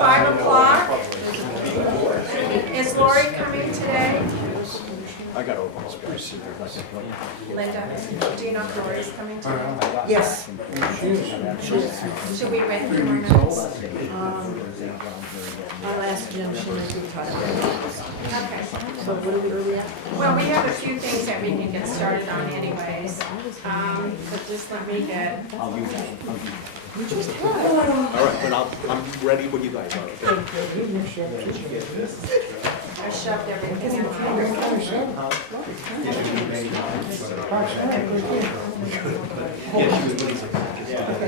5 o'clock. Is Lori coming today? I got over. Linda, do you know if Lori's coming today? Yes. Should we wait for more minutes? I'll ask Jim, she might be tired. Okay. So what are we early at? Well, we have a few things that we can get started on anyways. But just let me get, All right, but I'm ready when you guys are. I shoved everything in my.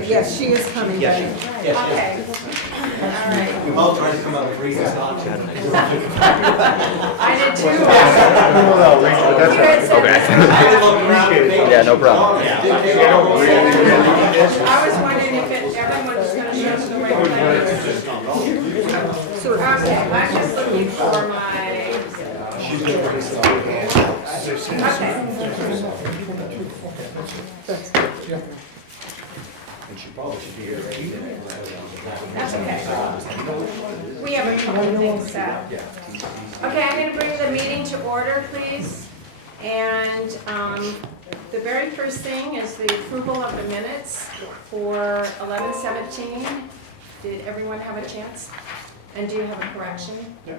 Yes, she is coming, Betty. Okay. All right. We both tried to come up with reasons not to. I did too. You guys said- Yeah, no problem. I was wondering if everyone was gonna show us the right place. Okay, I'm just looking for my. Okay. And she probably should be here. That's okay. We have a couple of things set. Okay, I'm gonna bring the meeting to order, please. And the very first thing is the approval of the minutes for 11/17. Did everyone have a chance? And do you have a correction? Yeah.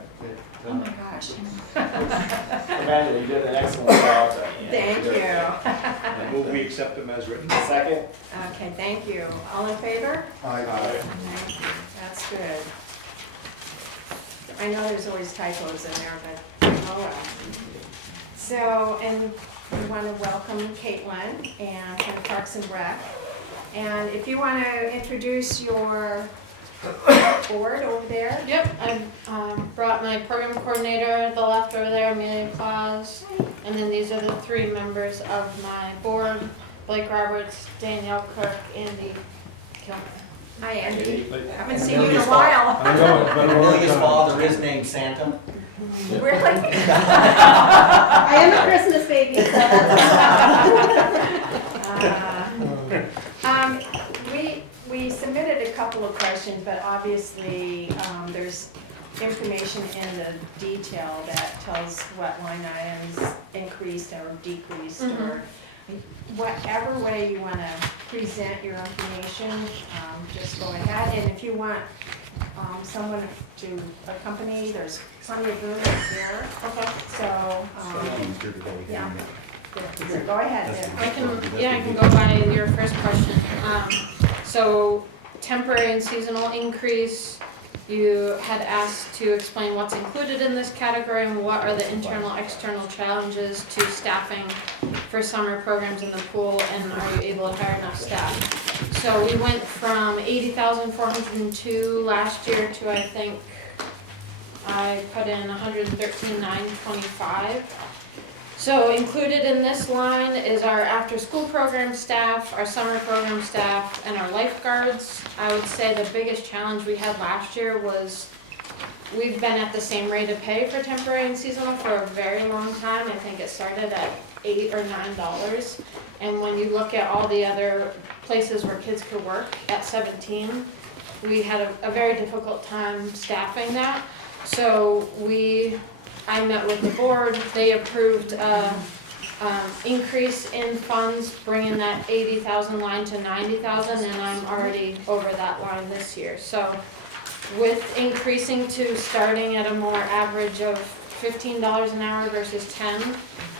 Oh my gosh. Amanda, you did an excellent job. Thank you. I move we accept them as written. Second? Okay, thank you. All in favor? Aye. Thank you. That's good. I know there's always typos in there, but oh well. So, and we want to welcome Caitlin and from Parks and Rec. And if you want to introduce your board over there. Yep, I brought my program coordinator, the left over there, Amelia Claus, and then these are the three members of my board, Blake Roberts, Danielle Cook, Andy Kilmer. Hi, Andy. Haven't seen you in a while. Amelia's father is named Santa. Really? I am a Christmas baby, so. We submitted a couple of questions, but obviously there's information in the detail that tells what line items increased or decreased or whatever way you want to present your information, just go ahead. And if you want someone to accompany, there's plenty of room right there. Okay. So, yeah. So go ahead. I can go by your first question. So temporary and seasonal increase, you had asked to explain what's included in this category and what are the internal, external challenges to staffing for summer programs in the pool, and are you able to hire enough staff? So we went from 80,402 last year to, I think, I put in 113,925. So included in this line is our after-school program staff, our summer program staff, and our lifeguards. I would say the biggest challenge we had last year was we've been at the same rate of pay for temporary and seasonal for a very long time. I think it started at $8 or $9. And when you look at all the other places where kids could work at 17, we had a very difficult time staffing that. So I met with the board, they approved increase in funds, bringing that 80,000 line to 90,000, and I'm already over that line this year. So with increasing to starting at a more average of $15 an hour versus 10,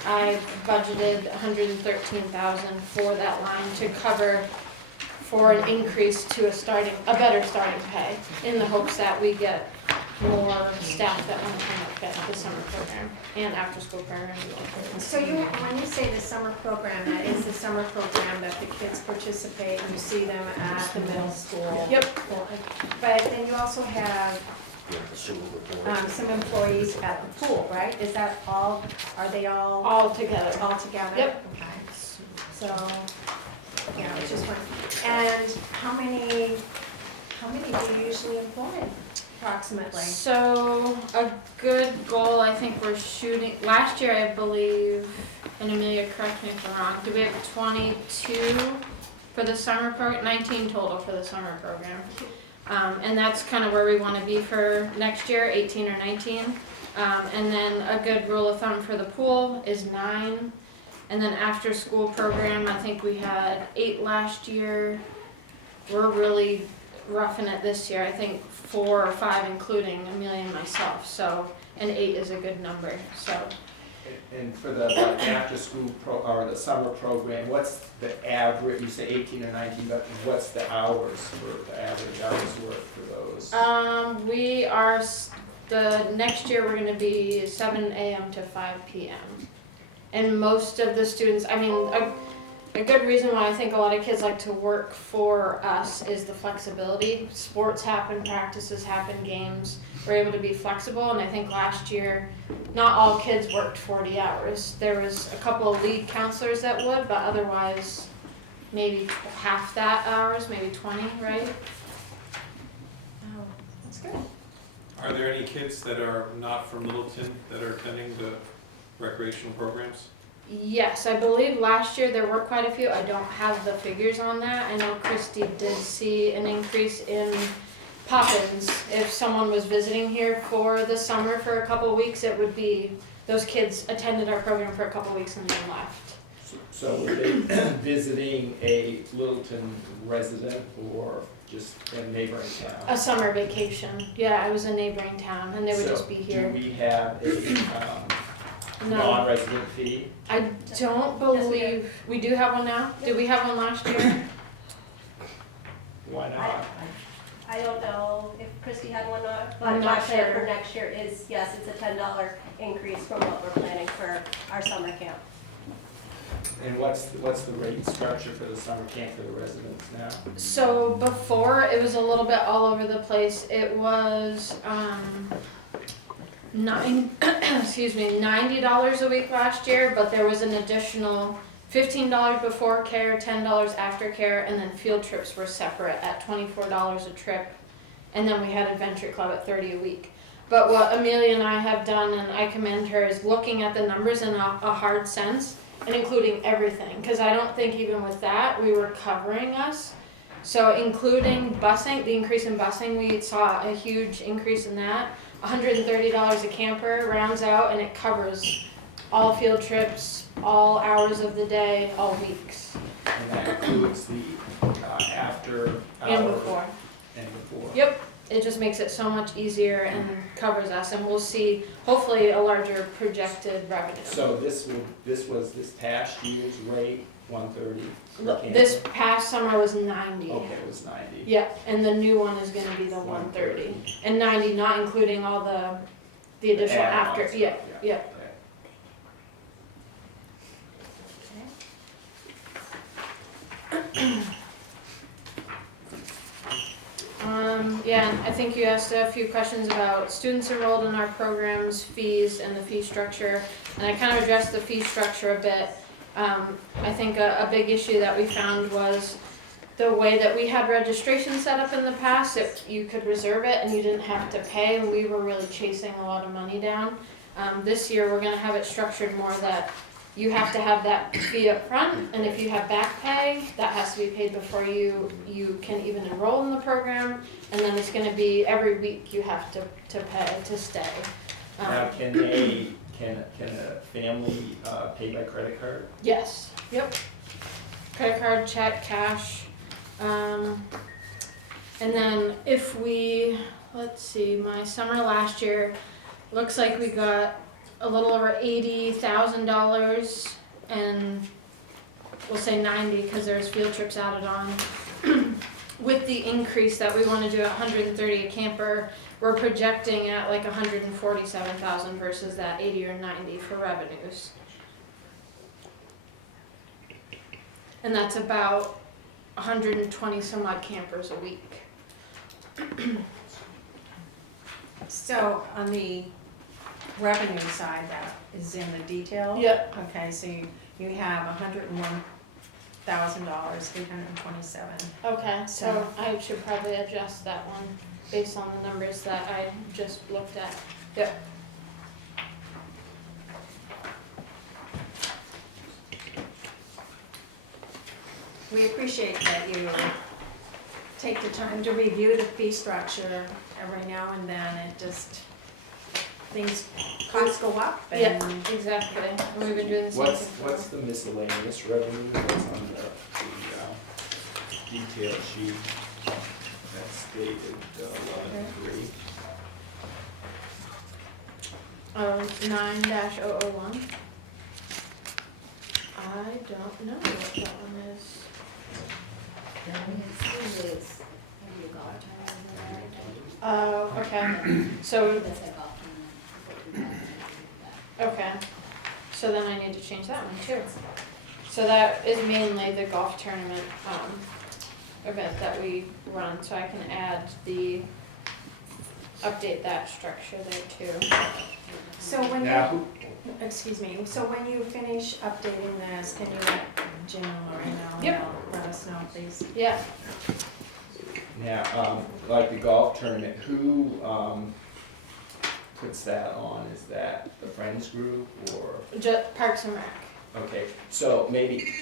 I budgeted 113,000 for that line to cover for an increase to a better starting pay, in the hopes that we get more staff that want to come up at the summer program and after school program. So when you say the summer program, that is the summer program that the kids participate, you see them at the middle school. Yep. But then you also have some employees at the pool, right? Is that all, are they all together. together? Yep. Okay. So, yeah, it's just one. And how many do you usually employ? Approximately. So a good goal, I think we're shooting, last year I believe, and Amelia correct me if I'm wrong, did we have 22 for the summer program? 19 total for the summer program. And that's kind of where we want to be for next year, 18 or 19. And then a good rule of thumb for the pool is 9. And then after school program, I think we had 8 last year. We're really roughing it this year. I think 4 or 5, including Amelia and myself. So, and 8 is a good number. So. And for the after school or the summer program, what's the average, you say 18 or 19, but what's the hours for the average hours work for those? We are, the next year we're gonna be 7 a.m. to 5 p.m. And most of the students, I mean, a good reason why I think a lot of kids like to work for us is the flexibility. Sports happen, practices happen, games. We're able to be flexible, and I think last year, not all kids worked 40 hours. There was a couple of lead counselors that would, but otherwise, maybe half that hours, maybe 20, right? Oh, that's good. Are there any kids that are not from Littleton that are attending the recreational programs? Yes, I believe last year there were quite a few. I don't have the figures on that. I know Christy did see an increase in pop-ins. If someone was visiting here for the summer for a couple of weeks, it would be, those kids attended our program for a couple of weeks and then left. So were they visiting a Littleton resident or just a neighboring town? A summer vacation. Yeah, it was a neighboring town and they would So just be here. Do we have a No, non-resident fee? I don't believe, we do have one now? Did we have one last year? Why not? I don't know if Christy had one, I'm but not last year sure. for next year is, yes, it's a $10 increase from what we're planning for our summer camp. And what's the rate structure for the summer camp for the residents now? So before, it was a little bit all over the place. It was, $90 a week last year, but there was an additional $15 before care, $10 after care, and then field trips were separate at $24 a trip. And then we had Adventure Club at $30 a week. But what Amelia and I have done, and I commend her, is looking at the numbers in a hard sense and including everything. Because I don't think even with that, we were covering us. So including busing, the increase in busing, we saw a huge increase in that. $130 a camper rounds out, and it covers all field trips, all hours of the day, all weeks, And that includes the after hour and before. and before. Yep, it just makes it so much easier and covers us, and we'll see hopefully a larger projected revenue. So this was this past year's rate, 130 per camper? This past summer was 90. Okay, it was 90. Yeah, and the new one is going to be the 130, and 90 not including all the additional add-ons, after. Yeah, yeah. Okay. Yeah, and I think you asked a few questions about students enrolled in our programs, fees, and the fee structure. And I kind of addressed the fee structure a bit. I think a big issue that we found was the way that we had registration set up in the past. You could reserve it and you didn't have to pay, and we were really chasing a lot of money down. This year, we're gonna have it structured more that you have to have that fee up front, and if you have back pay, that has to be paid before you can even enroll in the program, and then it's gonna be every week you have to pay to stay. Now, can a family pay by credit card? Yes, yep. Credit card, check, cash. And then if we, let's see, my summer last year, looks like we got a little over $80,000, and we'll say 90 because there's field trips added on. With the increase that we want to do at 130 a camper, we're projecting at like 147,000 versus that 80 or 90 for revenues. And that's about 120 some odd campers a week. So on the revenue side, that is in the detail? Yep. Okay, so you have $101,000, 827. Okay, so I should probably adjust that one based on the numbers that I just looked at. Yep. We appreciate that you take the time to review the fee structure every now and then. It just, costs go up Yeah, and exactly. And we've been doing the same What's, thing. for- what's the miscellaneous revenue that's on the detail sheet? That's dated 11/3. 9-001. I don't know what that one is. Oh, okay. So, okay. So then I need to change that one too. So that is mainly the golf tournament, event that we run, so I can add update that structure there too. so when Now, you, excuse me, so when you finish updating this, can you let Jim or Lori know? Yep. They'll Let us know, please. Yeah, now, like the golf tournament, who, puts that on? Is that the Friends group or? Parks and Rec, Okay, so maybe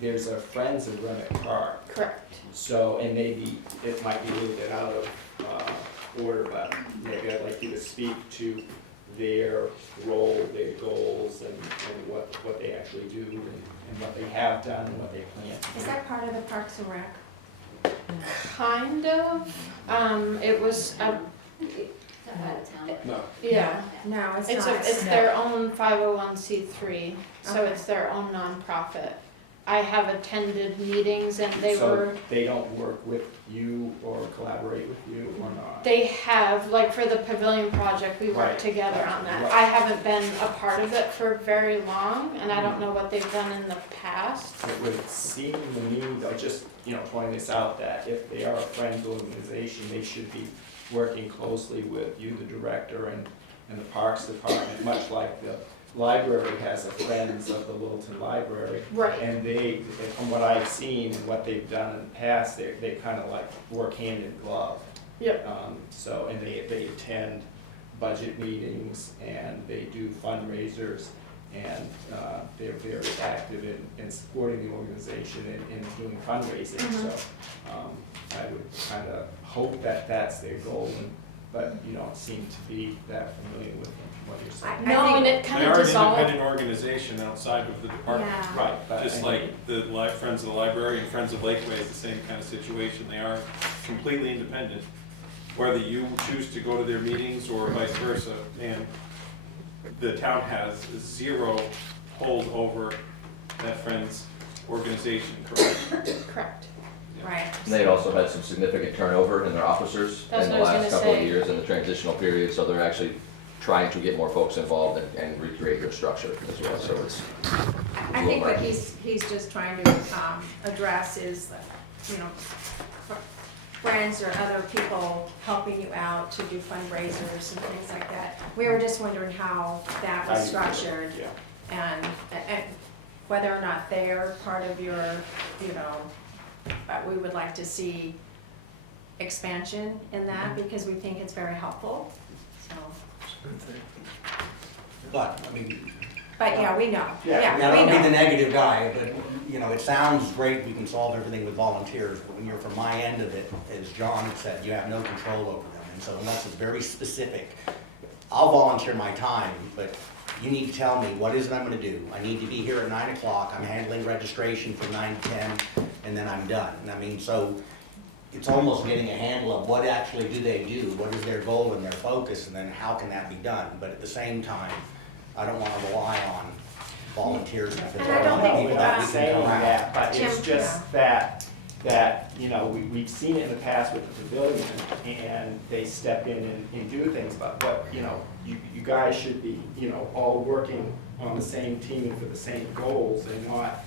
there's a Friends of Granite Park, correct. so, and maybe it might be a little bit out of, order, but maybe I'd like you to speak to their role, their goals, and what they actually do, and what they have done, and what they plan to do. Is that part of the Parks and Rec? Kind of, it was, No, yeah. No, it's It's not. it's their own 501c3, so Okay. it's their own nonprofit. I have attended meetings and they so were, they don't work with you or collaborate with you or not? they have, like for the pavilion project, we worked Right. together on that. Right. I haven't been a part of it for very long, and I don't know what they've done in the past. It would seem to me, though, just, pointing this out, that if they are a Friends organization, they should be working closely with you, the director, and the Parks Department, much like the library has a Friends of the Littleton Library. Right. And they, from what I've seen and what they've done in the past, they kind of like work hand in glove. Yep. So, and they attend budget meetings, and they do fundraisers, and they're very active in supporting the organization and doing fundraising. Mhm. So I would kind of hope that that's their goal, but you don't seem to be that familiar with what you're saying. I No, think- and it They kind are of an dissolved. independent organization outside of the department. Yeah. Right, but. Just like the Friends of the Library and Friends of Lakeway is the same kind of situation. They are completely independent. Whether you choose to go to their meetings or vice versa, and the town has zero hold over that Friends organization, correct? Correct. Right. And they also had some significant turnover in their officers That's in what the I was last gonna couple of say. years in the transitional period, so they're actually trying to get more folks involved and recreate their structure as well, so it's. I think what he's just trying to address is, friends or other people helping you out to do fundraisers and things like that. We were just wondering how that was structured Yeah. and whether or not they're part of your, but we would like to see expansion in that because we think it's very helpful, so. But, I mean, But yeah, we know, Yeah, yeah, I mean, I we don't be the know. negative guy, but, it sounds great, we can solve everything with volunteers, but when you're from my end of it, as John had said, you have no control over them. And so unless it's very specific, I'll volunteer my time, but you need to tell me, what is it I'm gonna do? I need to be here at 9 o'clock, I'm handling registration from 9 to 10, and then I'm done. And I mean, so it's almost getting a handle of what actually do they do, what is their goal and their focus, and then how can that be done? But at the same time, I don't wanna rely on volunteers because And I don't there are think, people that we saying can corral. that, but it's Jim, just that, we've seen it in the past with the pavilion, and they step in and do things, but you guys should be, all working on the same team for the same goals and not,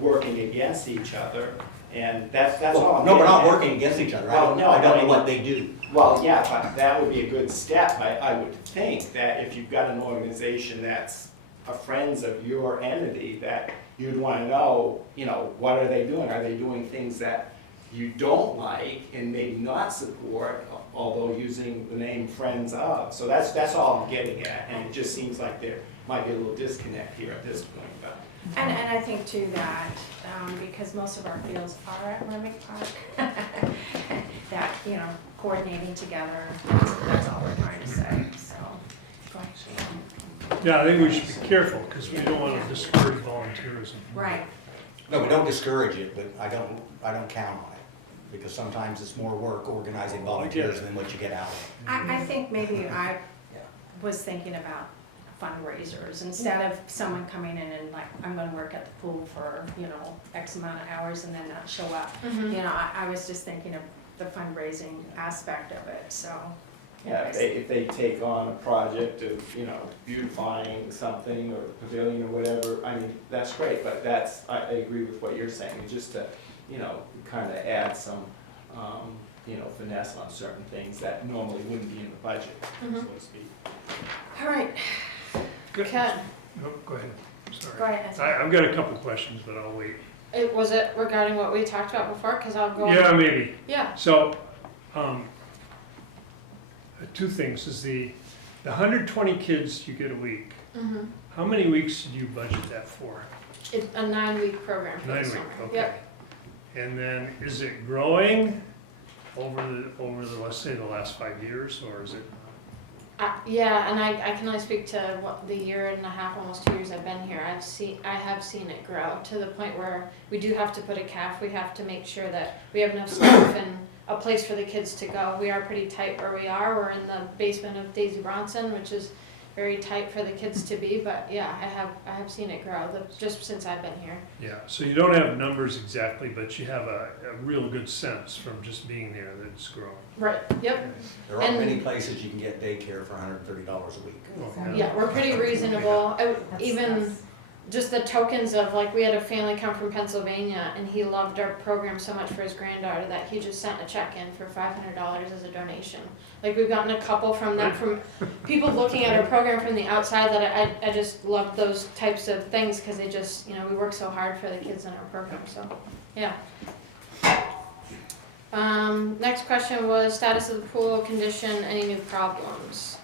working against each other, and that's all I'm No, we're getting not at. working against each other. Well, no, I don't I know mean- what they do. Well, yeah, but that would be a good step, I would think, that if you've got an organization that's a friends of your entity, that you'd wanna know, what are they doing? Are they doing things that you don't like and maybe not support, although using the name Friends of? So that's all I'm getting at, and it just seems like there might be a little disconnect here at this point, but. and I think too that, because most of our fields are at Remick Park, that, you know, coordinating together, that's all we're trying to say, so. go ahead. Yeah, I think we should be careful, because we don't want to discourage volunteerism. Right, No, we don't discourage it, but I don't count on it, because sometimes it's more work organizing volunteers than what you get out of it. I think maybe I was thinking about fundraisers, instead of someone coming in and like, I'm gonna work at the pool for, you know, X amount of hours and then not show up. Mhm. You know, I was just thinking of the fundraising aspect of it, so. Yeah, if they take on a project of, you know, beautifying something or pavilion or whatever, I mean, that's great, but I agree with what you're saying, just to, you know, kind of add some, you know, finesse on certain things that normally wouldn't be in the budget, so Mhm. to speak. All right, Good. Okay, No, go ahead, go sorry. ahead. I've got a couple questions, but I'll wait. was it regarding what we talked about before? Cause I'll go. Yeah, maybe. Yeah. So, two things, is the 120 kids you get a week, Mhm. how many weeks did you budget that for? It's a 9-week program for 9 the weeks, summer. okay. Yep. And then, is it growing over the, let's say, the last 5 years, or is it? Yeah, and I can only speak to what the year and a half, almost 2 years I've been here. I have seen it grow to the point where we do have to put a calf. We have to make sure that we have enough staff and a place for the kids to go. We are pretty tight where we are. We're in the basement of Daisy Bronson, which is very tight for the kids to be. But yeah, I have seen it grow just since I've been here. Yeah, so you don't have numbers exactly, but you have a real good sense from just being there that it's growing. Right. Yep. There aren't many places you can get daycare for $130 a week. Well, Yeah, we're pretty reasonable. Even That's- just the tokens of, like, we had a family come from Pennsylvania and he loved our program so much for his granddaughter that he just sent a check in for $500 as a donation. Like, we've gotten a couple from that, from people looking at our program from the outside, that I just love those types of things, because they just, you know, we work so hard for the kids in our program, so, yeah. Next question was status of the pool, condition, any new problems?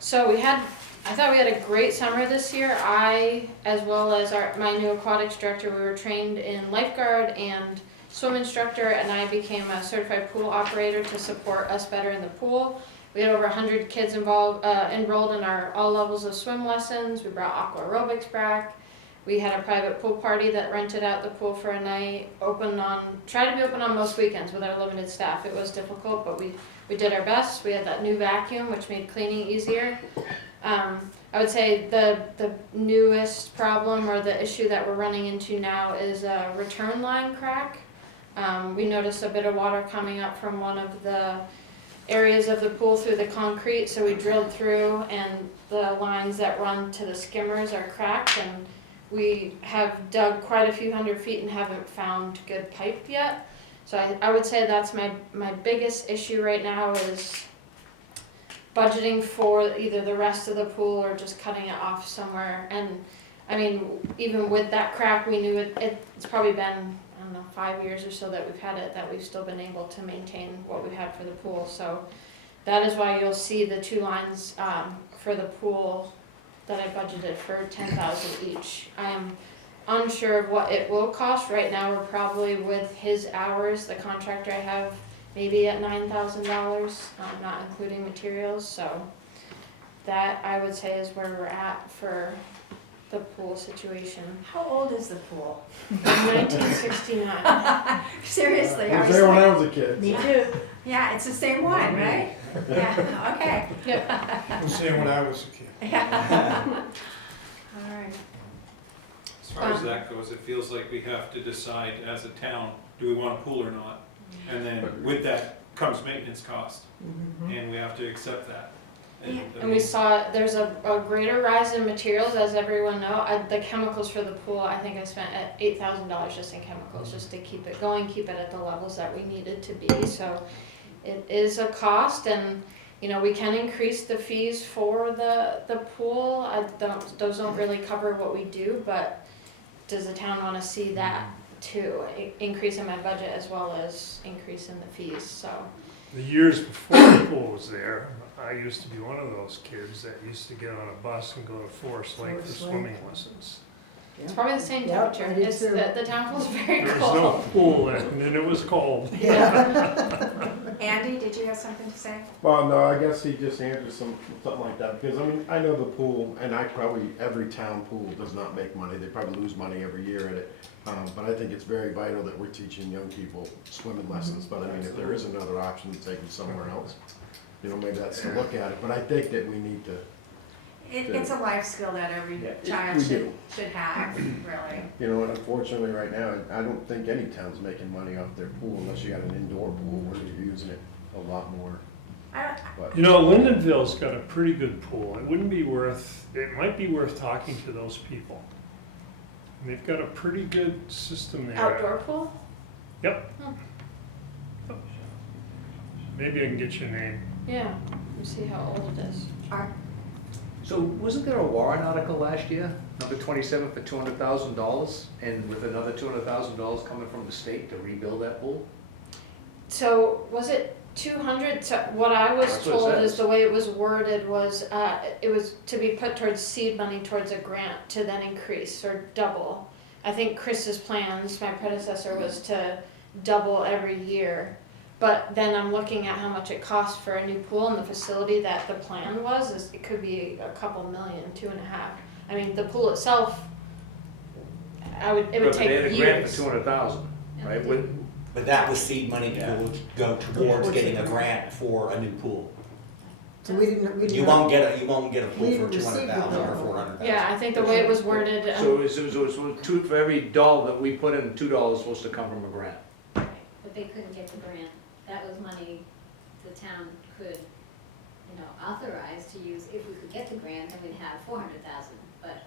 So I thought we had a great summer this year. I, as well as my new aquatics director, we were trained in lifeguard and swim instructor, and I became a certified pool operator to support us better in the pool. We had over 100 kids enrolled in our all levels of swim lessons. We brought aqua aerobics back. We had a private pool party that rented out the pool for a night, tried to be open on most weekends with our limited staff. It was difficult, but we did our best. We had that new vacuum, which made cleaning easier. I would say the newest problem, or the issue that we're running into now, is a return line crack. We noticed a bit of water coming up from one of the areas of the pool through the concrete, so we drilled through, and the lines that run to the skimmers are cracked, and we have dug quite a few hundred feet and haven't found good pipe yet. So I would say that's my biggest issue right now, is budgeting for either the rest of the pool or just cutting it off somewhere. And I mean, even with that crack, we knew it's probably been, I don't know, 5 years or so that we've had it, that we've still been able to maintain what we had for the pool. So that is why you'll see the 2 lines for the pool that I budgeted for $10,000 each. I am unsure of what it will cost. Right now, we're probably, with his hours, the contractor I have, maybe at $9,000, not including materials. So that, I would say, is where we're at for the pool situation. How old is the pool? 1969. Seriously, I I was was there when I like, was a kid. me too. Yeah, it's the same one, right? Yeah, okay. Yep. I was saying when I was a kid. Yeah. All right. As far as that goes, it feels like we have to decide as a town, do we want a pool or not? And then with that comes maintenance cost, and we have to accept that. Yeah. And we saw there's a greater rise in materials, as everyone know. The chemicals for the pool, I think I spent at $8,000 just in chemicals, just to keep it going, keep it at the levels that we needed to be. So it is a cost, and you know, we can increase the fees for the pool. Those don't really cover what we do, but does the town want to see that too? Increase in my budget as well as increase in the fees, so. The years before the pool was there, I used to be one of those kids that used to get on a bus and go to Forest Lake for Forest Lake. swimming lessons. It's probably the same Yep, temperature. I did It's, too. the town pool's very There's cold. no pool and it was cold. Andy, did you have something to say? Well, no, I guess he just answered something like that, because I mean, I know the pool, and every town pool does not make money, they probably lose money every year at it. But I think it's very vital that we're teaching young people swimming lessons, but I mean, if there is another option to take them somewhere else, you know, maybe that's to look at it, but I think that we need to, It's a life skill that every Yeah. child We should, do. should have, really. you know, and unfortunately, right now, I don't think any town's making money off their pool unless you got an indoor pool where you're using it a lot more, I, but. You know, Lindenville's got a pretty good pool. It might be worth talking to those people. And they've got a pretty good system there. Outdoor pool? Yep. Hmm. Maybe I can get your name. Yeah, let me see how old it is. So wasn't there a warrant article last year, number 27 for $200,000, and with another $200,000 coming from the state to rebuild that pool? So was it 200? So what I was That's what it told says. is the way it was worded was, it was to be put towards seed money towards a grant to then increase or double. I think Chris's plans, my predecessor, was to double every year. But then I'm looking at how much it costs for a new pool, and the facility that the plan was, is it could be a couple million, 2.5. I mean, the pool itself, it would But take they had a grant years. for 200,000, right? But that was seed money to go towards getting a grant for a new pool. So we didn't. You won't get a pool We for didn't receive the 200,000 or bill. 400,000. Yeah, I think the way it was worded, So it's two, for every dollar that we put in, $2 is supposed to come from a grant. But they couldn't get the grant. That was money the town could, authorize to use. If we could get the grant, then we'd have 400,000, but.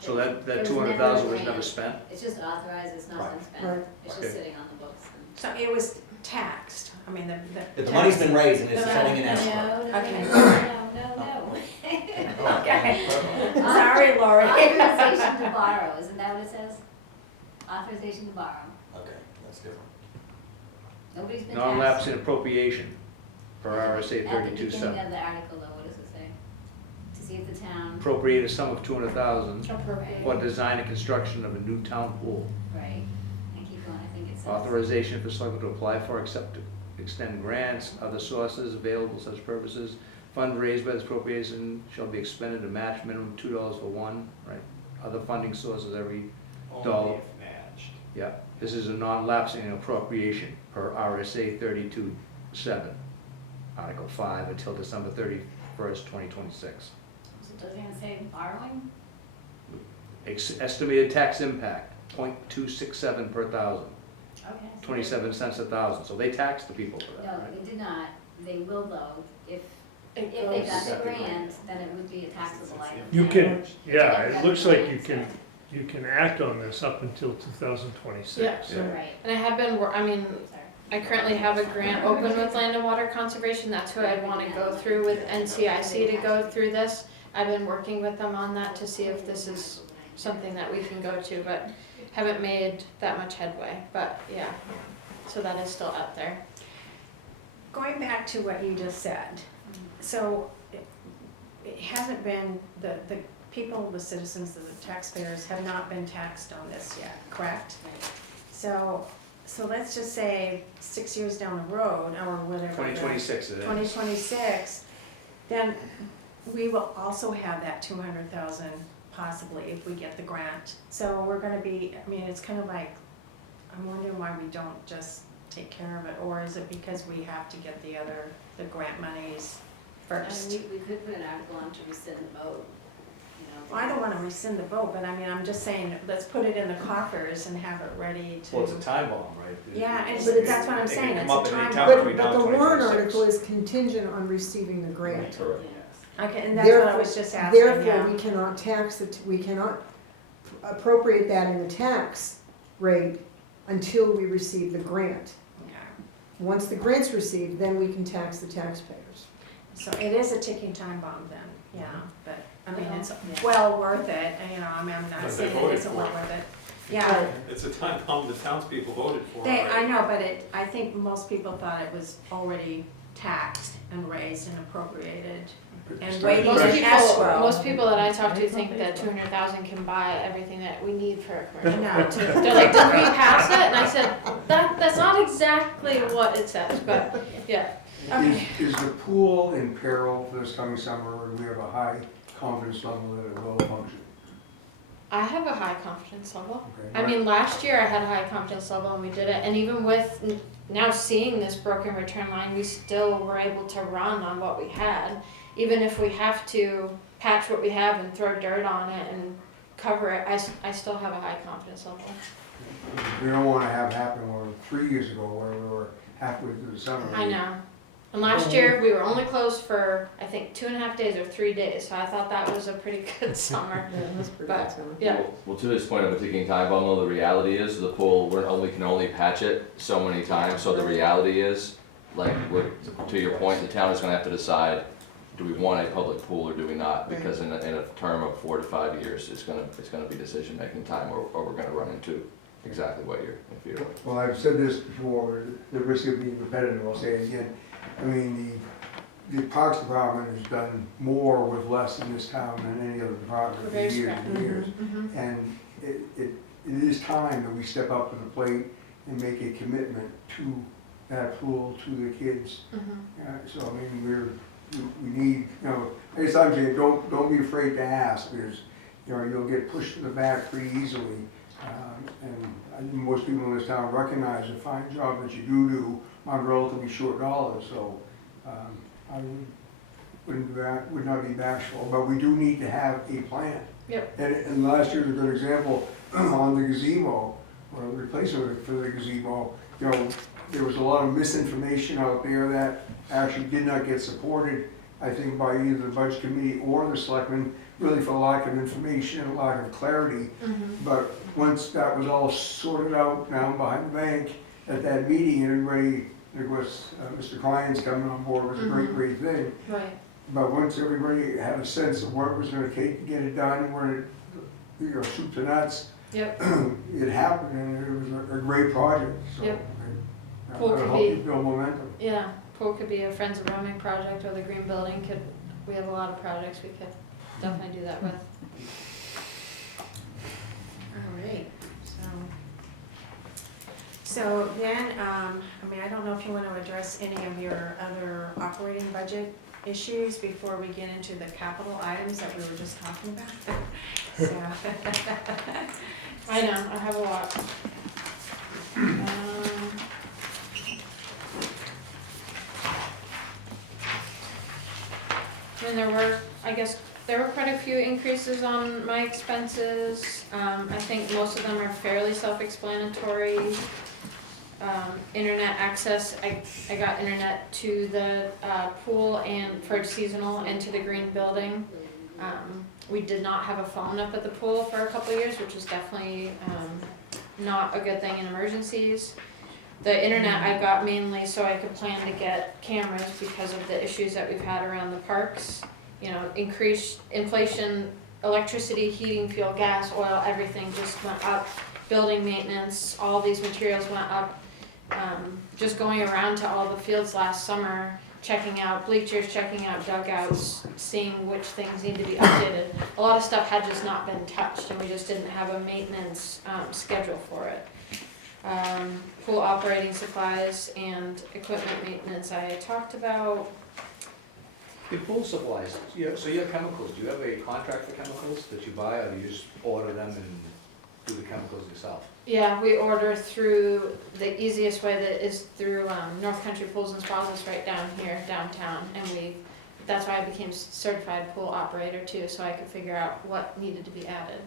So that there was 200,000 was never a never grant. spent? It's just authorized, it's not been spent. Right. It's Okay. just sitting on the books. so it was taxed, I mean, The money's been raised and it's No, sitting in No, escrow. no, Okay. no. Okay, sorry, Lori. Authorization to borrow, isn't that what it says? Authorization to borrow. Okay, that's different. Nobody's been taxed. Non-lapsing appropriation per RSA At the beginning 32.7. of the article, though, what does it say? To see if the town, Appropriate a sum of 200,000 Appropriate. for design and construction of a new town pool. right, and keep going, I think it says. Authorization for selectmen to apply for, accept, extend grants, other sources available for such purposes. Fund raised by this appropriation shall be expended to match minimum $2 for one, right? Other funding sources every dollar. Only if matched. Yeah, this is a non-lapsing appropriation per RSA 32.7, Article 5, until December 31st, 2026. So does it even say borrowing? Estimated tax impact, 0.267 per thousand, Okay. 27 cents a thousand, so they tax the people for that, No, right? they did not, they will though, if It they got goes- the grant, then it would be a taxable item. You can, yeah, it looks like you can act on this up until 2026. Yeah. Right, And I have been, sorry. I currently have a grant open with Land and Water Conservation. That's who I'd want to go through with NCIC to go through this. I've been working with them on that to see if this is something that we can go to, but haven't made that much headway. But yeah, so that is still out there. Going back to what you just said, so it hasn't been, the people, the citizens, the taxpayers have not been taxed on this yet, correct? So let's just say 6 years down the road, or whatever. 2026 it is. 2026, then we will also have that 200,000 possibly if we get the grant. So we're gonna be, I mean, it's kind of like, I'm wondering why we don't just take care of it, or is it because we have to get the grant monies first? And we could put an article on to rescind the vote, Well, I don't wanna rescind the vote, but I mean, I'm just saying, let's put it in the coffers and have it ready to. Well, it's a time bomb, right? Yeah, and But it's- that's what I'm it can saying, come it's up a at any time. time. But, between but now the and warrant 2026. article is contingent on receiving the grant. Correct. Okay, and that's what I was just asking, Therefore, yeah. we cannot tax it, we cannot appropriate that in the tax rate until we receive the grant. Okay. Once the grant's received, then we can tax the taxpayers. So it is a ticking time bomb then, yeah, but, I mean, it's Yeah. well worth it, and, I mean, I'm not But they saying it voted isn't for well it. worth it. Yeah, It's a time bomb the townspeople voted for. they, I already. know, but I think most people thought it was already taxed and raised and appropriated and Most waiting Most in people, escrow. most people that I talk to think that 200,000 can buy everything that we need for a commercial. No. They're like, did we pass it? And I said, that's not exactly what it says, but yeah. Okay. Is the pool in peril for this coming summer, or do we have a high confidence level that it will function? I have a high confidence level. Okay. I mean, last year I had a high confidence level and we did it. And even with now seeing this broken return line, we still were able to run on what we had. Even if we have to patch what we have and throw dirt on it and cover it, I still have a high confidence level. We don't wanna have happen where 3 years ago, where we were halfway through the summer. I know. And last year we were only closed for, I think, 2.5 days or 3 days. So I thought that was a pretty good summer. Yeah, that's pretty But, good summer. yeah. Well, to this point of a ticking time bomb, though, the reality is the pool, can only patch it so many times, so the reality is, like, to your point, the town is gonna have to decide, do we want a public pool or do we not? Because in a term of 4 to 5 years, it's gonna be decision-making time, or we're gonna run into exactly what you're fearing. Well, I've said this before, the risk of being repetitive, I'll say it again. I mean, the Parks Department has done more with less in this town than any other department We're for very years scrappy. and years. Mm-hmm. And it is time that we step up to the plate and make a commitment to that pool, to the kids. So, I mean, we need, you know, I guess I'm saying, don't be afraid to ask, because, you know, you'll get pushed to the back pretty easily. And I think most people in this town recognize the fine job that you do on relatively short dollars, so I would not be bashful, but we do need to have a plan. Yep. And last year's a good example on the gazebo, or the replacement for the gazebo. You know, there was a lot of misinformation out there that actually did not get supported, I think, by either the budget committee or the selectmen, really for lack of information and lack of clarity. But once that was all sorted out down behind the bank at that meeting, and everybody, of course, Mr. Klein's coming on board was a great thing. Right. But once everybody had a sense of what it was gonna take to get it done, where, you know, soup to nuts, Yep. it happened, and it was a great project, so. Yep. I Pool could hope be- you build momentum. Yeah, pool could be a Friends of Roaming project, or the Green Building could, we have a lot of projects we could definitely do that with. All right, so then, I mean, I don't know if you want to address any of your other operating budget issues before we get into the capital items that we were just talking about. So, I know, I have a lot. I mean, there were quite a few increases on my expenses. I think most of them are fairly self-explanatory. Internet access, I got internet to the pool and for seasonal and to the green building. We did not have a phone up at the pool for a couple of years, which was definitely not a good thing in emergencies. The internet I got mainly so I could plan to get cameras because of the issues that we've had around the parks. You know, increased inflation, electricity, heating, fuel, gas, oil, everything just went up. Building maintenance, all these materials went up. Just going around to all the fields last summer, checking out bleachers, checking out dugouts, seeing which things need to be updated. A lot of stuff had just not been touched and we just didn't have a maintenance schedule for it. Pool operating supplies and equipment maintenance I talked about. In pool supplies, so you have chemicals, do you have a contract for chemicals that you buy, or do you just order them and do the chemicals yourself? Yeah, we order through, the easiest way that is through North Country Pools and Spas is right down here, downtown. And that's why I became certified pool operator too, so I could figure out what needed to be added.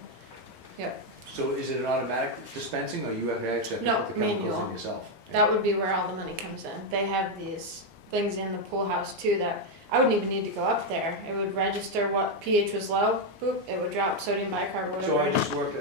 Yep. So is it an automatic dispensing, or you have to actually No, have to put the chemicals manual. in yourself? That would be where all the money comes in. They have these things in the pool house too that I wouldn't even need to go up there. It would register what pH was low, boop, it would drop sodium bicarb, whatever. So I just worked,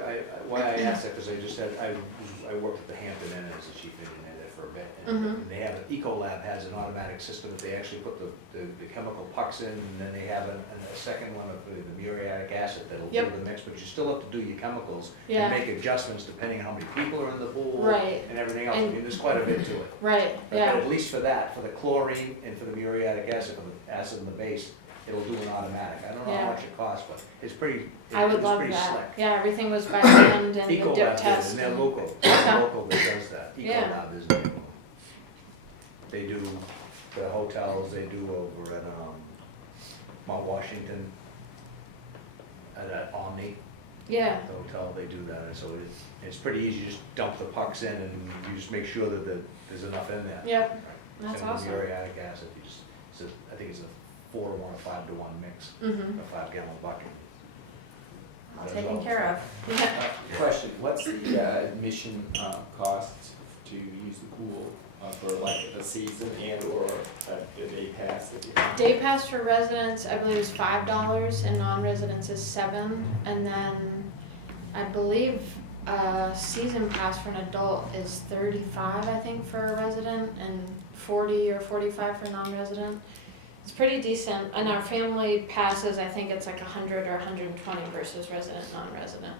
why I asked that, because I just had, I worked at the Hampton Inn as the chief engineer there for a bit. And they have, Ecolab has an automatic system that they actually put the chemical pucks in, and then they have a second one of the muriatic acid that'll do the mix, but you still have to do your chemicals and make adjustments depending on how many people are in the pool Right. and everything else. I And mean, there's quite a bit to it. Right, But yeah, at least for that, for the chlorine and for the muriatic acid, for the acid in the base, it'll do an automatic. I don't know Yeah. how much it costs, but it's pretty, I would it's love pretty that. slick. Yeah, everything was by hand and the Ecolab dip did it, test. and they're and- local, Okay. local that does that. Yeah. Ecolab is the name of them. They do the hotels, they do over at, Mount Washington, at Omni, Yeah, the hotel, they do that, and so it's pretty easy, you just dump the pucks in and you just make sure that there's enough in there. yep, that's Same with awesome. muriatic acid, you just, I think it's a 4-to-1 or 5-to-1 mix, Mm-hmm. a 5-gallon bucket. All That's taken all. care of. Yeah. Question, what's the admission costs to use the pool for like a season and or a day pass that you have? Day pass for residents, I believe is $5, and non-residents is $7, and then I believe season pass for an adult is $35, I think, for a resident, and $40 or $45 for a non-resident. It's pretty decent, and our family passes, I think it's like $100 or $120 versus resident, non-resident.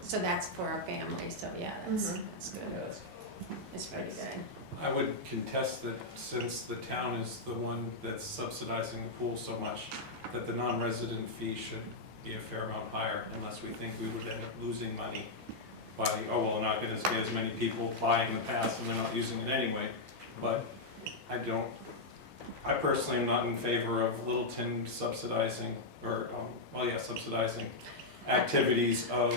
So that's for our family, so yeah, that's good. Yes. It's pretty good. I would contest that since the town is the one that's subsidizing the pool so much, that the non-resident fee should be a fair amount higher, unless we think we would end up losing money by, oh, well, we're not gonna get as many people buying the pass and they're not using it anyway. But I personally am not in favor of Littleton subsidizing, or, subsidizing activities of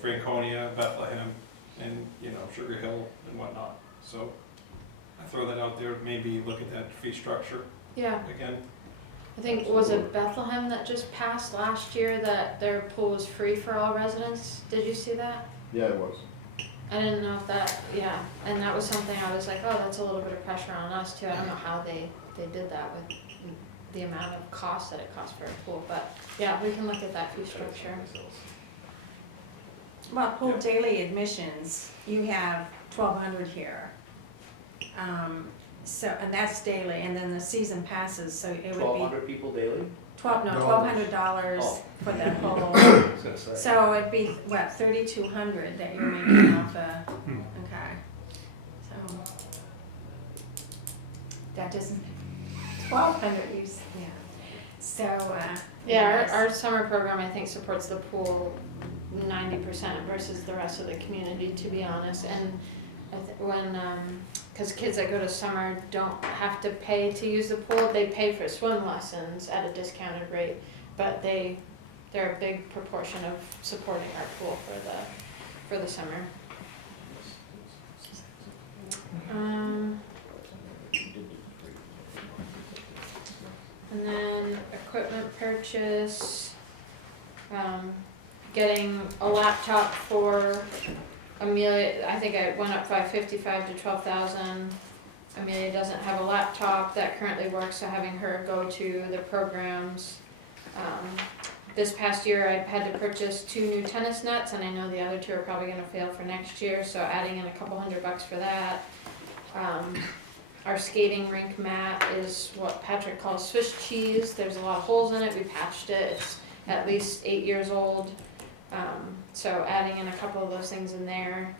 Franconia, Bethlehem, and, Sugar Hill and whatnot. So I throw that out there, maybe look at that fee structure Yeah, again. I think, was it Bethlehem that just passed last year that their pool was free for all residents? Did you see that? Yeah, it was. I didn't know if that, yeah, and that was something I was like, oh, that's a little bit of pressure on us too. I don't know how they did that with the amount of cost that it costs for a pool, but yeah, we can look at that fee structure. Well, pool daily admissions, you have 1,200 here. So, and that's daily, and then the season passes, so it would be 1,200 people daily? $1,200 Oh. for the whole. I was gonna say. So it'd be, what, 3,200 that you're making off okay. So, that doesn't, 1,200 yeah. So, Yeah, our summer program, I think, supports the pool 90% versus the rest of the community, to be honest. And because kids that go to summer don't have to pay to use the pool, they pay for swim lessons at a discounted rate, but they're a big proportion of supporting our pool for the summer. And then equipment purchase, getting a laptop for Amelia. I think I went up by 55 to 12,000. Amelia doesn't have a laptop that currently works, so having her go to the programs. This past year I had to purchase 2 new tennis nets, and I know the other 2 are probably gonna fail for next year, so adding in a couple $100 for that. Our skating rink mat is what Patrick calls Swiss cheese. There's a lot of holes in it. We patched it. It's at least 8 years old. So adding in a couple of those things in there.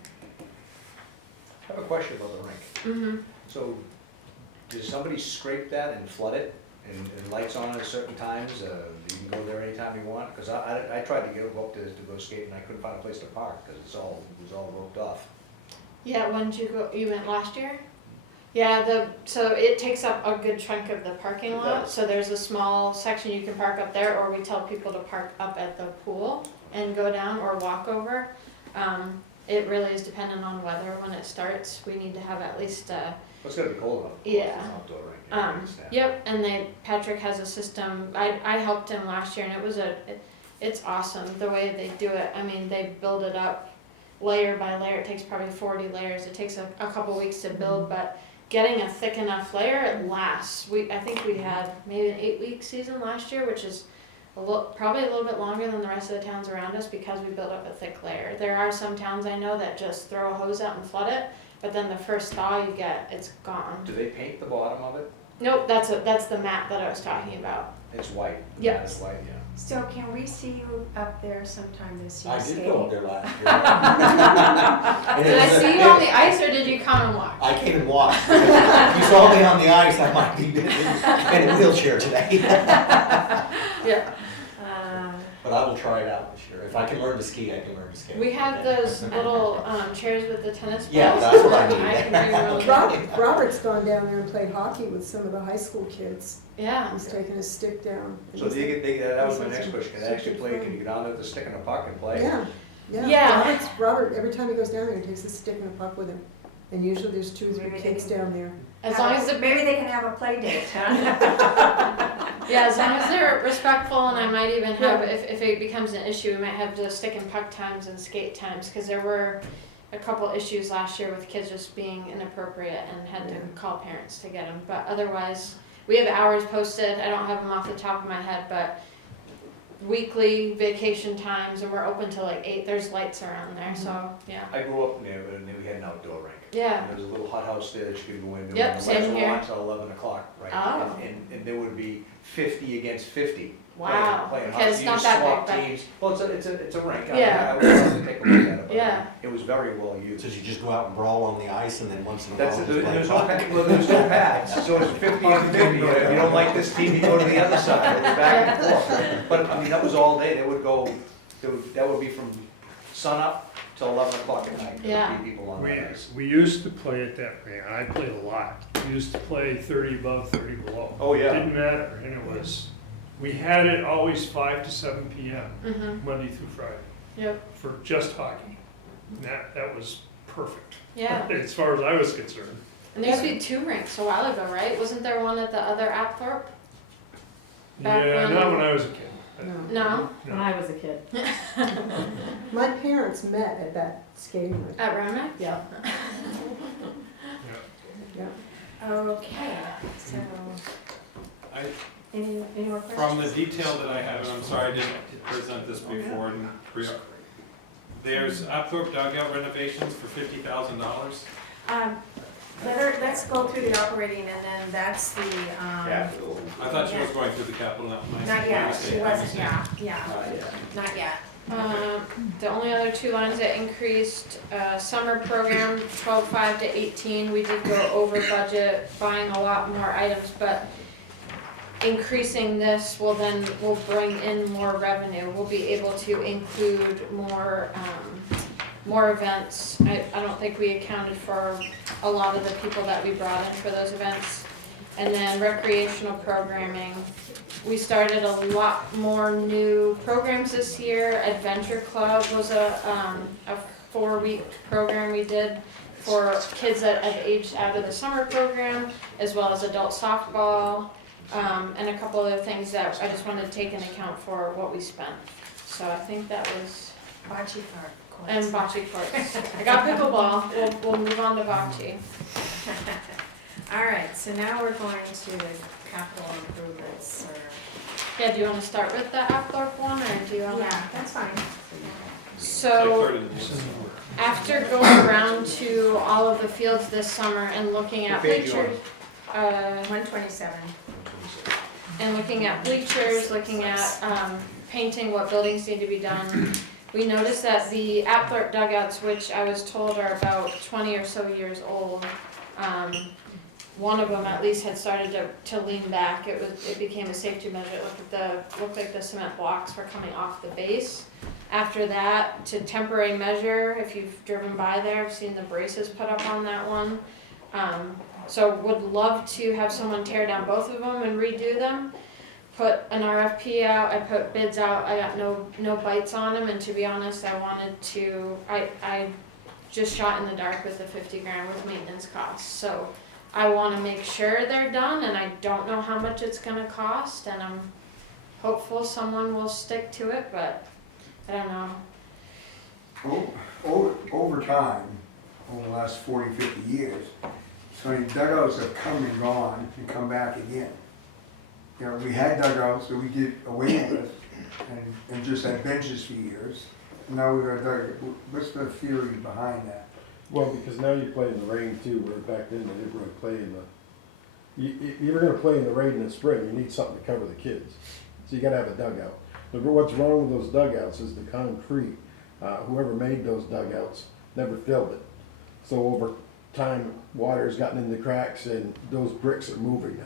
I have a question about the rink. Mm-hmm. So, does somebody scrape that and flood it, and lights on at certain times? You can go there anytime you want? Because I tried to get up there to go skate, and I couldn't find a place to park, because it was all roped off. Yeah, when did you go? You went last year? Yeah, so it takes up a good chunk of the parking It lot. does. So there's a small section you can park up there, or we tell people to park up at the pool and go down or walk over. It really is dependent on weather when it starts. We need to have at least It's gonna be cold enough. Yeah. It's an outdoor rink. I understand. Yep, and Patrick has a system. I helped him last year, and it's awesome the way they do it. I mean, they build it up layer by layer. It takes probably 40 layers. It takes a couple weeks to build, but getting a thick enough layer, it lasts. I think we had maybe an 8-week season last year, which is probably a little bit longer than the rest of the towns around us because we built up a thick layer. There are some towns I know that just throw a hose out and flood it, but then the first thaw you get, it's gone. Do they paint the bottom of it? Nope, that's the mat that I was talking about. It's white. The Yep. mat is white, yeah. So can we see you up there sometime this year? I did skating? go up there last year. Did I see you on the ice or did you come and watch? I came and watched. If you saw me on the ice, I might be in a wheelchair today. Yeah. But I will try it out this year. If I can learn to ski, I can learn to ski. We have those little chairs with the tennis balls. Yeah, that's what I need. I can do really Robert's gone down there and played hockey with some of the high school kids. Yeah. He's taking his stick down. So that was my next question, can they actually play, can you get on there with the stick and a puck and play? Yeah, yeah. Yeah. Robert, every time he goes down there, he takes a stick and a puck with him. And usually there's 2 or 3 Maybe kids they down there. As long as maybe they can have a play date, huh? yeah, as long as they're respectful, and I might even have, if it becomes an issue, we might have the stick and puck times and skate times, because there were a couple issues last year with kids just being inappropriate and had to call parents to get them. But otherwise, we have hours posted. I don't have them off the top of my head, but weekly vacation times, and we're open till like 8. There's lights around there, so yeah. I grew up near it, and then we had an outdoor rink. Yeah. And there was a little hothouse there that you could go into. Yep, and the same lights were here. on till 11 o'clock, right? Oh. And there would be 50 against 50. Wow. Playing Okay, it's hockey. not You that swap big, but- teams. Well, it's a rink. Yeah. I would love to take a look at it, but Yeah. it was very well used. So you just go out and brawl on the ice and then once in a while That's just it, play there's no, puck? well, there's no pads, so it's 50 and 50, if you don't like this team, you go to the other side, it's back and forth. But, I mean, that was all day, they would go, that would be from sun up till 11 o'clock at night, there Yeah. would be people on the ice. We used to play at that rink, I played a lot. We used to play 30 above, 30 below. Oh, yeah. Didn't matter, and it was, we had it always 5 to 7 p.m., Mm-hmm. Monday through Friday, Yep. for just hockey. And that was perfect, Yeah. as far as I was concerned. And there used to be 2 rinks a while ago, right? Wasn't there one at the other Apthorpe? Back Yeah, when- not when I was a kid. No? When I was a kid. My parents met at that skating rink. At Roanoke? Yeah. Okay, so, I, any more questions? from the detail that I have, and I'm sorry I didn't present this before, and there's Upthorpe dugout renovations for $50,000. Let's go through the operating and then that's the, Capital. I thought she was going through the capital, not yet, she wasn't, yeah, not yet. The only other 2 lines that increased, summer program, 12.5 to 18, we did go over budget, buying a lot more items, but increasing this will bring in more revenue. We'll be able to include more events. I don't think we accounted for a lot of the people that we brought in for those events. And then recreational programming. We started a lot more new programs this year. Adventure Club was a 4-week program we did for kids that had aged out of the summer program, as well as adult softball, and a couple other things that I just wanted to take into account for what we spent. So I think that was, Bocce park. and bocce courts. I got pickleball, we'll move on to bocce. All right, so now we're going to the capital improvements, or, Yeah, do you wanna start with the Apthorpe one, or do you wanna? yeah, that's fine. So, after going around to all of the fields this summer and looking at What page you on? bleachers, 127. and looking at bleachers, looking at, painting, what buildings need to be done, we noticed that the Apthorpe dugouts, which I was told are about 20 or so years old, one of them at least had started to lean back. It became a safety measure. It looked like the cement blocks were coming off the base. After that, to temporary measure, if you've driven by there, I've seen the braces put up on that one. So would love to have someone tear down both of them and redo them. Put an RFP out, I put bids out, I got no bites on them, and to be honest, I just shot in the dark with the 50 grand with maintenance costs. So I wanna make sure they're done, and I don't know how much it's gonna cost, and I'm hopeful someone will stick to it, but I don't know. Over time, over the last 40, 50 years, so many dugouts have come and gone and come back again. You know, we had dugouts that we did away with and just had benches for years. And now we've got dugouts. What's the theory behind that? Well, because now you play in the rain too, where back then they were gonna play in you're gonna play in the rain in the spring, you need something to cover the kids. So you gotta have a dugout. But what's wrong with those dugouts is the concrete. Whoever made those dugouts never filled it. So over time, water's gotten in the cracks and those bricks are moving now.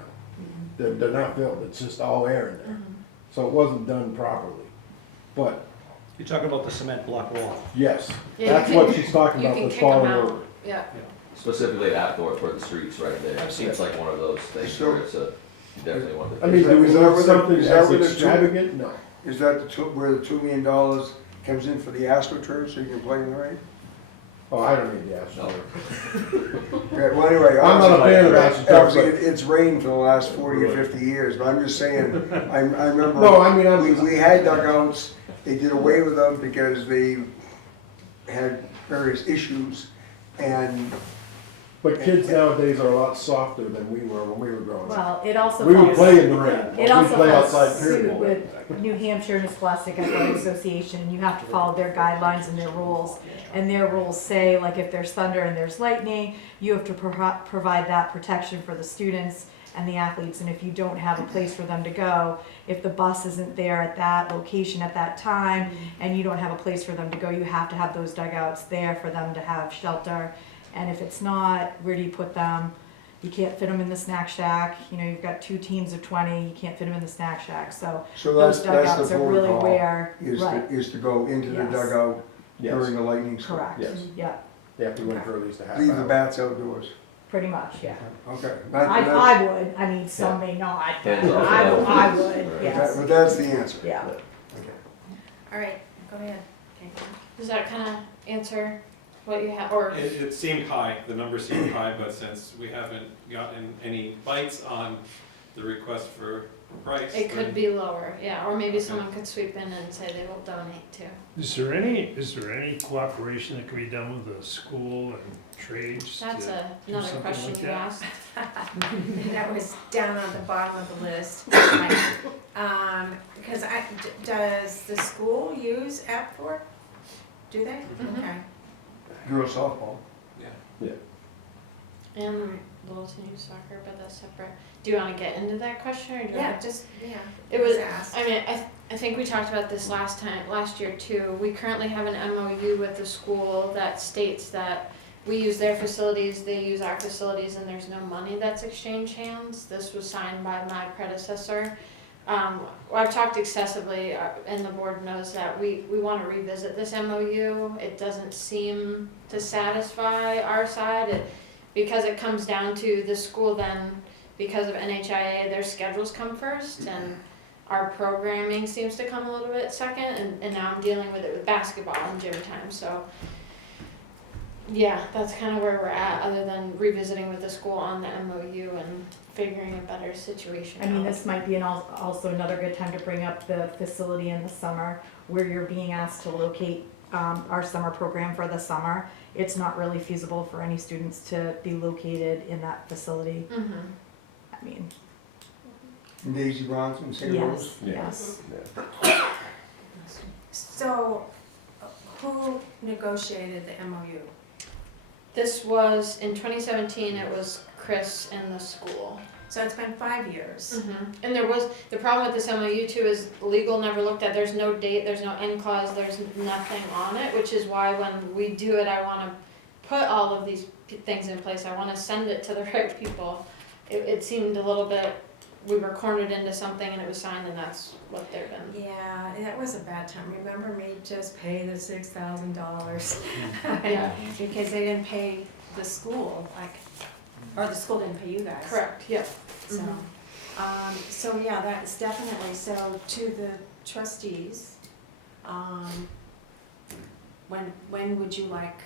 They're not filled, it's just all air in there. So it wasn't done properly. But, You're talking about the cement block wall. yes, Yeah, that's you what can- she's talking You about, can was kick them falling out, over. yeah. Specifically at Thorpe where the street's right there. I've seen It's like one of those things So- where it's a, definitely one of the. I mean, Is that- do we is that want where the- something is that as where the two- extravagant? No. Is that where the $2 million comes in for the AstroTurf, so you can play in the rain? Oh, I don't need the asphalt. Okay, well, anyway. I'm not a fan of AstroTurf, Obviously, but- it's rained for the last 40 or 50 years, but I'm just saying, I remember. No, I mean, We had dugouts, they did away with them because they had various issues, and but kids nowadays are a lot softer than we were when we were growing up. Well, it also We would falls, play in the rain. it We'd also play falls outside suit period. with New Hampshire and Scholastic Athletic Association. You have to follow their guidelines and their rules. And their rules say, like, if there's thunder and there's lightning, you have to provide that protection for the students and the athletes. And if you don't have a place for them to go, if the bus isn't there at that location at that time, and you don't have a place for them to go, you have to have those dugouts there for them to have shelter. And if it's not, where do you put them? You can't fit them in the snack shack. You know, you've got 2 teams of 20, you can't fit them in the snack shack. So those that's dugouts the are really protocol, where, is right, to go into the Yes. dugout Yes, during the lightning storm. correct, yes. yeah, They have to go in for at least a half Leave the hour. bats outdoors. pretty much, yeah. Okay. I would, I mean, some may not, but Hands off. I would, yes, But that's the answer. yeah. Okay. All right, go ahead. Okay. Does that kind of answer what you have, or? It seemed high, the number seemed high, but since we haven't gotten any bites on the request for price. It could then- be lower, yeah, or maybe someone could sweep in and say they will donate too. Is there any cooperation that can be done with the school and trades? That's to do another something question like you that? asked. That was down on the bottom of the list. Because does the school use Aptor? Do they? Mhm. Okay. Girls softball. And Littleton youth soccer, but that's separate. Do you want to get into that question, or do you Yeah, want? just, yeah. It was, asked. I mean, I think we talked about this last year too. We currently have an MOU with the school that states that we use their facilities, they use our facilities, and there's no money that's exchanged hands. This was signed by my predecessor. I've talked excessively, and the board knows that we want to revisit this MOU. It doesn't seem to satisfy our side, because it comes down to the school then, because of NHIA, their schedules come first, and our programming seems to come a little bit second, and now I'm dealing with it with basketball and gym time, so. Yeah, that's kind of where we're at, other than revisiting with the school on the MOU and figuring a better situation I mean, out. this might be also another good time to bring up the facility in the summer, where you're being asked to locate our summer program for the summer. It's not really feasible for any students to be located in that facility. Mhm. I mean, And Daisy Bronson, St. Rose. yes. So, who negotiated the MOU? This was, in 2017, it was Chris and the school. So it's been 5 years. And there was, the problem with this MOU too is legal never looked at, there's no date, there's no end clause, there's nothing on it, which is why when we do it, I wanna put all of these things in place, I wanna send it to the right people. It seemed a little bit, we were cornered into something and it was signed, and that's what they've been. Yeah, that was a bad time. Remember me just pay the $6,000? Yeah. Because they didn't pay the school, like, or the school didn't pay you guys. Correct, yep. So, so yeah, that's definitely, so to the trustees, when would you like,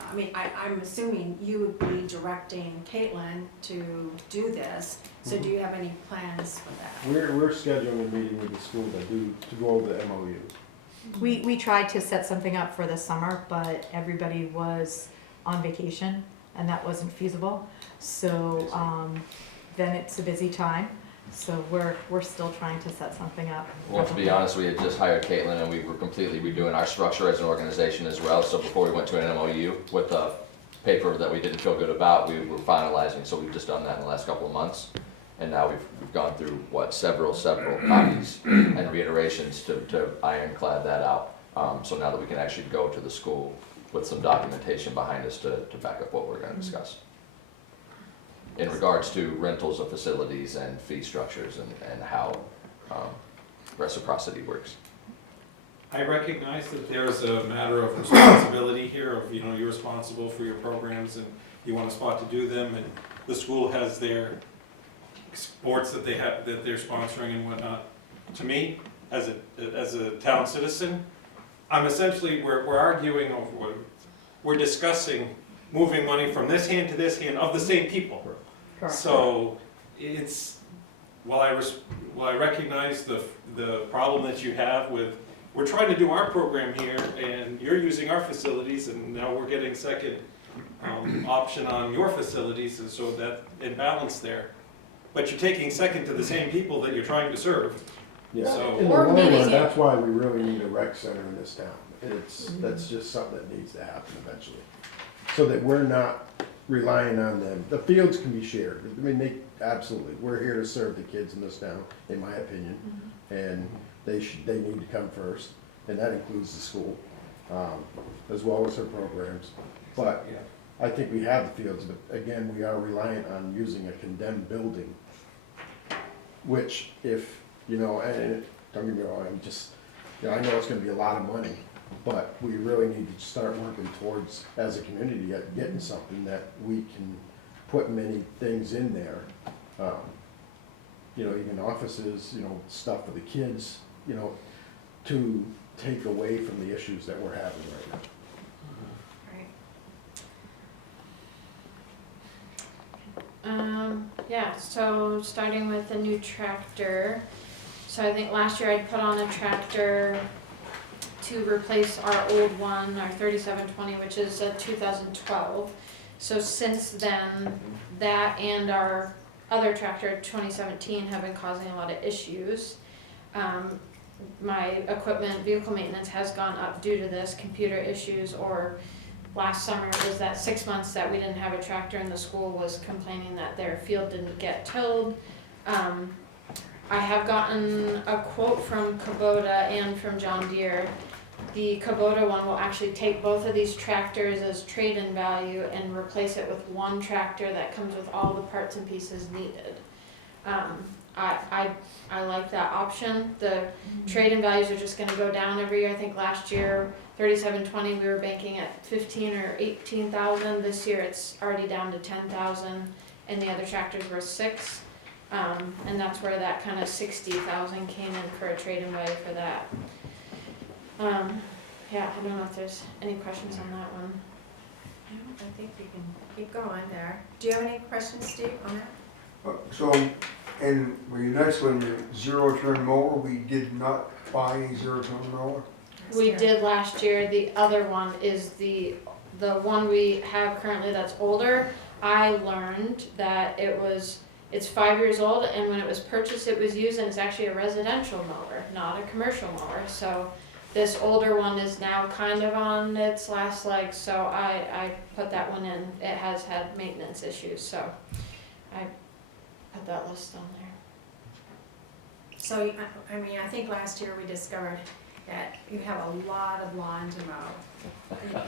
I mean, I'm assuming you would be directing Caitlin to do this, so do you have any plans for that? We're scheduling a meeting with the school to go over the MOU. We tried to set something up for the summer, but everybody was on vacation, and that wasn't feasible. So, then it's a busy time, so we're still trying to set something up. Well, to be honest, we had just hired Caitlin and we were completely redoing our structure as an organization as well. So before we went to an MOU with the paper that we didn't feel good about, we were finalizing. So we've just done that in the last couple of months. And now we've gone through, several copies and reiterations to ironclad that out. So now that we can actually go to the school with some documentation behind us to back up what we're gonna discuss. In regards to rentals of facilities and fee structures and how reciprocity works. I recognize that there's a matter of responsibility here, of, you know, you're responsible for your programs and you want a spot to do them, and the school has their sports that they're sponsoring and whatnot. To me, as a town citizen, I'm essentially, we're arguing over, we're discussing moving money from this hand to this hand of the same people. Correct. So it's, while I recognize the problem that you have with, we're trying to do our program here and you're using our facilities and now we're getting second option on your facilities, and so that imbalance there. But you're taking second to the same people that you're trying to serve. Yeah, So- in the Or long meeting run, it. that's why we really need a rec center in this town. That's just something that needs to happen eventually. So that we're not relying on them. The fields can be shared. I mean, absolutely, we're here to serve the kids in this town, in my opinion. And they need to come first, and that includes the school, as well as her programs. But I think we have the fields, but again, we are reliant on using a condemned building, which if, and don't get me wrong, I know it's gonna be a lot of money, but we really need to start working towards, as a community, at getting something that we can put many things in there. Even offices, stuff for the kids, to take away from the issues that we're having right now. Yeah, so starting with a new tractor. So I think last year I'd put on a tractor to replace our old one, our 3720, which is a 2012. So since then, that and our other tractor, 2017, have been causing a lot of issues. My equipment, vehicle maintenance has gone up due to this, computer issues, or last summer it was that 6 months that we didn't have a tractor and the school was complaining that their field didn't get tilled. I have gotten a quote from Kubota and from John Deere. The Kubota one will actually take both of these tractors as trade-in value and replace it with one tractor that comes with all the parts and pieces needed. I like that option. The trade-in values are just gonna go down every year. I think last year, 3720, we were banking at 15 or 18,000. This year it's already down to 10,000, and the other tractors were 6. And that's where that kind of 60,000 came in for a trade-in value for that. Yeah, I don't know if there's any questions on that one. I think we can keep going there. Do you have any questions, Steve, on that? So, and your next one, your zero-turn mower, we did not buy a zero-turn mower? We did last year. The other one is the one we have currently that's older. I learned that it's 5 years old, and when it was purchased, it was used, and it's actually a residential mower, not a commercial mower. So this older one is now kind of on its last legs, so I put that one in. It has had maintenance issues, so I put that list on there. So, I think last year we discovered that you have a lot of lawn to mow.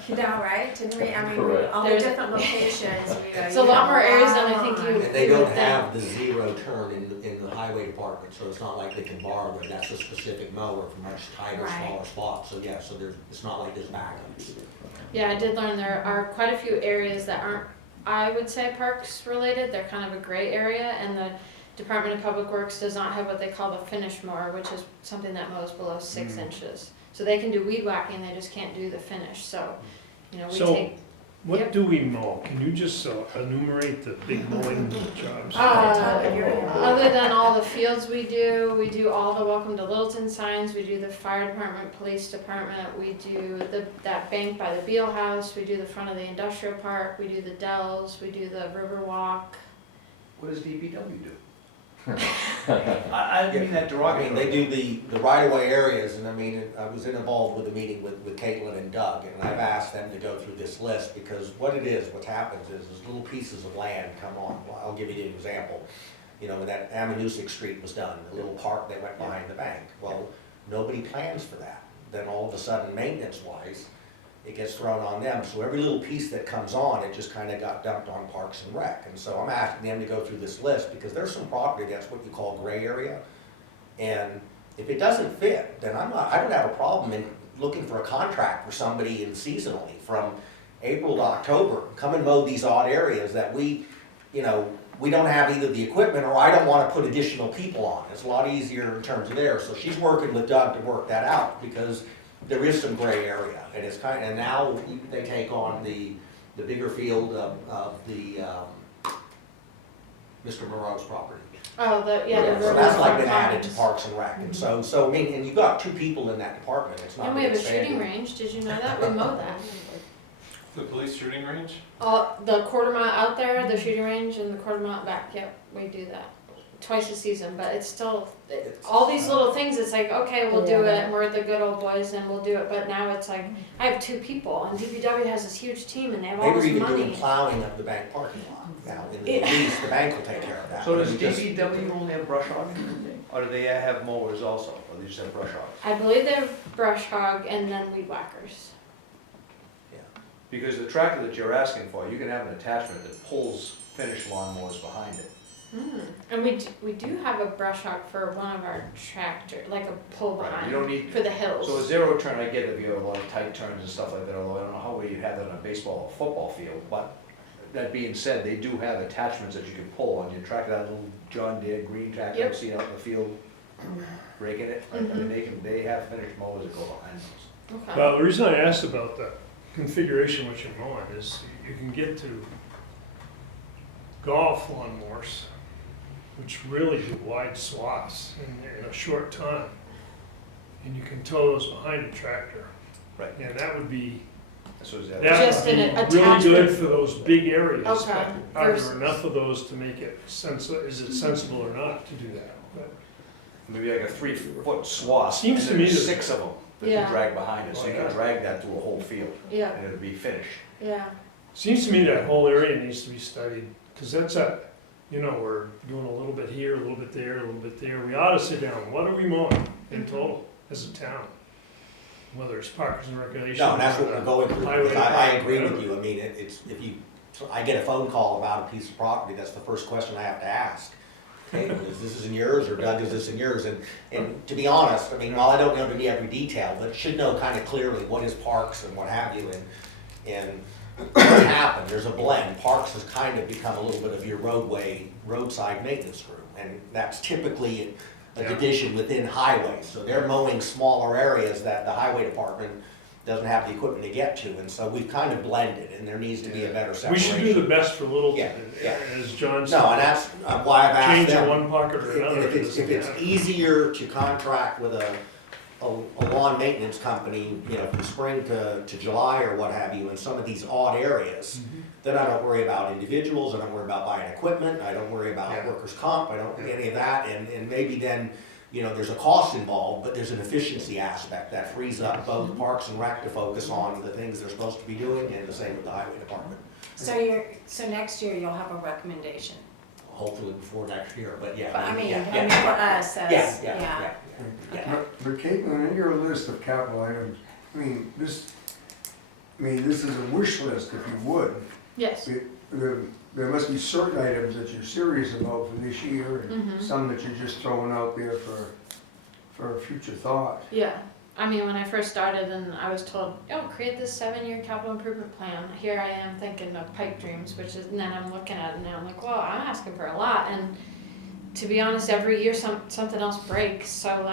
You know, right? Didn't we? Correct. All the There's- different locations. It's a lot more areas than I think you. And they you would don't think. have the zero turn in the highway department, so it's not like they can borrow them. That's a specific mower for much tighter, Right. smaller spots. So yeah, so it's not like this backup. Yeah, I did learn there are quite a few areas that aren't, I would say, parks related. They're kind of a gray area, and the Department of Public Works does not have what they call the finish mower, which is something that mows below 6 inches. So they can do weed whacking, they just can't do the finish. So, we So, take. what Yep. do we mow? Can you just enumerate the big mowing jobs? Other than all the fields we do all the welcome to Littleton signs, we do the fire department, police department, we do that bank by the Beal House, we do the front of the industrial park, we do the Dells, we do the river walk. What does DPW do? I mean that I derogatory. mean, they do the right-of-way areas, and I was involved with a meeting with Caitlin and Doug, and I've asked them to go through this list, because what happens is little pieces of land come on. Well, I'll give you an example. When that Amanusic Street was done, the little park that went behind the bank. Well, nobody plans for that. Then all of a sudden, maintenance-wise, it gets thrown on them. So every little piece that comes on, it just kind of got dumped on Parks and Rec. And so I'm asking them to go through this list, because there's some property that's what you call gray area. And if it doesn't fit, then I don't have a problem in looking for a contract for somebody in seasonally from April to October, come and mow these odd areas that we don't have either the equipment, or I don't want to put additional people on. It's a lot easier in terms of there. So she's working with Doug to work that out, because there is some gray area, and it's and now they take on the bigger field of the Mr. Moreau's property. Oh, the So that's like been added to Parks and Rec, and so I mean, and you've got 2 people in that department. It's not And we have a expanded. shooting range, did you know that? We mow that. The police shooting range? The quarter mile out there, the shooting range, and the quarter mile back, yep, we do that. Twice a season, but it's still, all these little things, it's like, okay, we'll do it, and we're the good old boys, and we'll do it, but now it's like, I have 2 people, and DPW has this huge team, and they have all They were this even doing money. plowing of the bank parking lot now. In the lease, the bank will take care of that. So does But it just- DPW only have brush hog? Or do they have mowers also, or they just have brush hogs? I believe they have brush hog and then weed whackers. Because the tractor that you're asking for, you can have an attachment that pulls finished lawnmowers behind it. And we do have a brush hog for one of our tractor, like a pull Right, behind, you don't need- for the hills. So a zero turn, I get if you have a lot of tight turns and stuff like that, although I don't know how well you have that on a baseball or football field, but that being said, they do have attachments that you can pull on your tractor, that little John Deere green tractor I've seen out in the field, raking it, right? I mean, they have finished mowers that go behind those. Okay. Well, the reason I asked about the configuration which you're mowing is you can get to golf lawnmowers, which really do wide swaths in a short time. And you can tow those behind a tractor. Right. And that would be, So is that? Just that would an be really good attachment. for those big areas. Okay. But are Versus- there enough of those to make it is it sensible or not to do that? But Maybe like a 3-foot swath, Seems and to then me there's that- 6 of them that Yeah. you drag behind it, so you Oh, can yeah. drag that through a whole field, Yeah, and it'll be finished. yeah. seems to me that whole area needs to be studied, because that's we're doing a little bit here, a little bit there, a little bit there. We ought to sit down, what are we mowing in total as a town? Whether it's parks and recreation. No, and that's what or we're going through, highway because I agree with department, you. I mean, I get a phone call about a piece of property, that's the first question I have to ask. Okay, is this in yours, or Doug, is this in yours? And to be honest, I mean, while I don't know every detail, but should know kind of clearly what is parks and what have you, and what's happened, there's a blend. Parks has kind of become a little bit of your roadside maintenance group, and that's typically a division within highways. So they're mowing smaller areas that the highway department doesn't have the equipment to get to, and so we've kind of blended, and there needs to be a better We separation. should do the best for Littleton, Yeah. as John said. No, and that's why I've asked Change in them. one pocket or another. If it's easier to contract with a lawn maintenance company, from spring to July or what have you, in some of these odd areas, then I don't worry about individuals, I don't worry about buying equipment, I don't worry about workers' comp, I don't do any of that, and maybe then, there's a cost involved, but there's an efficiency aspect that frees up both Parks and Rec to focus on the things they're supposed to be doing, and the same with the highway department. So next year you'll have a recommendation. Hopefully before next year, but yeah. But I mean, yeah. for us as, Yeah. But Caitlin, in your list of capital items, this is a wish list, if you would. Yes. There must be certain items that you're serious about for this year, and some that you're just throwing out there for future thought. Yeah, I mean, when I first started and I was told, create this 7-year capital improvement plan, here I am thinking of pipe dreams, and then I'm looking at it and I'm like, well, I'm asking for a lot, and to be honest, every year something else breaks, so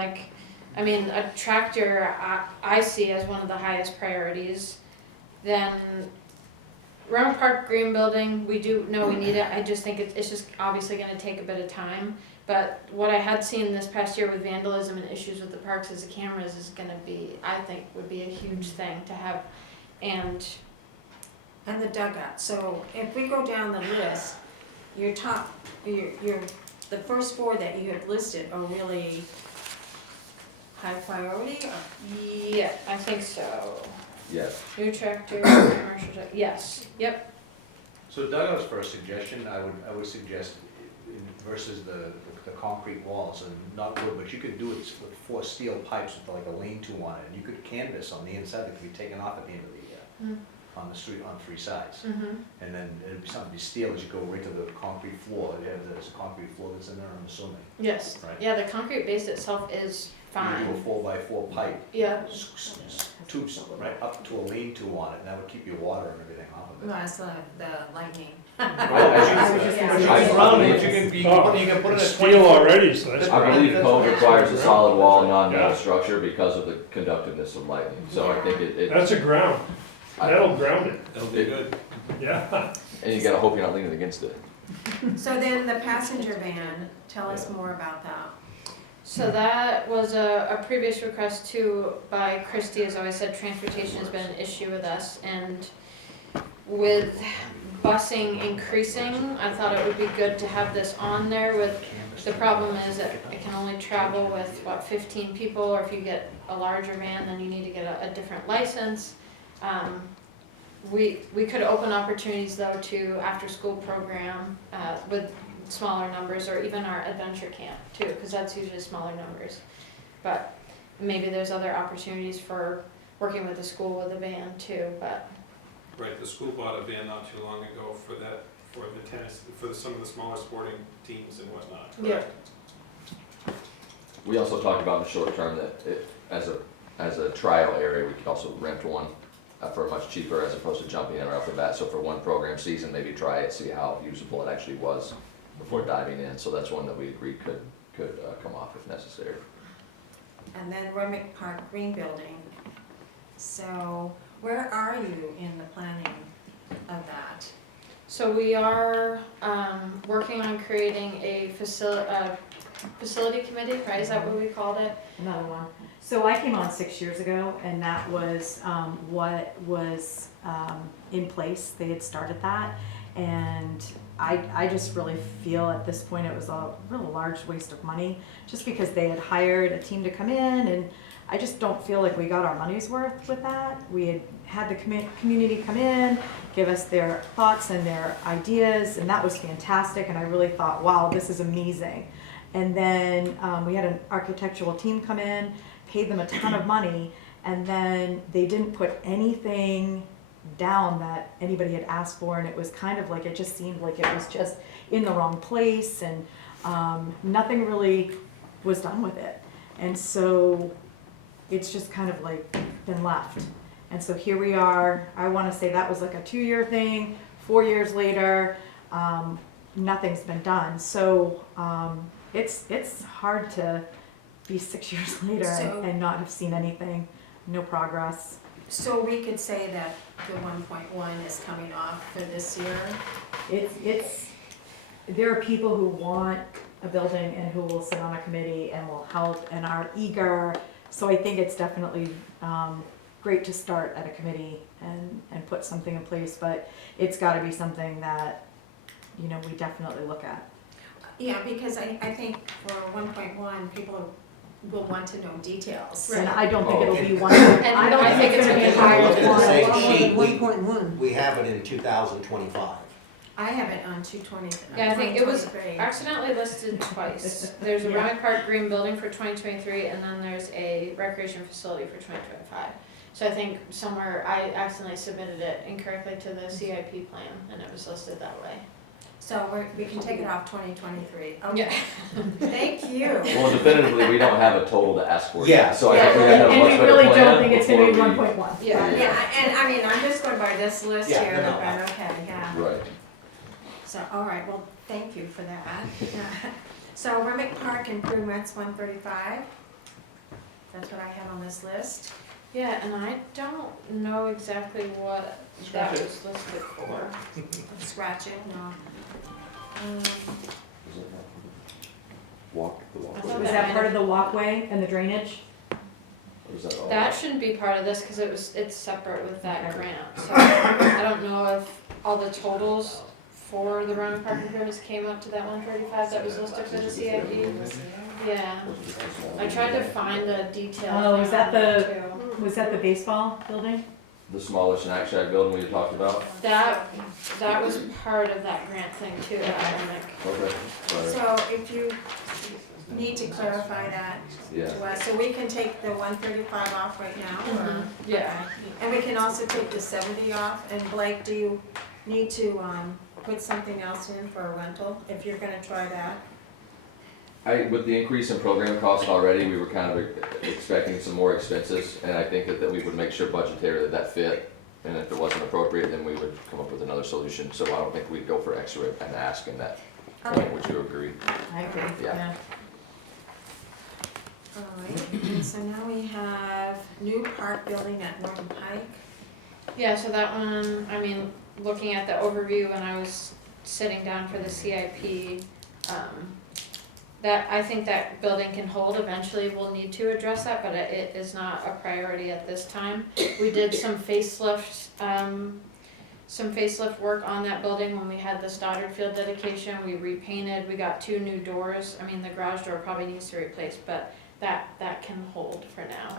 a tractor I see as one of the highest priorities. Then Round Park Green Building, we do know we need it. I just think it's just obviously going to take a bit of time. But what I had seen this past year with vandalism and issues with the parks as the cameras is going to be, I think, would be a huge thing to have. And the dugout. So if we go down the list, your the first 4 that you have listed are really high priority? yeah, I think so. Yes. New tractor, commercial tractor, yes, yep. So dugouts for a suggestion, I would suggest versus the concrete walls, and not wood, but you could do it with 4 steel pipes with like a lean-to on it, and you could canvas on the inside that could be taken off at the end of the year. Mm. on the street, on three sides. Mm-hmm. And then it'd be something, be steel as you go right to the concrete floor, there's a concrete floor that's in there, I'm assuming. Yes. Right. Yeah, the concrete base itself is You do fine. a 4x4 pipe, Yeah. tubes right up to a lean-to on it, and that would keep your water and everything off of it. Well, it's the lightning. You can put it at Steel already, so that's. I believe code requires a solid wall, non-metal structure because of the conductiveness of lightning, so I think it. That's a ground, that'll ground it, That'll be good. yeah. And you gotta hope you're not leaning against it. So then the passenger van, tell us more about that. So that was a previous request too by Christie. As I always said, transportation has been an issue with us, and with busing increasing, I thought it would be good to have this on there. With the problem is that it can only travel with 15 people, or if you get a larger van, then you need to get a different license. We could open opportunities though to after-school program with smaller numbers, or even our adventure camp too, because that's usually smaller numbers. But maybe there's other opportunities for working with the school with a van too, but. Right, the school bought a van not too long ago for that, for the tennis, for some of the smaller sporting teams and whatnot. Yeah. We also talked about in the short term that as a trial area, we could also rent one for much cheaper as opposed to jumping in right off the bat. So for one program season, maybe try it, see how usable it actually was before diving in. So that's one that we agreed could come off if necessary. And then Remick Park Green Building. So where are you in the planning of that? So we are working on creating a facility committee, right? Is that what we called it? Another one. So I came on 6 years ago, and that was what was in place. They had started that, and I just really feel at this point it was a real large waste of money, just because they had hired a team to come in, and I just don't feel like we got our money's worth with that. We had the community come in, give us their thoughts and their ideas, and that was fantastic, and I really thought, wow, this is amazing. And then we had an architectural team come in, paid them a ton of money, and then they didn't put anything down that anybody had asked for, and it was kind of like, it just seemed like it was just in the wrong place, and nothing really was done with it. And so it's just kind of like been left. And so here we are. I want to say that was like a 2-year thing. 4 years later, nothing's been done. So it's hard to be 6 years later and not have seen anything, no progress. So we could say that the 1.1 is coming off for this year? There are people who want a building and who will sit on a committee and will help and are eager. So I think it's definitely great to start at a committee and put something in place, but it's got to be something that, you know, we definitely look at. Yeah, because I think for 1.1, people will want to know details. And I don't think it'll be one. And I don't I think it's gonna gonna be be higher Look than at the same one. sheet, 1.1. we have it in 2025. I have it on 220. Yeah, I think it was 2023. accidentally listed twice. There's a Remick Park Green Building for 2023, and then there's a recreation facility for 2025. So I think somewhere I accidentally submitted it incorrectly to the CIP plan, and it was listed that way. So we can take it off 2023. Okay. Yeah. Thank you. Well, definitively, we don't have a total to ask for Yeah. yet, so I think we have a And much we better really plan don't think it's gonna be before we- 1.1. Yeah. Yeah, and I mean, I'm just going by this list Yeah, here, no. but okay, yeah. Right. So, all right, well, thank you for that. So Remick Park improvements, 135. That's what I have on this list. Yeah, and I don't know exactly what that was listed for. Scratch it, no. Walk the I walkway. thought Was that part of the walkway and the drainage? Or is that all? That shouldn't be part of this because it's separate with that grant. So I don't know if all the totals for the Remick Park improvements came up to that 135 that was listed for the CIP. Yeah, I tried to find the detail. Oh, thing is that on there, Was that the baseball building? The smaller snack shack building we had talked about? That was part of that grant thing too, academic. Okay. Sorry. So if you need to clarify that Yeah. to us, so we can take the 135 off right now, or? Yeah. And we can also take the 70 off, and Blake, do you need to, put something else in for a rental, if you're gonna try that? With the increase in program costs already, we were kind of expecting some more expenses, and I think that we would make sure budgetary that fit. And if it wasn't appropriate, then we would come up with another solution, so I don't think we'd go for extra and ask in that point, would you agree? I agree, Yeah. yeah. All right, and so now we have new park building at Norton Pike. Yeah, so that one, I mean, looking at the overview when I was sitting down for the CIP, that, I think that building can hold, eventually we'll need to address that, but it is not a priority at this time. We did some facelift work on that building when we had the Stoddard Field dedication. We repainted, we got 2 new doors. I mean, the garage door probably needs to replace, but that can hold for now.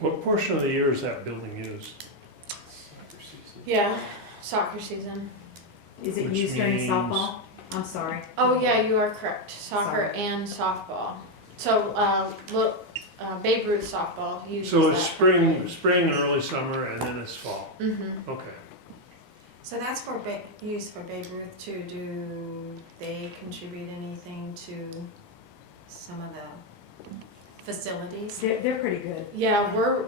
What portion of the year is that building used? Yeah, soccer season. Is it Which used during means- softball? I'm sorry. Oh, yeah, you are correct. Soccer and softball. So, Babe Ruth softball uses So that. it's spring and early summer, and then it's fall. Mm-hmm. Okay. So that's for use for Babe Ruth too. Do they contribute anything to some of the facilities? They're pretty good. Yeah, we're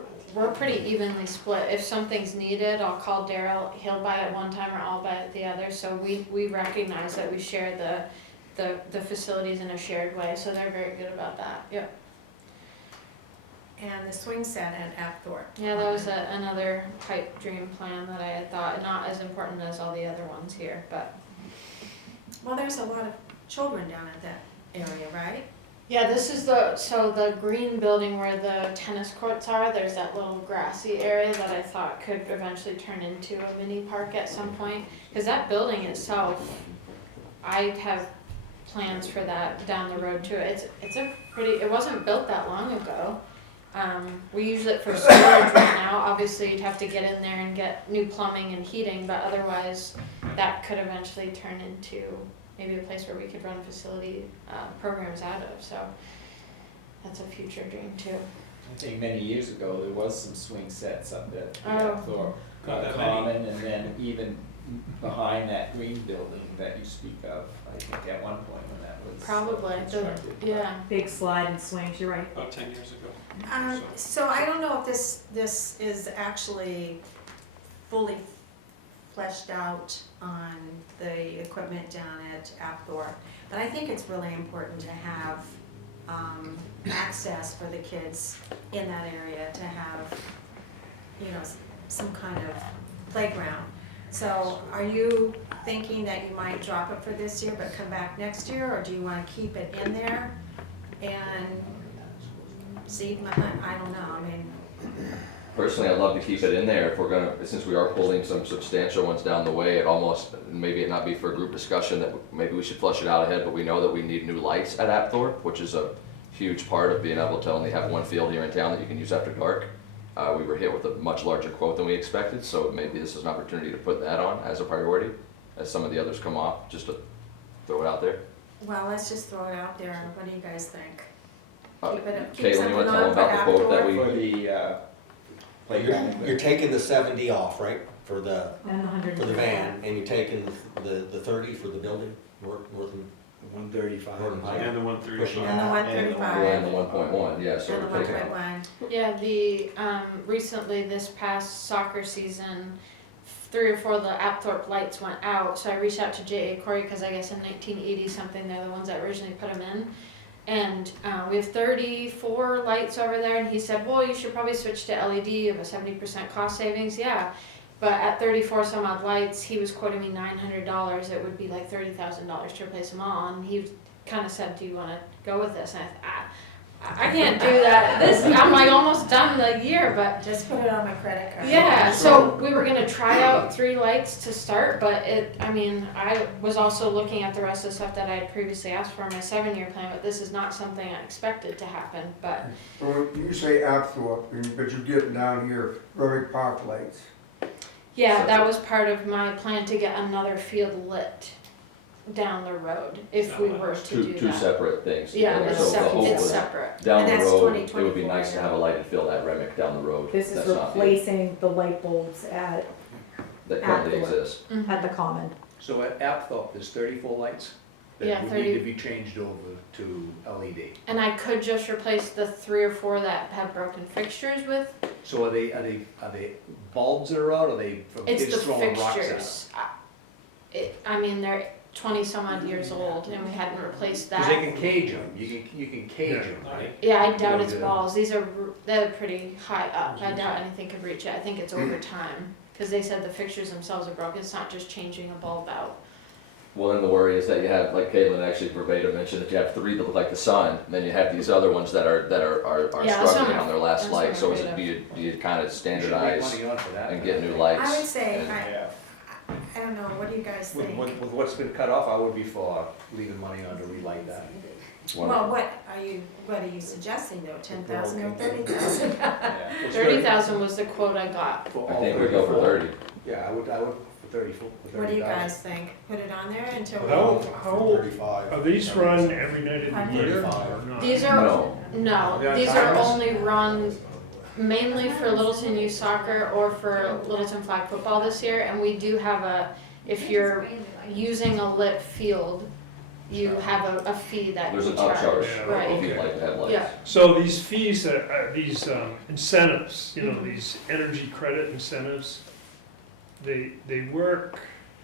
pretty evenly split. If something's needed, I'll call Daryl. He'll buy it one time or I'll buy it the other. So we recognize that we share the facilities in a shared way. So they're very good about that. Yep. And the swing set at Apthorpe. Yeah, that was another pipe dream plan that I had thought, not as important as all the other ones here, but. Well, there's a lot of children down at that area, right? Yeah, this is the green building where the tennis courts are. There's that little grassy area that I thought could eventually turn into a mini park at some point. Because that building itself, I have plans for that down the road too. It's a pretty, it wasn't built that long ago. We use it for storage right now. Obviously, you'd have to get in there and get new plumbing and heating, but otherwise, that could eventually turn into maybe a place where we could run facility programs out of. So that's a future dream too. I think many years ago, there was some swing sets up at Oh. Thorpe Not that Common, and then even behind that green building that you speak of, I think at one point when that was Probably. constructed. Yeah. Big slide and swings, you're right. About 10 years ago. So I don't know if this is actually fully fleshed out on the equipment down at Apthorpe, but I think it's really important to have access for the kids in that area to have, some kind of playground. So are you thinking that you might drop it for this year but come back next year, or do you want to keep it in there and see? I don't know, I mean. Personally, I'd love to keep it in there if we're gonna, since we are pulling some substantial ones down the way, it almost, maybe it not be for a group discussion, that maybe we should flush it out ahead, but we know that we need new lights at Apthorpe, which is a huge part of being able to only have one field here in town that you can use after dark. We were hit with a much larger quote than we expected, so maybe this is an opportunity to put that on as a priority, as some of the others come off, just to throw it out there. Well, let's just throw it out there. What do you guys think? Caitlin, Keep you something wanna tell on them about the for quote that Apthorpe? For the playground. You're taking the 70 off, right, for the And the 100. for the van, and you're taking the 30 for the building, north and 135. And the 135. Pushing And the out. 135. And the 1.1, yeah, so And the we're taking out. 1.1. Yeah, recently this past soccer season, 3 or 4 of the Apthorpe lights went out, so I reached out to J.A. Corey, because I guess in 1980 something, they're the ones that originally put them in. And we have 34 lights over there, and he said, well, you should probably switch to LED, you have a 70% cost savings, yeah. But at 34 some odd lights, he was quoting me $900, it would be like $30,000 to replace them all, and he kind of said, do you want to go with this? And I can't do that. I'm like almost done the year, but Just put it on my credit card. yeah, so we were gonna try out 3 lights to start, but I was also looking at the rest of the stuff that I had previously asked for in my 7-year plan, but this is not something I expected to happen, but So when you say Apthorpe, but you're getting down here, Berwick Park lights. yeah, that was part of my plan to get another field lit down the road if we were to do Two that. separate things. Yeah, together. it's So the separate, hope it's was separate. down And the that's road, it would be 2024, nice to yeah. have a lighted field at Remick down the road. This is That's not here. replacing the light bulbs at That currently Apthorpe. exists. the common. So at Apthorpe, there's 34 lights Yeah, that would 30. need to be changed over to LED. And I could just replace the 3 or 4 that have broken fixtures with. So are they bulbs that are out, or are they from It's kids the throwing rocks at them? fixtures. I mean, they're 20 some odd years old and we hadn't replaced Because they that. can cage them, you can cage Yeah. them, right? Yeah, I doubt it's Yeah. balls. They're pretty high up. I doubt anything could reach it. I think it's over time. Because they said the fixtures themselves are broken. It's not just changing a bulb out. Well, then the worry is that you have, like Caitlin actually verbatim mentioned, that you have 3 that look like the sun, and then you have these other ones that are Yeah, that's struggling what on their last that's light. what So I'm is it, afraid do you kind of You should standardize make money on for that. and get new lights? I would say, and- Yeah. I don't know, what do you guys With, think? with what's been cut off, I would be for leaving money on to relight that. Well, what are you suggesting though, 10,000 or 30,000? Yeah. 30,000 was the quote I got. For I all think we go for 30. Yeah, I would for 34, for 30,000. What do you guys think? Put it on there until How 35. are these run every night of the year or 35. not? These are No. Yeah, these are times? only run mainly for Littleton youth soccer or for Littleton flag football this year, and we do have if you're using a lit field, you have a fee that There's we an charge. upcharge Right. if you'd like to have lights. Yeah. So these fees, these incentives, these energy credit incentives, they work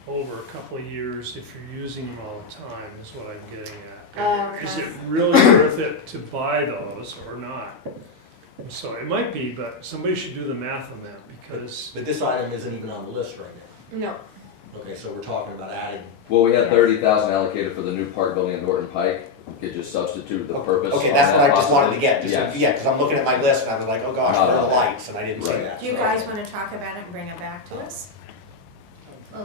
over a couple of years if you're using them all the time, is what I'm getting at. Okay. Is it really worth it to buy those or not? And so it might be, but somebody should do the math on that because, But this item isn't even on the list right No. now. Okay, so we're talking about adding. Well, we had 30,000 allocated for the new park building at Norton Pike. We could just substitute the purpose. Okay, on that's what that I just wanted to possibly. get, Yes. yeah, because I'm looking at my list and I was like, oh gosh, Not where are on the that. lights? And I didn't see Right. that. Do you so- guys wanna talk about it and bring it back to us?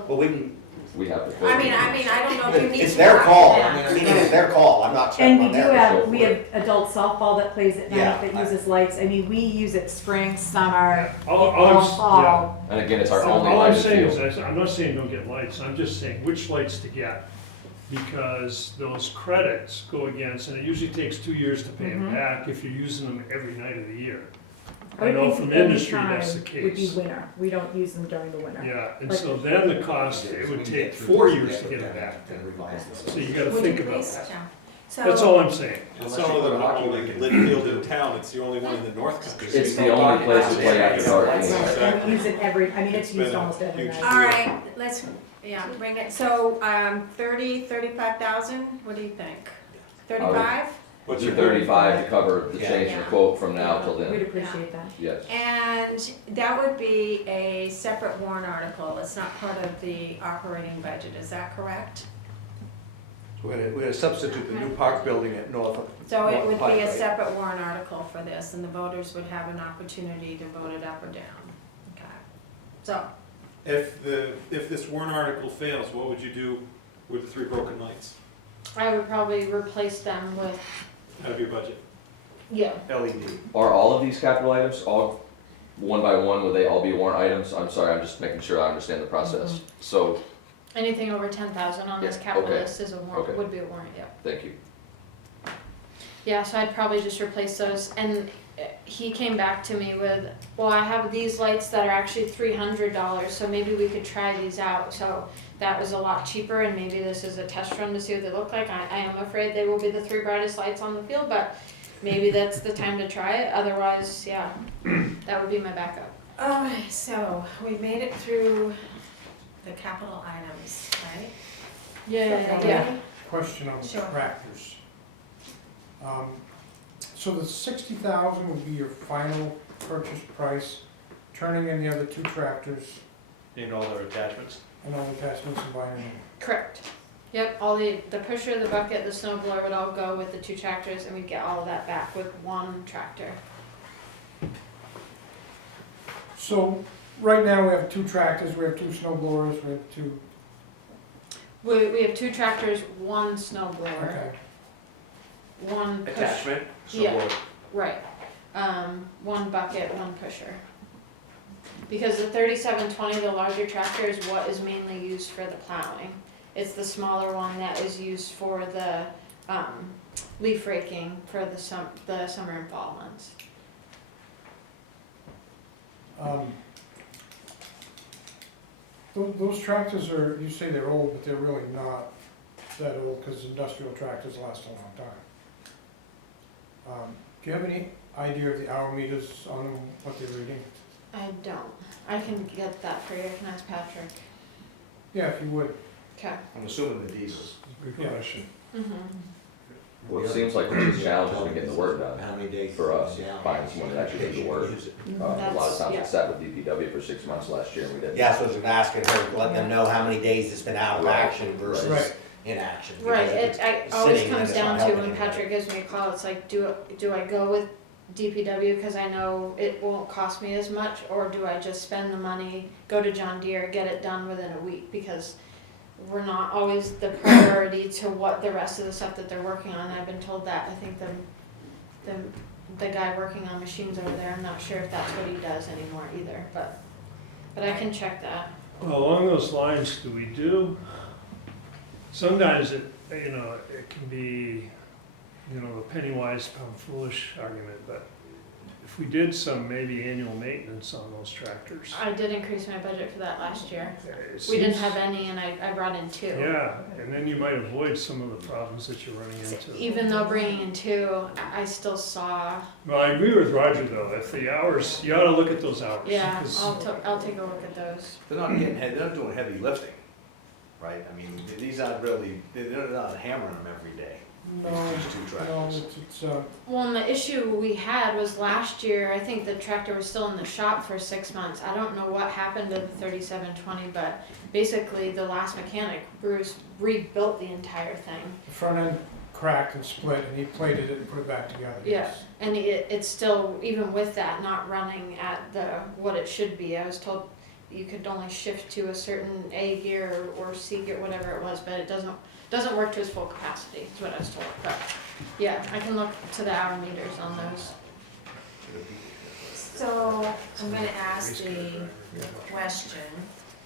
Well, we can, We have to. I mean, I don't know if you need to. it's their talk call, to I them. mean, it's their call, I'm not And stepping we on do theirs. have, we have adult softball that plays at Yeah, night that uses lights. I mean, we use it spring, summer, all I'm, fall. And again, it's our So only all I'm lighted saying field. is, I'm not saying don't get lights, I'm just saying which lights to get. Because those credits go against, and it usually takes 2 years to pay them Mhm. back if you're using them every night of the year. I I would know think from the only industry that's the time would be case. winter. We don't use them during the winter. Yeah, and Like- so then the cost, it would take 4 years to get it back. Then revise this. So you gotta Would think you about please? that. Yeah. That's So, all I'm saying. It's some of them are only lit field in town, it's the only one in the North Country. It's the only place to play after dark. Right, anyway. and we use it every, I mean, it's It's been used a almost every huge- night. all right, let's, bring it, so, 35,000, what do you think? 35? What's Do your 35 to cover the Yeah. change in Yeah. the quote from now till We'd then. appreciate that. Yes. And that would be a separate warrant article, it's not part of the operating budget, is that correct? We're gonna substitute the new park building at North. So it North would Pike, be a right? separate warrant article for this, and the voters would have an opportunity to vote it up or down. Okay. So, If this warrant article fails, what would you do with the 3 broken lights I would probably replace them with out of your budget? LED. Are all of these capital items, all one by one, will they all be warrant items? I'm sorry, I'm just making sure I understand the process. So, anything over 10,000 on this capital okay. list is a warrant. Okay. Would be a warrant. Yeah. thank you. Yeah, so I'd probably just replace those. And he came back to me with, well, I have these lights that are actually $300, so maybe we could try these out. So that was a lot cheaper, and maybe this is a test run to see what they look like. I am afraid they will be the 3 brightest lights on the field, but maybe that's the time to try it. Otherwise, yeah, that would be my backup. alright, so we made it through the capital items, right? Yeah. Question on the Sure. tractors. So the 60,000 will be your final purchase price, turning in the other 2 tractors And all their attachments. and all the attachments and buying them. Correct. Yep, all the pusher, the bucket, the snow blower would all go with the 2 tractors, and we'd get all of that back with 1 tractor. So, right now, we have 2 tractors, we have 2 snow blowers, we have 2, We have 2 tractors, 1 snow blower, okay. 1 push. Attachment, so Yeah. we'll- Right, 1 bucket, 1 pusher. Because the 3720, the larger tractor, is what is mainly used for the plowing. It's the smaller one that is used for the leaf raking for the summer and fall months. Those tractors are, you say they're old, but they're really not that old, because industrial tractors last a long time. Do you have any idea of the hour meters on them, what they're reading? I don't. I can get that for you. I can ask Patrick. Yeah, if you would. Okay. I'm assuming the diesels. Good question. Well, it seems like the biggest challenge is getting the work done How many days? for us, finding someone that actually do the work. A lot of That's- times yeah. we sat with DPW for 6 months last year and we didn't. Yeah, so I was gonna ask her, let them know how many days it's been out of Right. action versus Right. inaction. Right. Because if It it's always sitting, then comes it's not down to helping when anybody. Patrick gives me a call. It's like, do I go with DPW because I know it won't cost me as much, or do I just spend the money, go to John Deere, get it done within a week? Because we're not always the priority to what the rest of the stuff that they're working on. I've been told that. I think the guy working on machines over there, I'm not sure if that's what he does anymore either, but I can check that. Well, along those lines, do we do, sometimes it, you know, it can be, you know, a penny wise, pound foolish argument, but if we did some maybe annual maintenance on those tractors. I did increase my budget for that last year. it We didn't seems- have any, and I brought in 2. Yeah, and then you might avoid some of the problems that you're running into. Even though bringing in 2, I still saw, Well, I agree with Roger though, if the hours, you ought to look at those hours. yeah, because- I'll take a look at those. They're not getting, they're not doing heavy lifting, right? I mean, these aren't really, they're not hammering them every day. No, These 2 no, tractors. it's, Well, and the issue we had was last year, I think the tractor was still in the shop for 6 months. I don't know what happened to the 3720, but basically the last mechanic, Bruce, rebuilt the entire thing. the front end cracked and split, and he plated it and put it back together. Yeah, and it's still, even with that, not running at what it should be. I was told you could only shift to a certain A gear or C gear, whatever it was, but it doesn't work to its full capacity, is what I was told. But yeah, I can look to the hour meters on those. So I'm gonna ask the question,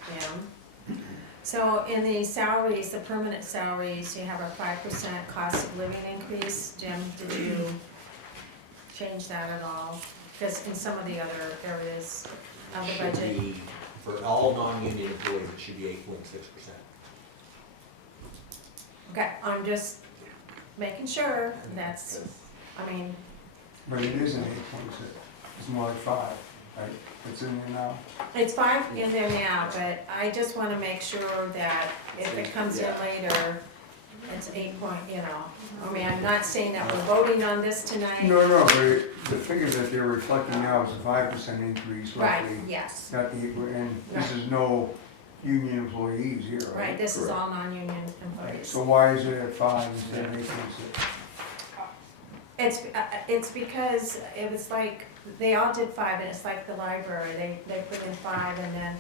Jim. So in the salaries, the permanent salaries, you have a 5% cost of living increase. Jim, did you change that at all? Because in some of the other areas of the Should budget. be, for all non-union employees, it should be 8.6%. Okay, I'm just making sure that's, I mean, But it is an 8.6, it's more like 5, right? It's in there now. it's 5 in there now, but I just wanna make sure that if it comes in later, it's 8 point, you know. I mean, I'm not saying that we're voting on this tonight. No, but the figure that they're reflecting now is a 5% increase Right, roughly. yes, Not the, and this Right. is no union employees here, right? right, this is all non-union employees. So why is it at 5 instead of 8.6? It's because it was like, they all did 5, and it's like the library, they put in 5, and then,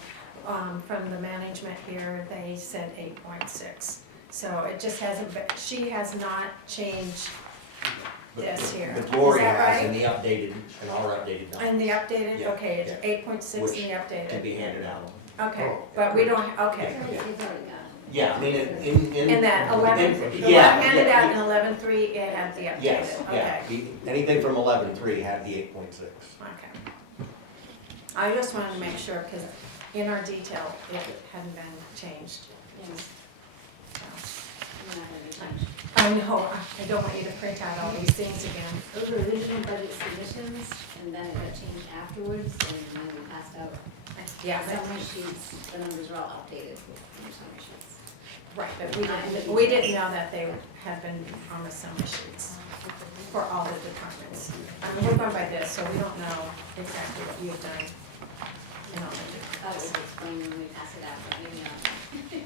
from the management here, they said 8.6. So it just hasn't, she has not changed this here. But Gloria Is that has right? in the updated, in our updated numbers. And the updated, Yeah, okay, it's yeah. 8.6 in the updated. To be handed out. Okay, but we don't, okay. It's already got it. Yeah, I mean, in. In that 11, the one Yeah, handed yeah, out in 11.3, it had the updated, Yes, yeah, okay. anything from 11.3 had the 8.6. Okay. I just wanted to make sure, because in our detail, it hadn't been changed. Yes. So. You're not gonna be touched. I know, I don't want you to print out all these things again. Those were original budget submissions, and then it got changed afterwards, and then we passed out Yeah, but- summary sheets, the numbers are all updated with the summary sheets. right, but we didn't know that they had been on the summary sheets for all the departments. I mean, we're going by this, so we don't know exactly what you've done in all the That was departments. explained when we passed it out, but maybe not. Yeah.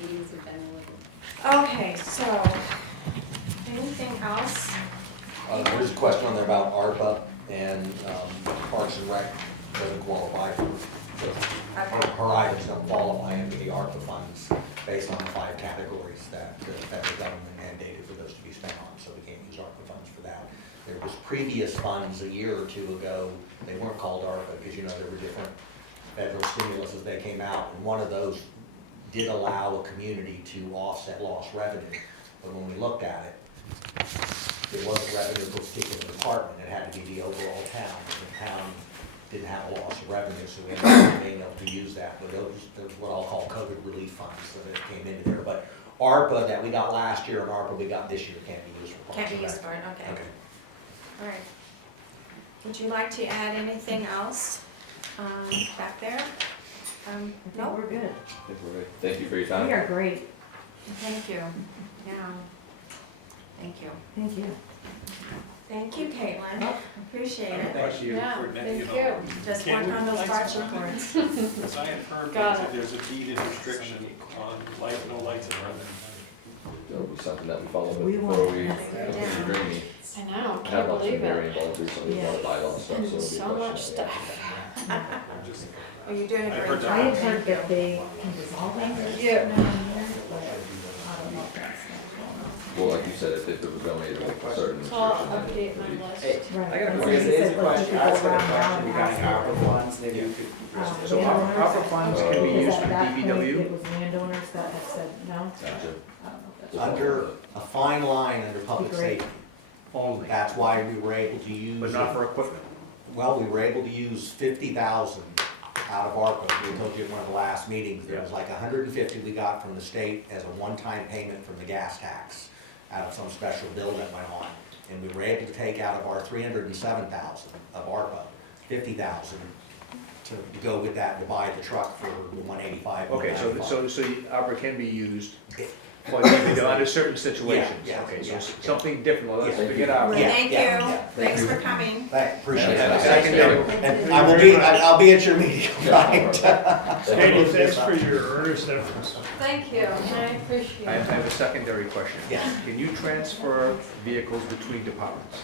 Meetings have been a little. Okay, so, anything else? There's a question on there about ARPA and Parks and Rec doesn't qualify for, her items don't qualify under the ARPA funds based on the 5 categories that the federal government mandated for those to be spent on, so we can't use ARPA funds for that. There was previous funds a year or two ago, they weren't called ARPA because there were different federal stimulus as they came out, and one of those did allow a community to offset lost revenue, but when we looked at it, it wasn't revenue for a particular department, it had to be the overall town, and the town didn't have a loss of revenue, so we ended up being able to use that, but those what I'll call COVID relief funds, so that came into there, but ARPA that we got last year and ARPA we got this year can't be used for Parks Can't be and Rec. used for it, okay. Okay. All right. Would you like to add anything else back there? No? We're good. I think we're good. Thank you for your time. We are great. Thank you. Yeah. Thank you. Thank you. Thank you, Caitlin. Appreciate it. Thank you Yeah, for, thank you know. you. Just Can work we on those like parts some reports. Because I have heard Got that it. there's a deeded restriction on no lights in front. That'll be something that we follow up We before want we that. bring me. I know, I can't have lots of believe very it. involved recently with a lot of bylaw stuff, so it'll be a So question much that we have. stuff. I'm just, Oh, you're doing a I've great heard job. I had heard that they can dissolve things. Yeah. But I don't know if that's Well, like you said, if it was only a certain So I'll restriction, update then my it would be. list. Hey, right. I got a And so question, he it's said, a like, question, people I just got a around question now regarding ask ARPA for, funds, maybe you could. So ARPA funds can be because used at for that point, DPW? it was landowners that had said no. Gotcha. I don't know if that's. Under a fine line under public Great. safety, Only, that's why we were able to use. but not for equipment. Well, we were able to use 50,000 out of ARPA. We told you at one of the last meetings, there was like 150 we got from the state as a one-time payment from the gas tax out of some special bill that went on. And we were able to take out of our 307,000 of ARPA, 50,000 to go with that to buy the truck for the 185. Okay, so 195. ARPA can be used for DPW under certain situations. Yeah, Okay, so yeah. something different, well, let's Yeah. forget ARPA. Yeah, Thank yeah, you. yeah. Thanks for coming. Appreciate Yeah, that. secondary. And I'll be at your meeting, right? Katie, thanks for your earnest efforts. Thank you, I appreciate I it. have a secondary question. Yeah. Can you transfer vehicles between departments?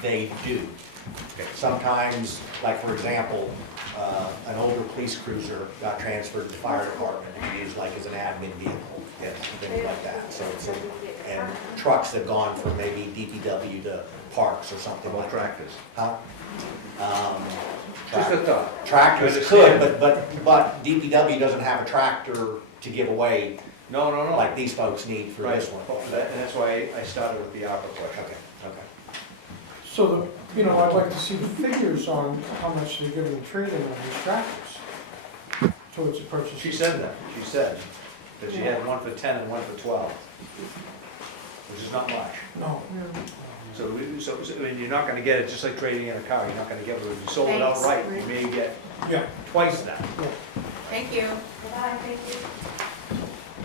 They do. Sometimes, like for example, an older police cruiser got transferred to the fire department and used like as an admin vehicle and things like that. So and trucks have gone from maybe DPW to parks or something About like that. tractors? Huh? Just a thought. Tractors Understand. could, but DPW doesn't have a tractor to give away No, no, no. like these folks need for Right. this one. And that's why I started with the ARPA question. Okay, okay. So, I'd like to see the figures on how much they're giving the trade-in on these tractors towards the purchase. She said that, she said that she had one for 10 and one for 12, which is not much. No. So, I mean, you're not gonna get it, just like trading in a car, you're not gonna get it, if you sold it Thanks. outright, you may get Yeah. twice that. Thank you. Bye, thank you.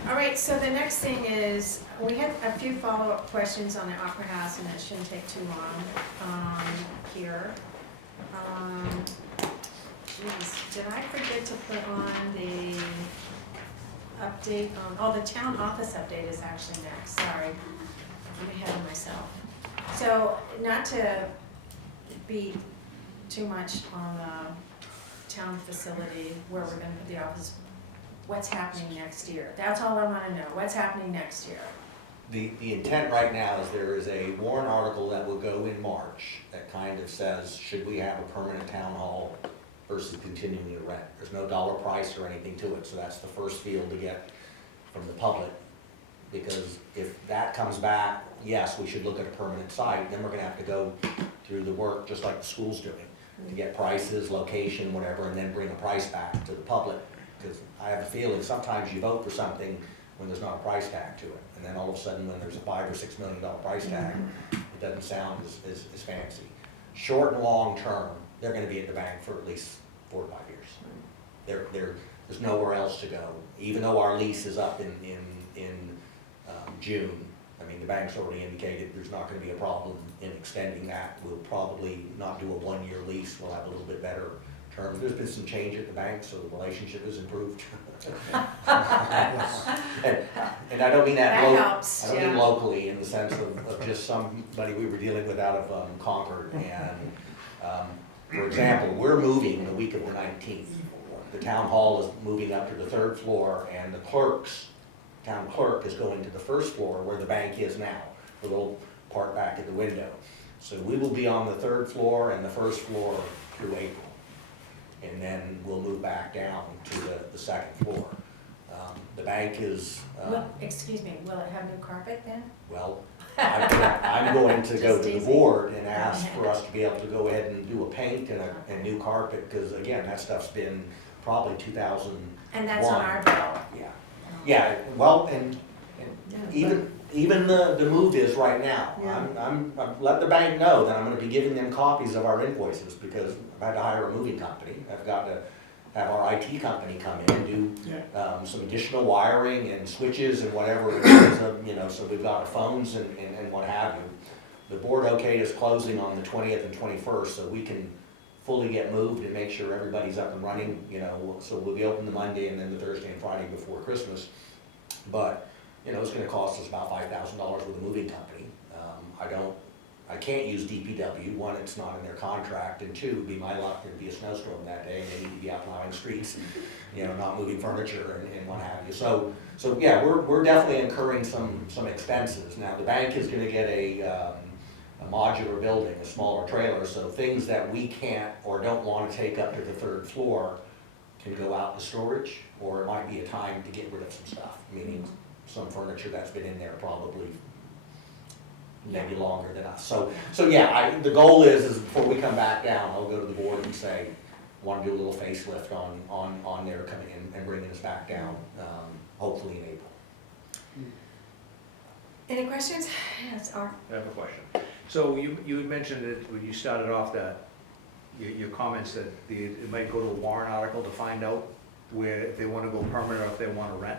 All right, so the next thing is, we had a few follow-up questions on the Opera House, and it shouldn't take too long here. Geez, did I forget to put on the update on, oh, the town office update is actually next, sorry. I'm ahead of myself. So, not to be too much on the town facility where we're gonna put the office, what's happening next year? That's all I wanna know, what's happening next year? The intent right now is there is a warrant article that will go in March that kind of says, should we have a permanent town hall versus continuing to rent? There's no dollar price or anything to it, so that's the first field to get from the public. Because if that comes back, yes, we should look at a permanent site, then we're gonna have to go through the work, just like the school's doing, to get prices, location, whatever, and then bring a price back to the public. Because I have a feeling sometimes you vote for something when there's not a price tag to it. And then all of a sudden, when there's a $5 or $6 million price tag, it doesn't sound as fancy. Short and long term, they're gonna be at the bank for at least 4 to 5 years. There's nowhere else to go. Even though our lease is up in June, I mean, the bank's already indicated there's not gonna be a problem in extending that. We'll probably not do a 1-year lease, we'll have a little bit better terms. There's been some change at the bank, so the relationship has improved. And and I don't mean that That helps, I don't mean yeah. locally in the sense of just somebody we were dealing with out of Concord. And, for example, we're moving the week of the 19th. The town hall is moving up to the 3rd floor, and the town clerk is going to the 1st floor where the bank is now, the little part back at the window. So we will be on the 3rd floor and the 1st floor through April. And then we'll move back down to the 2nd floor. The bank is, Excuse me, will it have new carpet then? well, I'm going to go Just to the easy. board and ask for us to be able to go ahead and do a paint and new carpet, because again, that stuff's been probably 2001. And that's on our bill. Yeah, yeah, well, and even the move is right now. Yeah. I'm letting the bank know that I'm gonna be giving them copies of our invoices, because I've had to hire a moving company. I've got to have our IT company come in and do some additional wiring and switches and whatever it is, so we've got our phones and what have you. The board okayed us closing on the 20th and 21st, so we can fully get moved and make sure everybody's up and running, so we'll be open the Monday and then the Thursday and Friday before Christmas. But, it's gonna cost us about $5,000 with a moving company. I can't use DPW. One, it's not in their contract, and two, be my luck, there'd be a snowstorm that day, and they need to be out plowing streets, not moving furniture and what have you. So yeah, we're definitely incurring some expenses. Now, the bank is gonna get a modular building, a smaller trailer, so things that we can't or don't wanna take up to the 3rd floor can go out to storage, or it might be a time to get rid of some stuff, meaning some furniture that's been in there probably maybe longer than us. So yeah, the goal is before we come back down, I'll go to the board and say, want to do a little facelift on their coming in and bringing us back down, hopefully in April. Any questions? Yes, Art. I have a question. So you had mentioned that when you started off that, your comments that it might go to a warrant article to find out where, if they want to go permanent or if they want to rent.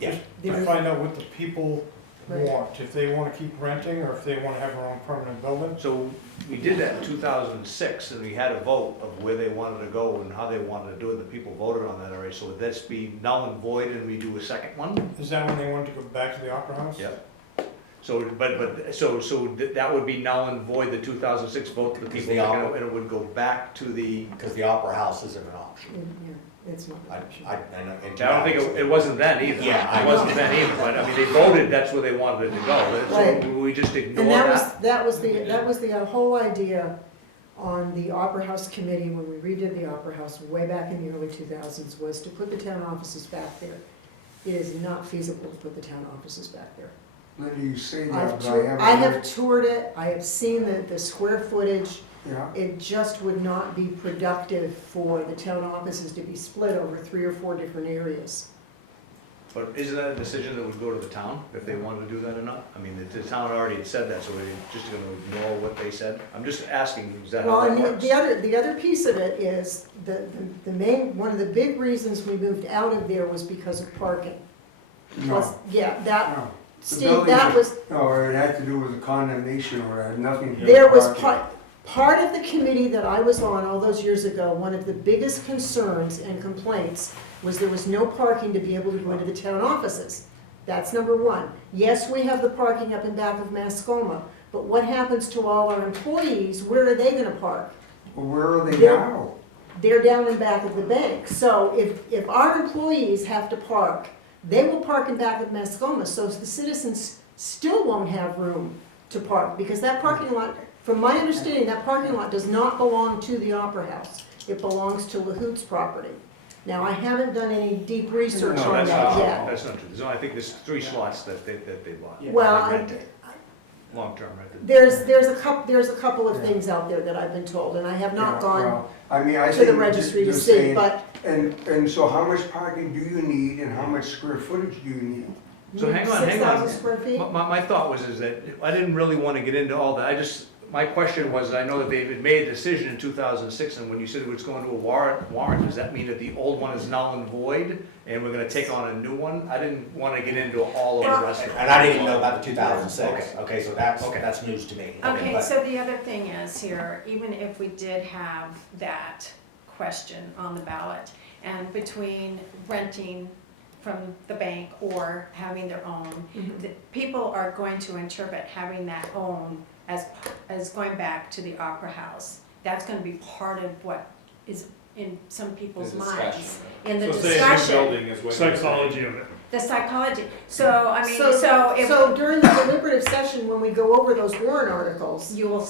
Yeah. To find out what the people Right. want, if they wanna keep renting or if they wanna have their own permanent building. So we did that in 2006, and we had a vote of where they wanted to go and how they wanted to do it. The people voted on that already. So would this be null and void and we do a second one? Is that when they wanted to go back to the Opera House? Yep. So, that would be null and void, the 2006 vote to the Because people, the and opera- it would go back to the, Because the Opera House isn't an option. Yeah, it's not an option. I know. I don't think it wasn't then either. Yeah, It wasn't then either, but I mean, they voted, that's where they wanted it to go. Right. So we just ignore And that? that was the whole idea on the Opera House committee, when we redid the Opera House way back in the early 2000s, was to put the town offices back there. It is not feasible to put the town offices back there. Linda, you say that, I've but I haven't. I have toured it, I have seen the square footage. Yeah, It just would not be productive for the town offices to be split over 3 or 4 different areas. But isn't that a decision that would go to the town, if they wanted to do that or not? I mean, the town already had said that, so we're just gonna ignore what they said? I'm just asking, is that Well, how that and works? the other piece of it is, the main, one of the big reasons we moved out of there was because of parking. Plus, no, yeah, that, no. The Steve, building that was, No, it had to do with the condemnation, or it had nothing to do with there was parking. part of the committee that I was on all those years ago, one of the biggest concerns and complaints was there was no parking to be able to go into the town offices. That's number one. Yes, we have the parking up in back of Mascoma, but what happens to all our employees? Where are they gonna park? Well, where are they They're- now? They're down in back of the bank. So if our employees have to park, they will park in back of Mascoma, so the citizens still won't have room to park, because that parking lot, from my understanding, that parking lot does not belong to the Opera House. It belongs to LaHoot's property. Now, I haven't done any deep research No, on that's that not, yet. that's not true. I think there's 3 slots that they bought. Well, They rented. Long-term rented. there's a couple of things out there that I've been told, and I have not Yeah, gone well, I mean, I to the think registry to just see, saying- but And so how much parking do you need, and how much square footage do you need? So hang on, 6,000 square feet? My thought was that I didn't really want to get into all that. My question was, I know that they had made a decision in 2006, and when you said it was going to a warrant, does that mean that the old one is null and void, and we're gonna take on a new one? I didn't want to get into all of the rest of it. And I didn't even know about the 2006. Okay, so that's news to me. Okay, but- so the other thing is here, even if we did have that question on the ballot, and between renting from the bank or having their own, Mhm. people are going to interpret having that own as going back to the Opera House. That's gonna be part of what is in some people's The minds. discussion. In the So say a new discussion, building is what you're saying. Psychology of it. the psychology. So, I mean, so if So during the deliberative session, when we go over those warrant articles, you'll that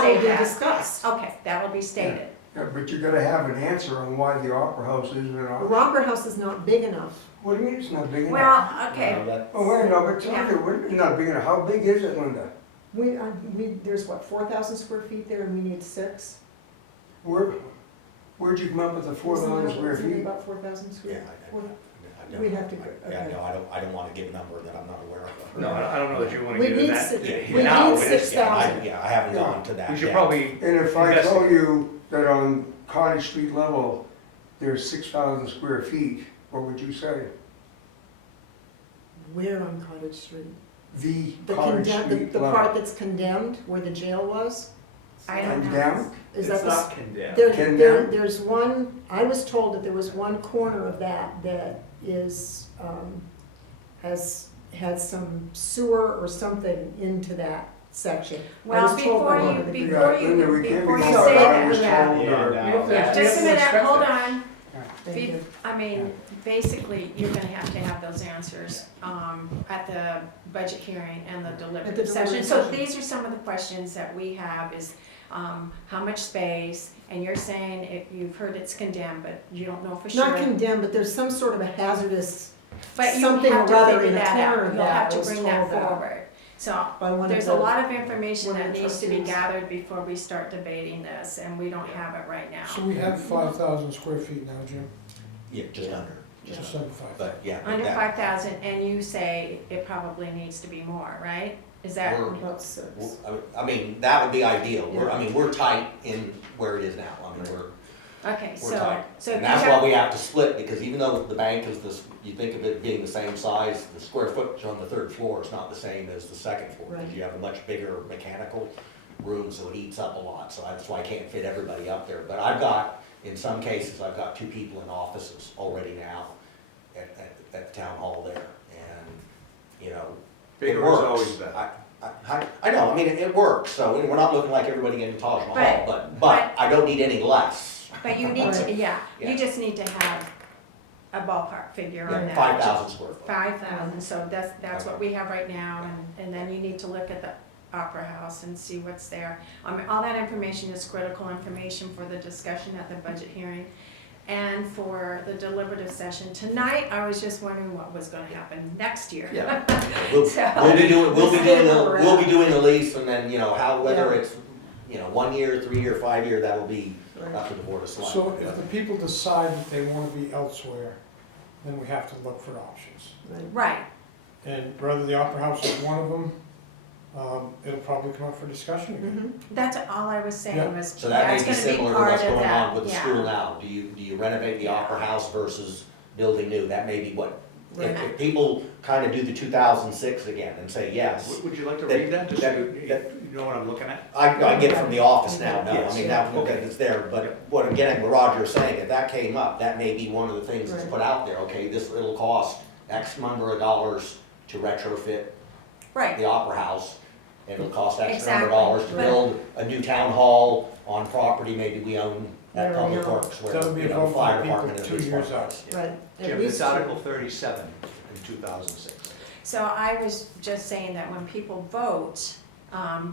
say will be that. discussed. Okay, that will be stated. Yeah, but you gotta have an answer on why the Opera House isn't an The option. Opera House is not big enough. What do you mean it's not big enough? Well, okay, No, that- Oh, wait, no, but Yeah. tell me, it's not big enough. How big is it, Linda? There's what, 4,000 square feet there and we need 6? Where'd you come up with the 4,000 square Isn't it feet? about 4,000 Yeah, square? I don't. We'd have to go- Yeah, okay. no, I don't wanna give a number that I'm not aware of. No, I don't know that you wanna We get need in that. six- Yeah, we now, need it's- 6,000. Yeah, I haven't gone to that We should yet. probably, And if I Investigate. tell you that on Cottage Street level, there's 6,000 square feet, what would you say? Where on Cottage Street? The The Cottage condemned, Street the level. part that's condemned, where the jail was? I don't know. Condemned? Is It's that the? not condemned. There's one, I was told that there was one corner of that is, has some sewer or something into that section. I well, was told by before one you, of the- before Yeah, Linda, we you, can't before be you going say by that, just yeah. told her. Yeah, just a minute, hold on. Thank Be- you. I mean, basically, you're gonna have to have those answers, at the budget hearing and the deliberative session. deliberative So session. these are some of the questions that we have is, how much space? And you're saying you've heard it's condemned, but you don't know for sure. Not condemned, but there's some sort of a hazardous, But you something have or other to figure in the that out. corner of You'll that have to was bring that told that. forward. So by one of there's the. a lot of information one of that the needs to be trustees. gathered before we start debating this, and we don't have it right now. So we have 5,000 square feet now, Jim, Yeah, just under, just under 5,000. but yeah. Under that- 5,000, and you say it probably needs to be more, right? Is that? We're- About 6. I mean, that would be ideal. We're tight in where it is now. I mean, Okay, we're so, tight. so And you that's why have, we have to split, because even though the bank is this, you think of it being the same size, the square footage on the third floor is not the same as the second floor. Because Right. you have a much bigger mechanical room, so it eats up a lot, so that's why I can't fit everybody up there. But I've got, in some cases, I've got 2 people in offices already now at the town hall there, and, you know, it bigger is works. always better. I know, I mean, it works, so we're not looking like everybody getting Taj Mahal, But- but I don't need any less. but you need to, yeah, Yeah. you just need to have a ballpark figure on Yeah, that. 5,000 square foot. 5,000, so that's what we have right now, and then you need to look at the Opera House and see what's there. All that information is critical information for the discussion at the budget hearing and for the deliberative session. Tonight, I was just wondering what was gonna happen next year. Yeah. We'll So- we'll be doing, We'll see where we're at. the lease, and then, you know, whether Yeah. it's, 1 year, 3 year, 5 year, that'll be Right. up to the board of So selectmen. if the people decide that they want to be elsewhere, then we have to look for options. Right, And whether the Opera House is one of them, it'll probably come up for discussion Mm-hmm. again. that's all I was saying Yeah. was, So that may that's be gonna be similar to part what's of going that, on with the yeah. school now. Do you renovate the Opera House versus building new? That may be what, if people kind of do the 2006 again and say yes. would you like to That- read that, just so that- you know what I'm looking at? I get it from the office now, no, I Yes. mean, that, okay, it's there, but what, again, what Roger is saying, if that came up, that may be one of the things that's Right. put out there, okay, it'll cost X number of dollars to retrofit Right, the Opera House, and it'll cost X number Exactly. of dollars to But- build a new town hall on property maybe we own at There we Public go. Works, where, That would be you a know, vote the for fire the department people and 2 police years department. out. Right. At Jim, least it's Article 37 in 2006. so I was just saying that when people vote,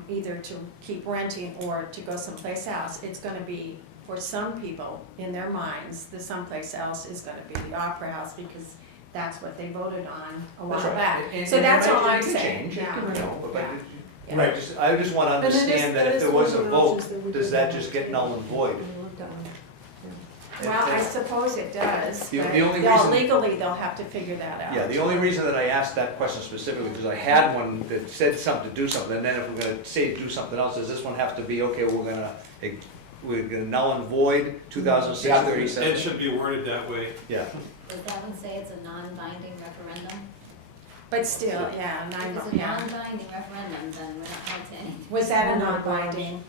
either to keep renting or to go someplace else, it's gonna be, for some people, in their minds, the someplace else is gonna be the Opera House, because that's what they voted on a while back. So that's all I'm saying, yeah. Yeah. Right, I just want to And then this- understand that that if is there was a one of the options that vote, we does could that have. just get null and void? Well, I suppose it does, The but only they'll, reason- legally, they'll have to figure that out. Yeah, the only reason that I asked that question specifically, because I had one that said something to do something, and then if we're gonna say do something else, does this one have to be, okay, we're gonna null and void 2006-37? It should be worded that way. Yeah. Does that one say it's a non-binding referendum? But still, yeah, If it's a non-binding referendum, then we're not held to anything. Was that a We're not non-binding?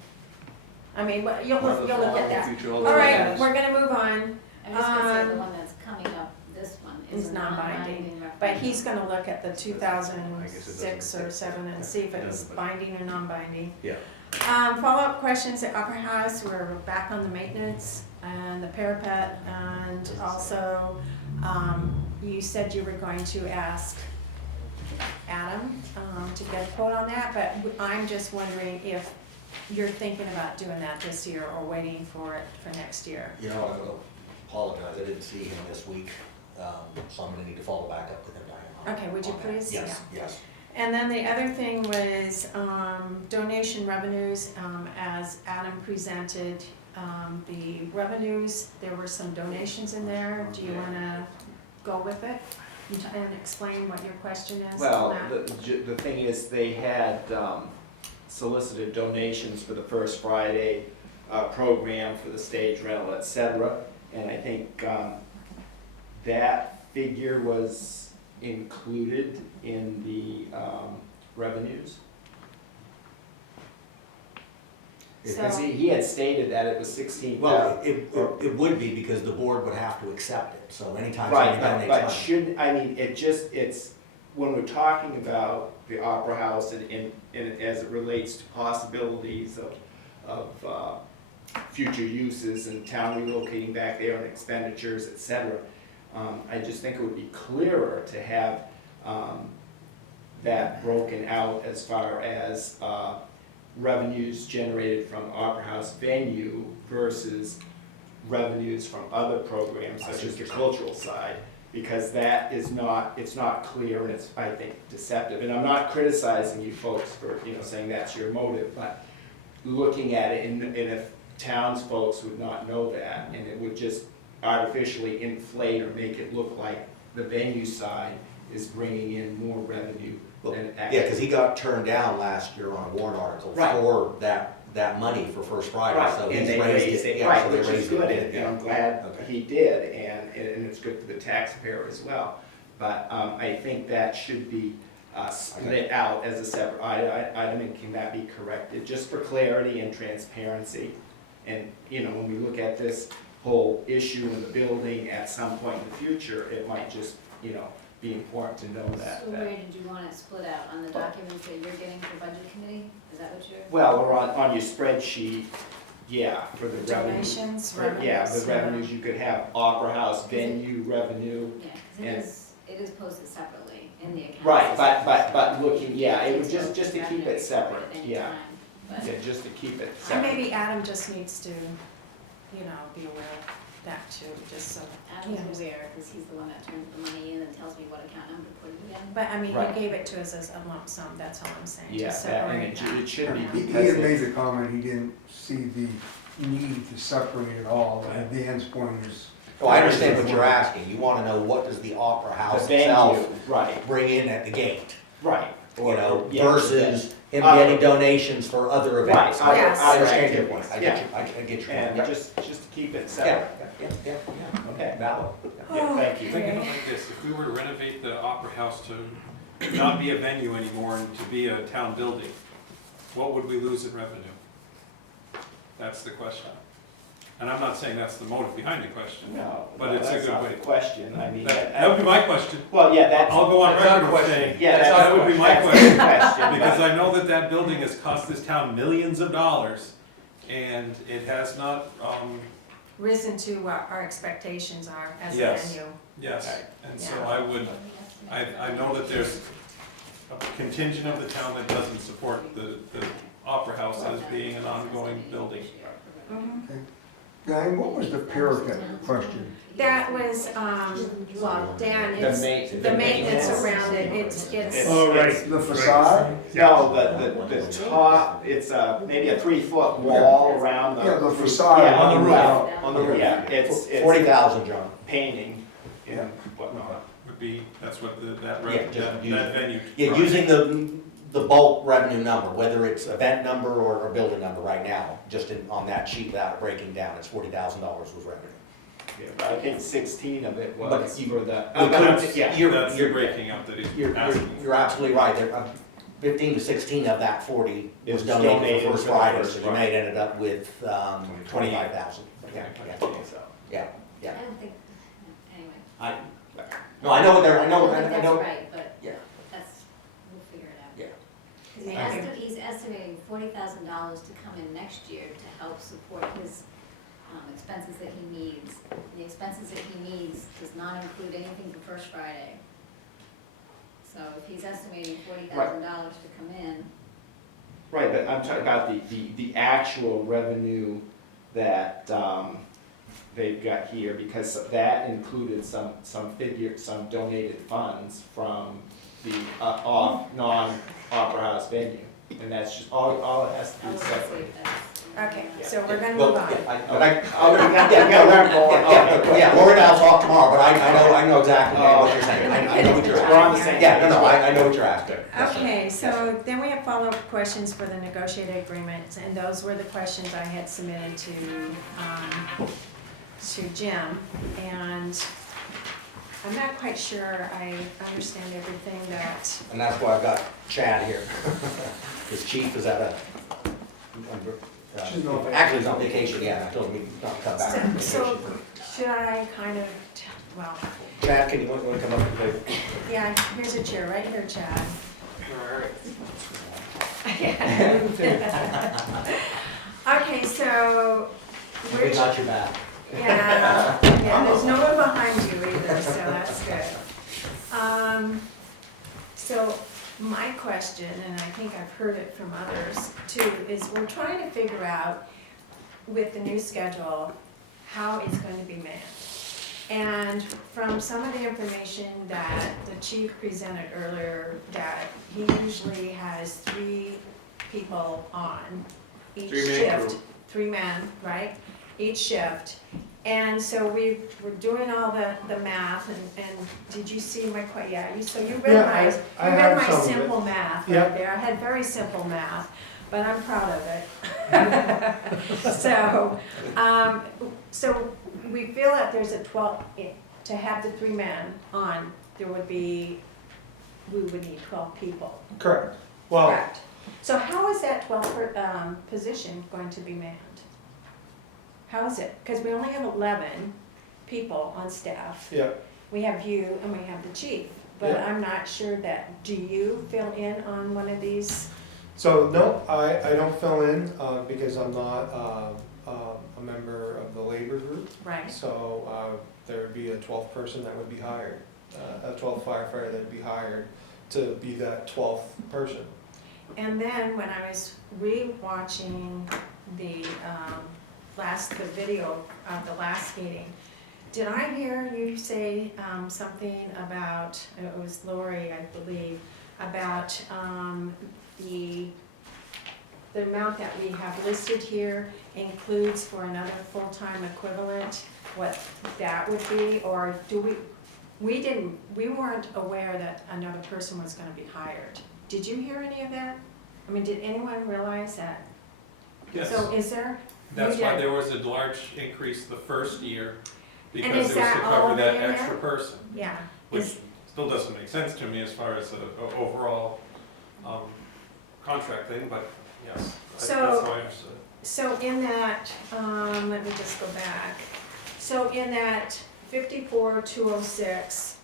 I mean, you'll One of the look at following that. future All right, alternatives. we're gonna move on. I'm just gonna say the one that's coming up, this one Is a non-binding, referendum. but he's gonna look at the 2006 or 7 and see if it's binding or non-binding. Yeah. Follow-up questions at Opera House, we're back on the maintenance and the parapet, and also, you said you were going to ask Adam, to get a quote on that, but I'm just wondering if you're thinking about doing that this year or waiting for it for next year. You know, I'm gonna apologize, I didn't see him this week, so I'm gonna need to follow back up with him, Diane. Okay, would you on that. please? Yes, yes. And then the other thing was donation revenues, as Adam presented, the revenues, there were some donations in there. Do you wanna go with it and explain what your question is Well, on that? the thing is, they had solicited donations for the First Friday program for the stage rental, et cetera. And I think that figure was included in the revenues. Because So- he had stated that it was 16,000. Well, it would be because the board would have to accept it, so anytime Right, somebody donates but money. should, I mean, it's, when we're talking about the Opera House and as it relates to possibilities of future uses and town relocating back there and expenditures, et cetera, I just think it would be clearer to have that broken out as far as revenues generated from Opera House venue versus revenues from other programs such as the cultural side, because that is not, it's not clear and it's, I think, deceptive. And I'm not criticizing you folks for, saying that's your motive, but looking at it, and if townsfolk would not know that, and it would just artificially inflate or make it look like the venue side is bringing in more revenue than actually. Yeah, because he got turned down last year on a warrant article Right. for that money for First Friday, Right, so and he's they raised it. Yeah, right, so they which is raised it good, again, and I'm glad he did, and it's good for the taxpayer as well. But I think that should be split out as a separate item, and can that be corrected, just for clarity and transparency? And, when we look at this whole issue in the building at some point in the future, it might just, be important to know that. So where did you want it split out, on the documents that you're getting for budget committee? Is that what you're? Well, or on your spreadsheet, yeah, for the revenue. Donations, Yeah, revenues, the revenues, you could have Opera House venue revenue. Yeah, And- because it is posted separately in the account. Right, but looking, yeah, it would just to keep it separate, yeah. But Yeah, just to keep it And separate. maybe Adam just needs to, be aware of that too, just so. Adam's aware, because he's the one that turns the money in and tells me what account number to put it in. But I mean, Right. he gave it to us as a lump sum, that's all I'm saying, Yeah, to that, and separate that. it should be He because had made it's, the comment, he didn't see the need to separate it all, and Dan's point is. Oh, I understand what you're asking, you wanna know what does the Opera the House venue, itself right, bring in at the gate, right. Yeah, versus him Other- getting donations for other events. Right, Yes. I understand your point, I Yeah. get you, I get your And point. just to keep it Yeah, separate. yeah. Okay, Valid. yeah, thank you. Think of it like this, if we were to renovate the Opera House to not be a venue anymore and to be a town building, what would we lose in revenue? That's the question. And I'm not saying that's the motive behind the question. No, But it's a that's good not way. the question, I mean. That would be my question. Well, yeah, that's. I'll go on That's not a record with question. saying, Yeah, that would be my that's question. the question, Because but- I know that building has cost this town millions of dollars, and it has not, Risen to what our expectations are as a Yes. venue. yes, and so Yeah. I would, I know that there's a contingent of the town that doesn't support the Opera House as being an ongoing building. Diane, what was the parapet question? That was, well, Dan, The it's the maintenance around it, it's. Oh, right. it's- The facade? No, the top, it's maybe a 3-foot wall around the. Yeah, the facade Yeah, on the roof. roof. On the roof, yeah, it's 40,000, John. painting and whatnot. Would be, that's what that Yeah, just use that it. venue. Yeah, using the bulk revenue number, whether it's event number or a building number right now, just on that sheet without breaking down, it's $40,000 was revenue. Yeah, but I think 16 of it But was you- for the. we couldn't- Yeah, That's the breaking up that he's asking. You're absolutely right, there, 15 to 16 of that 40 was Is donated donated for First for the Friday, First so you Friday. may have ended up with 25,000. Yeah, so. yeah, yeah. I don't think, anyway. I, No, I know what they're, I know, I think I know. that's right, but Yeah. that's, we'll figure it out. Yeah. 'Cause he's estimating $40,000 to come in next year to help support his expenses that he needs. The expenses that he needs does not include anything for First Friday. So if he's estimating $40,000 to come in, Right, but I'm talking about the actual revenue that, they've got here, because that included some donated funds from the, non-Opera House venue. And that's just, all it has to I'll be see separate. if that's. Okay, so we're gonna Well, move on. Yeah, Laura and I'll talk tomorrow, but I know exactly what you're saying. I know what you're asking. We're on the same Yeah, page. I know what you're after. Yes, sir. Okay, Yes, so sir. then we have follow-up questions for the negotiated agreements, and those were the questions I had submitted to Jim. And I'm not quite sure I understand everything that, And that's why I've got Chad here. His chief is at She's on actually he's on vacation, yeah, I told him he'd not come back from so vacation. should I kind of, well, Chad, can you, want to come up and play? yeah, here's a chair, right here, Chad. Okay, so We which, got your back. yeah, there's no one behind you either, so that's good. So my question, and I think I've heard it from others too, is we're trying to figure out with the new schedule, how it's going to be manned. And from some of the information that the chief presented earlier, that he usually has 3 people on each 3-man shift. crew. 3 men, right? Each shift. And so we're doing all the math, and did you see my, yeah, you read Yeah, my, I you read have my some of it. simple math Yeah. right there. I had very simple math, but I'm proud of it. So we feel that there's a 12, to have the 3 men on, we would need 12 people. Correct. Well, Correct. So how is that 12th position going to be manned? How is it? Because we only have 11 people on staff. yeah, We have you and we have the chief. But Yeah. I'm not sure that, do you fill in on one of these? so no, I don't fill in, because I'm not, a member of the labor group. Right. So, there would be a 12th person that would be hired, a 12th firefighter that would be hired to be that 12th person. And then when I was re-watching the video of the last meeting, did I hear you say something about, it was Lori, I believe, about the amount that we have listed here includes for another full-time equivalent, what that would be, or do we weren't aware that another person was gonna be hired. Did you hear any of that? I mean, did anyone realize that? Yes, So is there? that's You why did. there was a large increase the first year, And because is it was to that cover that already in there? extra person, Yeah. which Is- still doesn't make sense to me as far as the overall contract thing, but yes, that's So- how I understood it. So in that, let me just go back. So in that 54,206,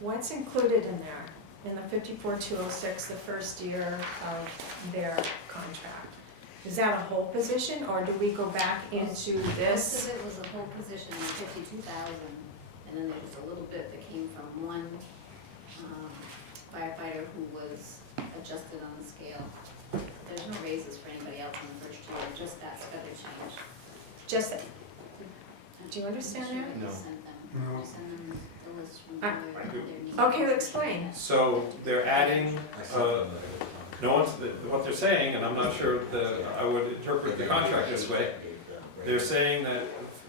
what's included in there? In the 54,206, the first year of their contract? Is that a whole position, or do we go back into Most this? of it was a whole position, 52,000, and then there was a little bit that came from one firefighter who was adjusted on the scale. There's no raises for anybody else in the first year, just that schedule change. Just, do you understand that? I'm sure I sent them, No. send them the list from Uh, their needs. Okay, well, explain. So they're adding, no one's, what they're saying, and I'm not sure I would interpret the contract this way. They're saying that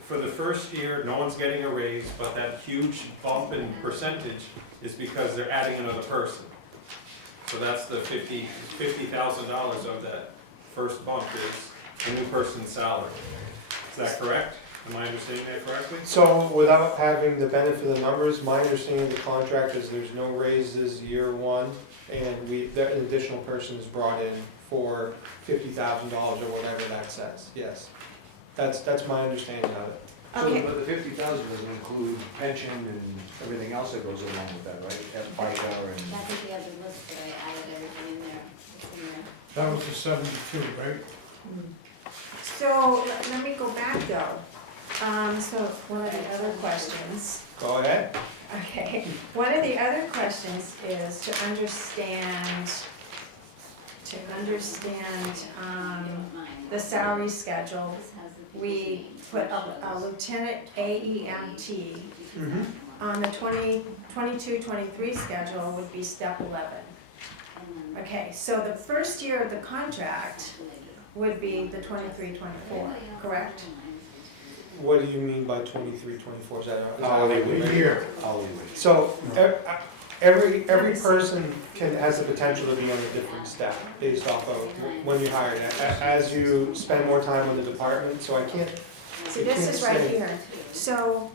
for the first year, no one's getting a raise, but that huge bump in percentage is because they're adding another person. So that's the $50,000 of that first bump is the new person's salary. Is that correct? Am I understanding that correctly? So without having the benefit of the numbers, my understanding of the contract is there's no raises year 1, and an additional person is brought in for $50,000 or whatever that says, yes. That's my understanding of it. So, Okay. but the 50,000 doesn't include pension and everything else that goes along with that, right? As FICA I and. think we have the list, but I added everything in there. It's in there. That was the 72, right? So, let me go back though. So one of the other questions, Go ahead. okay, one of the other questions is to understand, the salary schedule. This has the We put a lieutenant AEMT Mhm. on the 22-23 schedule would be step 11. Okay, so the first year of the contract would be the 23-24, correct? What do you mean by 23, 24? Is that Hourly hourly wage. rate? Here, Hourly wage. So, every person has the potential to be on a different step based off of when you hire. As you spend more time on the department, so I can't, So this is right say. here. So,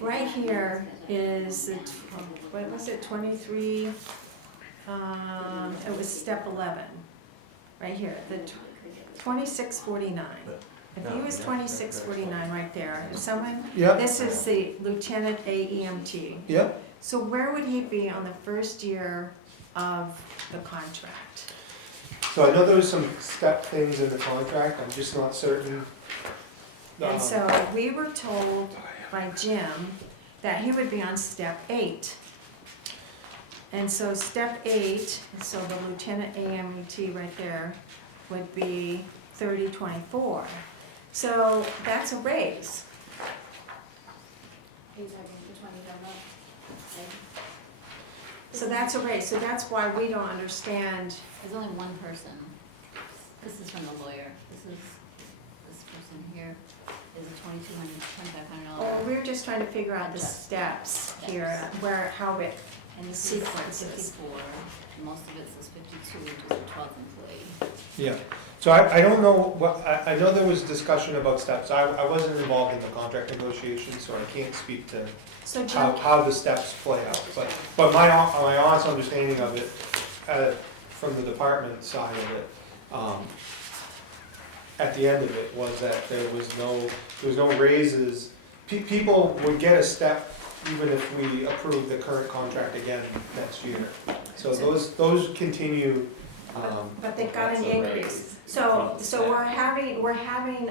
right here is, what was it, 23, it was step 11, right here, the 2649. If he was 2649 right there, if someone, Yep. this is the lieutenant AEMT. Yep. So where would he be on the first year of the contract? So I know there's some step things in the contract, I'm just not certain. And so we were told by Jim that he would be on step 8. And so step 8, so the lieutenant AMET right there would be 3024. So that's a raise. So that's a raise, so that's why we don't understand. There's only one person. This is from the lawyer. This person here is a $2,500. Oh, we're just trying to figure out the steps here, where, how it And this is sequences. 54. Most of it says 52, which is a 12th employee. Yeah, so I don't know, I know there was discussion about steps, I wasn't involved in the contract negotiations, so I can't speak to So Jim, how the steps play out. But my honest understanding of it, from the department side of it, at the end of it, was that there was no raises. People would get a step even if we approve the current contract again next year. So those continue. but they got an increase. So we're having,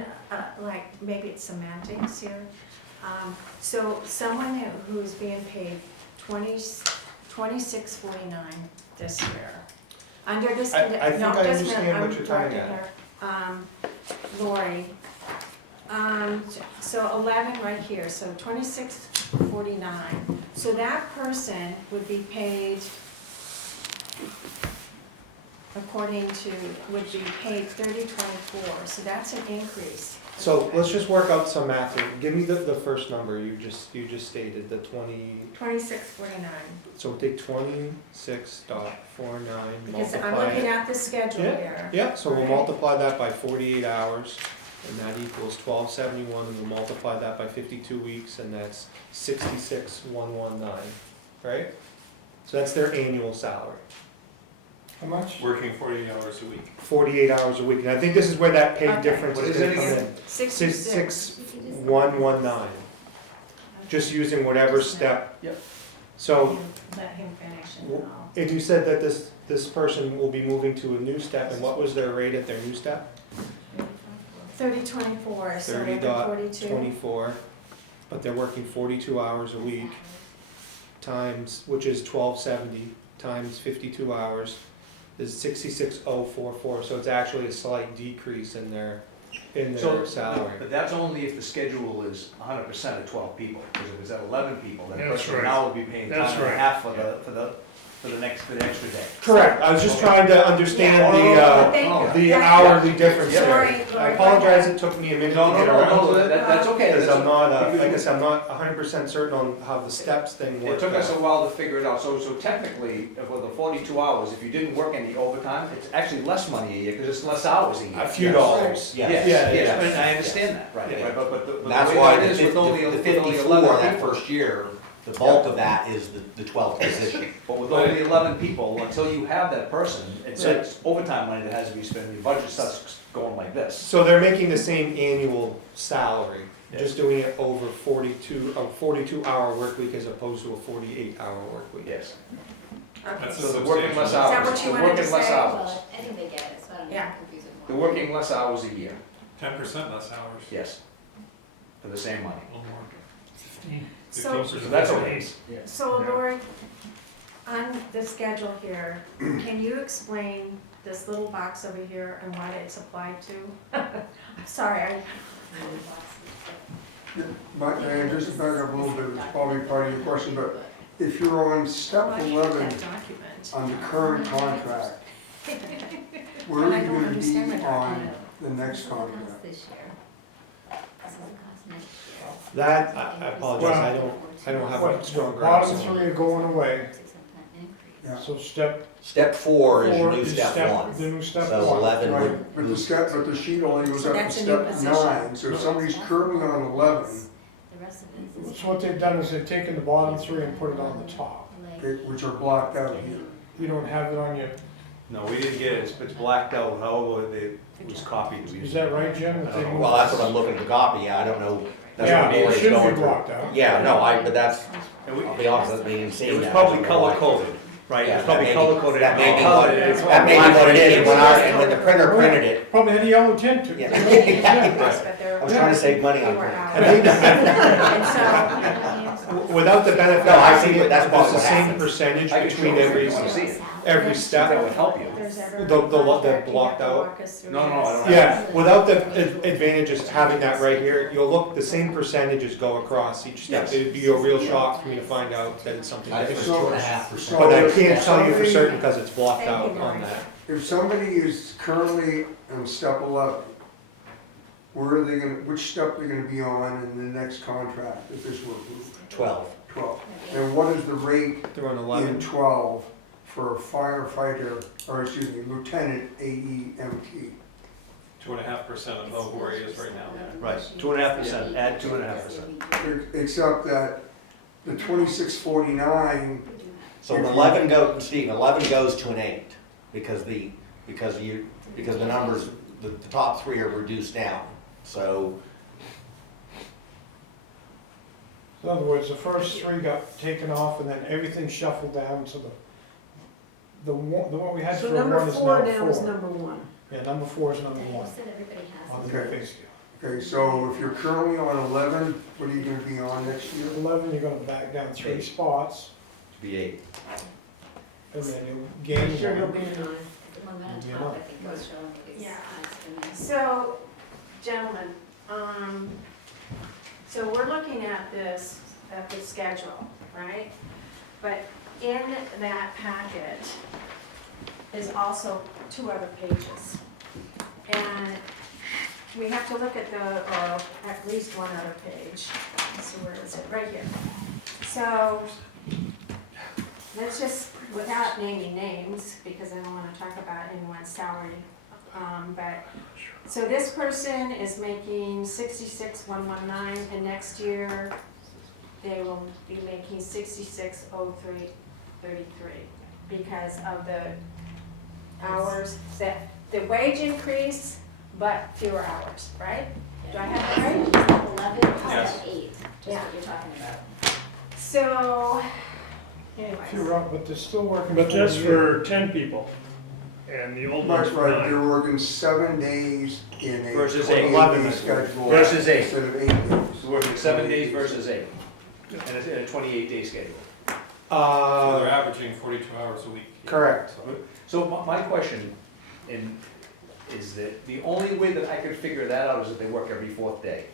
like, maybe it's semantics here. So someone who's being paid 2649 this year, under this, I think no, I just a minute, understand what I'm you're talking directing her. Lori, so 11 right here, so 2649. So that person would be paid, according to, would be paid 3024, so that's an increase. So let's just work out some math here. Give me the first number you just stated, the 20, 2649, so we'll take 26.49, because I'm multiply looking it. at the schedule here. Yeah, so we'll Right. multiply that by 48 hours, and that equals 1271, and we'll multiply that by 52 weeks, and that's 66,119, right? So that's their annual salary, how much? Working 40 hours a week. 48 hours a week, and I think this is where that pay Okay. difference What is is gonna it come again? in. 66. 66,119, just using whatever step. Yep. So, Let him finish and then I'll. and you said that this person will be moving to a new step, and what was their rate at their new step? 3024, so we're at 42. 30.24, but they're working 42 hours a week, times, which is 1270, times 52 hours, is 66,044, so it's actually a slight decrease in their So, salary. but that's only if the schedule is 100% of 12 people, because if it's at 11 people, then the That's person right. now will be paying That's time and a right. half for the extra day. Correct, I was just trying to understand Yeah. Thank you. the hourly difference Yeah. there. Sorry, I Lori, apologize, it took me a minute to No, get no, around no, to it. that's okay. Because I'm not, like I Because said, I'm not 100% certain on how the steps thing It works took us a out. while to figure it out, so technically, for the 42 hours, if you didn't work any overtime, it's actually less money a year, because it's less hours a year. A few dollars. Yes. Yes, Yeah, yes, yeah. and I understand that, right, Yeah. but That's the way why that the is with only 54 11 that people. first year, the bulk of that is the 12th position. But with only 11 people, until you have that person, it's overtime money that has to be spent, your budget starts going like this. So they're making the same annual salary, just doing it over 42-hour work week as opposed to a 48-hour work week. Yes. Okay. So they're working less Is that hours, what you they're wanted to working less say? hours. Well, I think they get it, so I don't Yeah. know, confuse it They're more. working less hours a year, 10% less hours. yes, for the same money. A little more. So- 15%. So that's okay. So Lori, on the schedule here, can you explain this little box over here and what it's applied to? I'm sorry, But, and just to back up a little bit, it's probably part of your question, but if you're on step I have 11 that document. on the current contract, where And are I you don't gonna understand be the on document. the next This is the cost contract? this year. This is the cost next year. That, I apologize, I don't have a strong Bottom grasp. three are going away, Yeah. so step Step 4 is your four new is step 1. the new step So one. 11 would, Right, but the sheet only goes So up to that's a new step position. 9, so if somebody's currently on 11, The rest of it is. So what they've done is they've taken the bottom three and put it on the top. which are blocked out here. You don't have it on your, No, we didn't get it, it's blacked out, however, it was copied. is that right, Jim? that they moved- well, that's what I'm looking to copy, yeah, I don't know. That's Yeah, what it Neely's should going be through. blocked out. Yeah, no, but that's, And we- I'll be honest, I didn't see that. It was probably I don't know color why. coded, right? It Yeah, was probably that may color be- coded. That may be what it is, that may be what it is, and when the printer printed it, Probably had a yellow tint to it. yeah. But there I was trying to save money on fewer printing. hours. And so, Without the benefit. No, I see, that's There's probably the what same happened. percentage I could between show you every, if you wanna see it. every That step. would help you. there's ever The- the contract, you have blocked to out? walk us through No, no, I this. don't Yeah, without the advantage of having that right here, you'll look, the same percentages go across each step. Yes. It'd be a real shock for me to find out that it's something I think it's different. 2.5%. But I So can't if tell you for somebody- certain because it's blocked Thank out you, on Lori. that. If somebody is currently on step 11, where are they gonna, which step are they gonna be on in the next contract if this were approved? 12. 12. And what is the rate They're on in 11. 12 for a firefighter, or excuse me, lieutenant AEMT? 2.5% of where he is right now. Right, 2.5%, add 2.5%. Except that the 2649, So 11 goes, Steve, 11 goes to an 8, because the numbers, the top 3 are reduced down. So, in other words, the first three got taken off and then everything shuffled down to the one we had So for a number one is 4 now now is 4. number 1. Yeah, number 4 is number You 1 said everybody has on it. the Okay. pay scale. okay, so if you're currently on 11, what are you gonna be on next year? 11, you're gonna back down 3 spots, to be 8. and then you'll gain Sure, he'll 1. be in 9. The one on Yeah. top, I think, was showing his Yeah. estimate. So, gentlemen, so we're looking at this schedule, right? But in that packet is also 2 other pages. And we have to look at or at least 1 other page. So where is it? Right here. So, let's just, without naming names, because I don't wanna talk about anyone's salary, but, so this person is making 66,119, and next year, they will be making 66,0333 because of the hours, that, the wage increase, but fewer hours, right? Do I have that right? Step 11, Yes. step 8, just Yeah. what you're talking about. So, If anyways. you're up, but they're still working. But full that's year. for 10 people, and the old That's one's for right, 9. they're working 7 days in a Versus 28-day schedule. Versus 8. Instead of 8 days. We're working 7 days versus 8, and it's in a 28-day schedule. So they're averaging 42 hours a week. Correct. So my question is that the only way that I could figure that out is if they work every 4th day.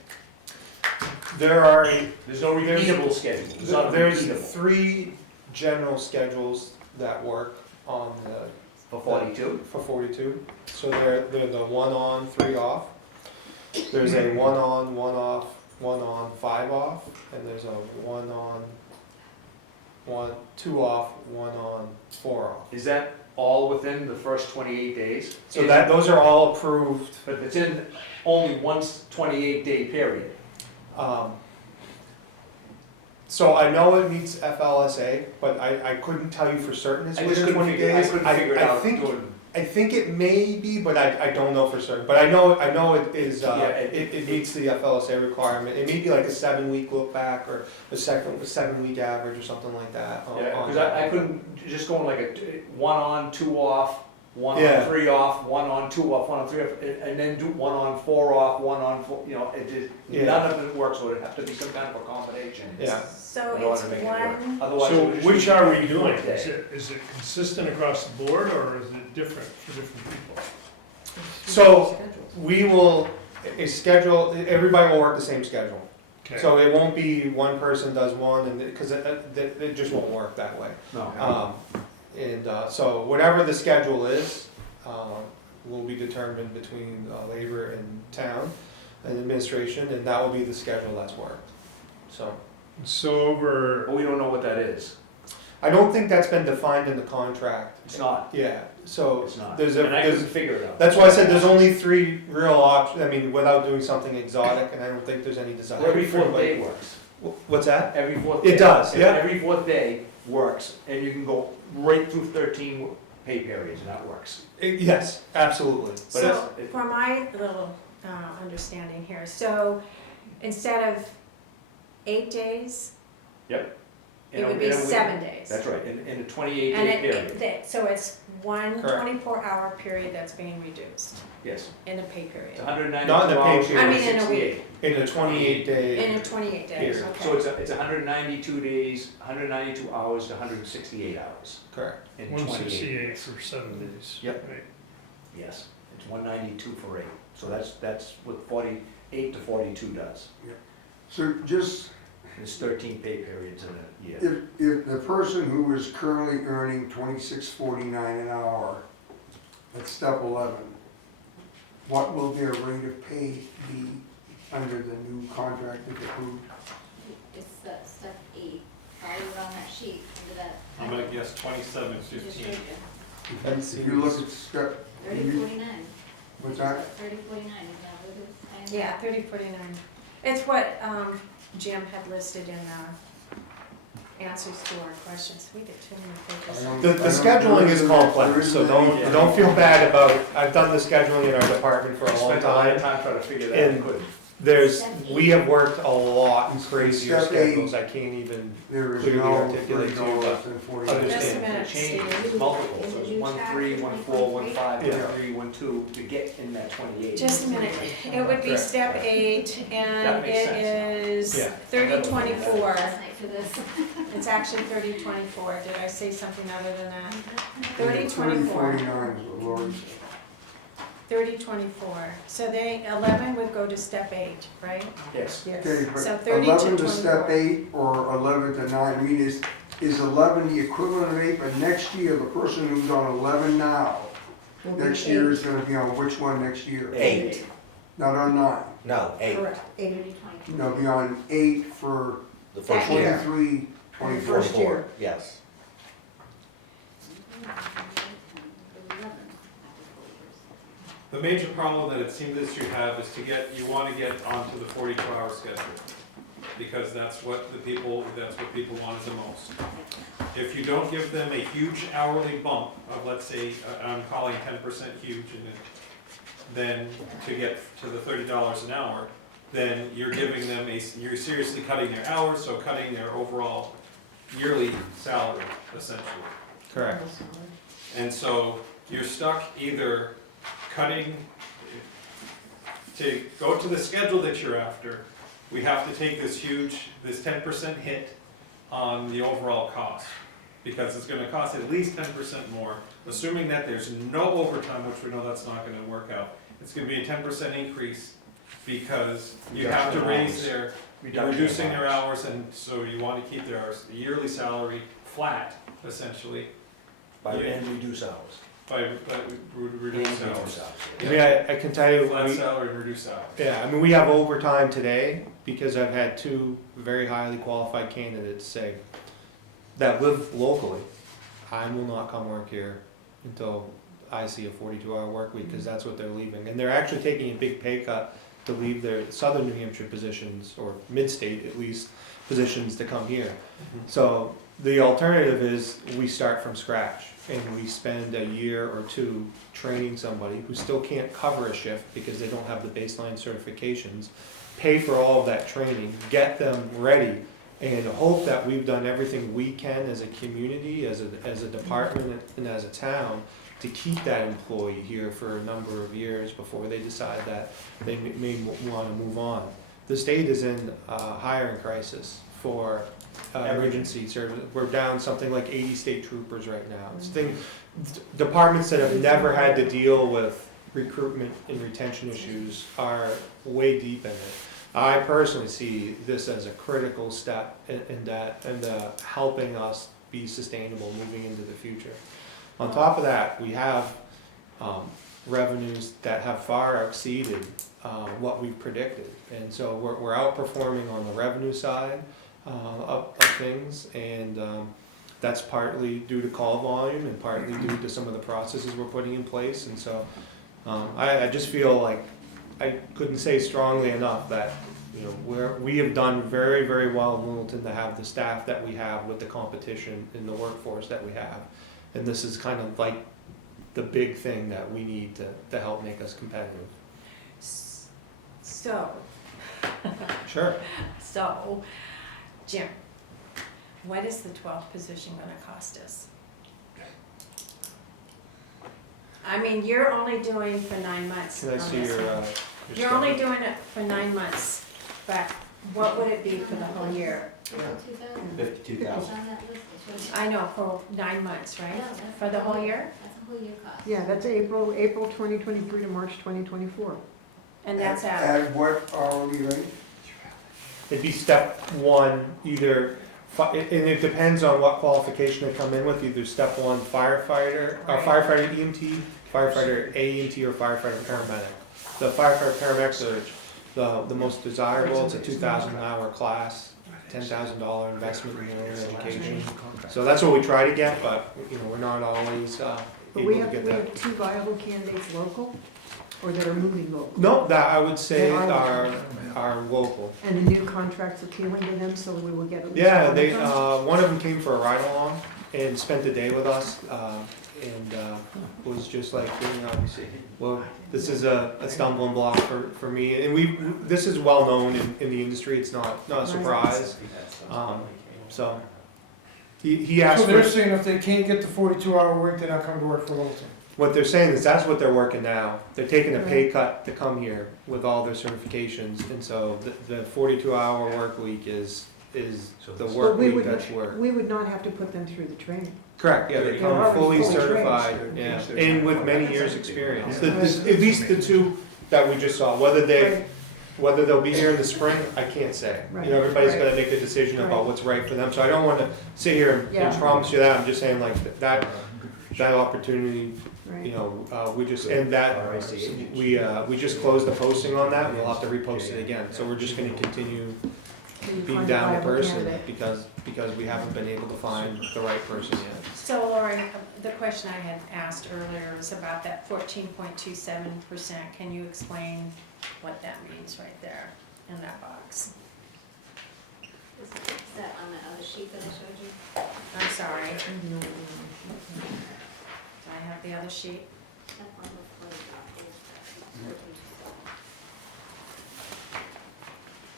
There are, There's no repeatable schedule. It's not there's repeatable 3 general schedules that work on the for 42. for 42. So they're the 1 on, 3 off. There's a 1 on, 1 off, 1 on, 5 off, and there's a 1 on, 2 off, 1 on, 4 off. Is that all within the first 28 days? So that, those are all approved. But it's in only one 28-day period. So I know it meets FLSA, but I couldn't tell you for certain it's I just within couldn't 20 figure, I days. couldn't figure it out I think doing I think it may be, but I don't know for certain, but I know it is, Yeah, it meets the FLSA requirement. It may be like a 7-week look back or a 7-week average or something like that. Yeah, on because that. I couldn't, just going like a 1 on, 2 off, 1 Yeah. on, 3 off, 1 on, 2 off, 1 on, 3 off, and then do 1 on, 4 off, 1 on, 4, you know, it just, Yeah. none of it works, so it'd have to be some kind of a combination. Yeah. So in order it's to make it work. one, Otherwise, it So would just which be are we every doing? fourth day. Is it consistent across the board, or is it different for different people? So we will, a schedule, everybody will work the same schedule. Okay. So it won't be one person does one, and, because it just won't work that way. No. So whatever the schedule is, will be determined between labor and town and administration, and that will be the schedule that's worked. So over, But we don't know what that is. I don't think that's been defined in the contract. It's not. Yeah, so It's not. there's And I there's, couldn't figure it out. that's why I said there's only 3 real options, I mean, without doing something exotic, and I don't think there's any desire. Every for fourth anybody- day works. What's that? Every fourth day. It does, yeah. Every fourth day works, and you can go right through 13 pay periods, and that works. Yes, absolutely. But so it's- for my little understanding here, so instead of 8 days, In it a- would be in a week. 7 days. That's right, in a 28 And day period. so it's one Correct. 24-hour period that's being reduced Yes. in the pay period. It's 192 Not in the pay hours. period. I mean, in a 68. in a 28-day, In a 28 days, Period. okay. So it's 192 days, 192 hours to 168 hours correct. in 28 168 days. for 7 days. Yep. Right. Yes, it's 192 for 8. So that's what 48 to 42 does. So just, There's 13 pay periods in a year. if the person who is currently earning $26.49 an hour at step 11, what will their rate of pay be under the new contract that's approved? It's step 8, follow around that sheet, under that. I'm gonna guess 27, Just showed 15. you. If you look at step, 3049. what's that? 3049, is that what it is? Yeah, 3049. It's what Jim had listed in answers to our questions. We did too many papers. The scheduling is complex, so don't feel bad about it. I've done the scheduling in our department for a long Spent a lot of time. time trying to figure that And out. Couldn't. We have worked a lot in crazier Step 8. schedules, I can't even There is clearly no articulate to you, but $30.49. Just a understand. minute, It changes, Steve. it's multiple, so it's 1, 3, 1, 4, 1, 5, Yeah. 1, 3, 1, 2, to get in that 28. Just a minute. It would be Correct. step 8, That and makes it sense. is Yeah. 3024. Last night for this. It's actually 3024. Did I say something other than that? 3024. 30.49 is what Lori said. 3024. So 11 would go to step 8, right? Yes. Okay, but So 30 to 11 to step 24. 8 or 11 to 9, I mean, is 11 the equivalent of 8? But next year, the person who's on 11 now, Will be next year 8. is gonna be on which one next year? 8, Not on 9. no, 8. Correct, 8. 3024. No, be on 8 for The That first year. 23, 24. First year. 24, yes. The major problem that it seems that you have is you want to get onto the 42-hour schedule. Because that's what people want the most. If you don't give them a huge hourly bump of, let's say, I'm calling 10% huge, then to get to the $30 an hour, then you're giving them you're seriously cutting their hours, so cutting their overall yearly salary, essentially. Correct. And so you're stuck either cutting, to go to the schedule that you're after, we have to take this 10% hit on the overall cost. Because it's gonna cost at least 10% more, assuming that there's no overtime, which we know that's not gonna work out. It's gonna be a 10% increase because you have to raise you're reducing their hours, and so you wanna keep their yearly salary flat, essentially. And reduce hours. By reduce hours. I mean, I can tell you, Flat salary and reduce hours. yeah, I mean, we have overtime today because I've had 2 very highly qualified candidates say that live locally, I will not come work here until I see a 42-hour work week, because that's what they're leaving. And they're actually taking a big pay cut to leave their southern New Hampshire positions, or mid-state at least, positions to come here. So The alternative is we start from scratch and we spend a year or two training somebody who still can't cover a shift because they don't have the baseline certifications, pay for all of that training, get them ready, and hope that we've done everything we can as a community, as a department, and as a town to keep that employee here for a number of years before they decide that they may want to move on. The state is in a hiring crisis for emergency service. We're down something like 80 state troopers right now. It's departments that have never had to deal with recruitment and retention issues are way deep in it. I personally see this as a critical step in helping us be sustainable moving into the future. On top of that, we have revenues that have far exceeded what we've predicted. And so we're outperforming on the revenue side of things, and that's partly due to call volume and partly due to some of the processes we're putting in place. And so I just feel like I couldn't say strongly enough that we have done very, very well in Littleton to have the staff that we have with the competition in the workforce that we have. And this is kind of like the big thing that we need to help make us competitive. So. Sure. So, Jim, what is the 12th position gonna cost us? I mean, you're only doing for 9 months. Can I see your You're only doing it for 9 months, but what would it be for the whole year? 52,000. I know, for 9 months, right? For the whole year? That's a whole year cost. Yeah, that's April 2023 to March 2024. And that's at, At what hourly rate? It'd be step one, either, and it depends on what qualification they come in with, either step one firefighter, firefighter EMT, firefighter AEMT, or firefighter paramedic. The firefighter paramedics are the most desirable. It's a 2,000 hour class, $10,000 investment in their own education. So that's what we try to get, but we're not always But able we to get have that. 2 viable candidates local, or that are moving local? No, that I would say They are are local. And the new contract's appealing to them, so we will get at least Yeah, one they, of them? one of them came for a ride along and spent the day with us, and was just like, well, this is a stumbling block for me, and this is well known in the industry, it's not a surprise. So, he asked So they're for, saying if they can't get the 42-hour week, they're not coming to work for Littleton? what they're saying is that's what they're working now. They're taking a pay cut to come here with all their certifications, and so the 42-hour work week is the work week that's work. We would not have to put them through the training. Correct, yeah, they They're come already fully fully certified, trained. yeah, and with many years' experience. At least the 2 that we just saw, whether they'll be here in the spring, I can't say. Right. Everybody's Right. gotta make a decision about Right. what's right for them, so I don't wanna sit here and Yeah. promise you that, I'm just saying like that opportunity, Right. we just, and that, we just closed the posting on that, and we'll have to repost it again, so we're just gonna continue Till you being find a down the viable person, candidate. because we haven't been able to find the right person yet. so Lauren, the question I had asked earlier was about that 14.27%. Can you explain what that means right there in that box? Is that on the other sheet that I showed you? I'm sorry. Do I have the other sheet? That one before the document.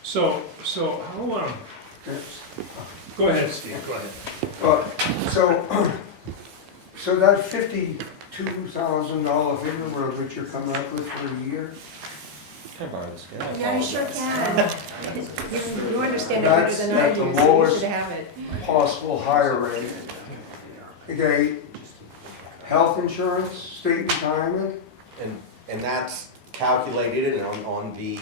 So how, go ahead, Steve, go ahead. So that $52,000 figure that you're coming up with for the year, Can I borrow this? Can I Yeah, you sure apologize? can. You understand it better That's than I at the do, so you lowest should have it. possible higher rate. Okay, health insurance, state retirement, And that's calculated on the,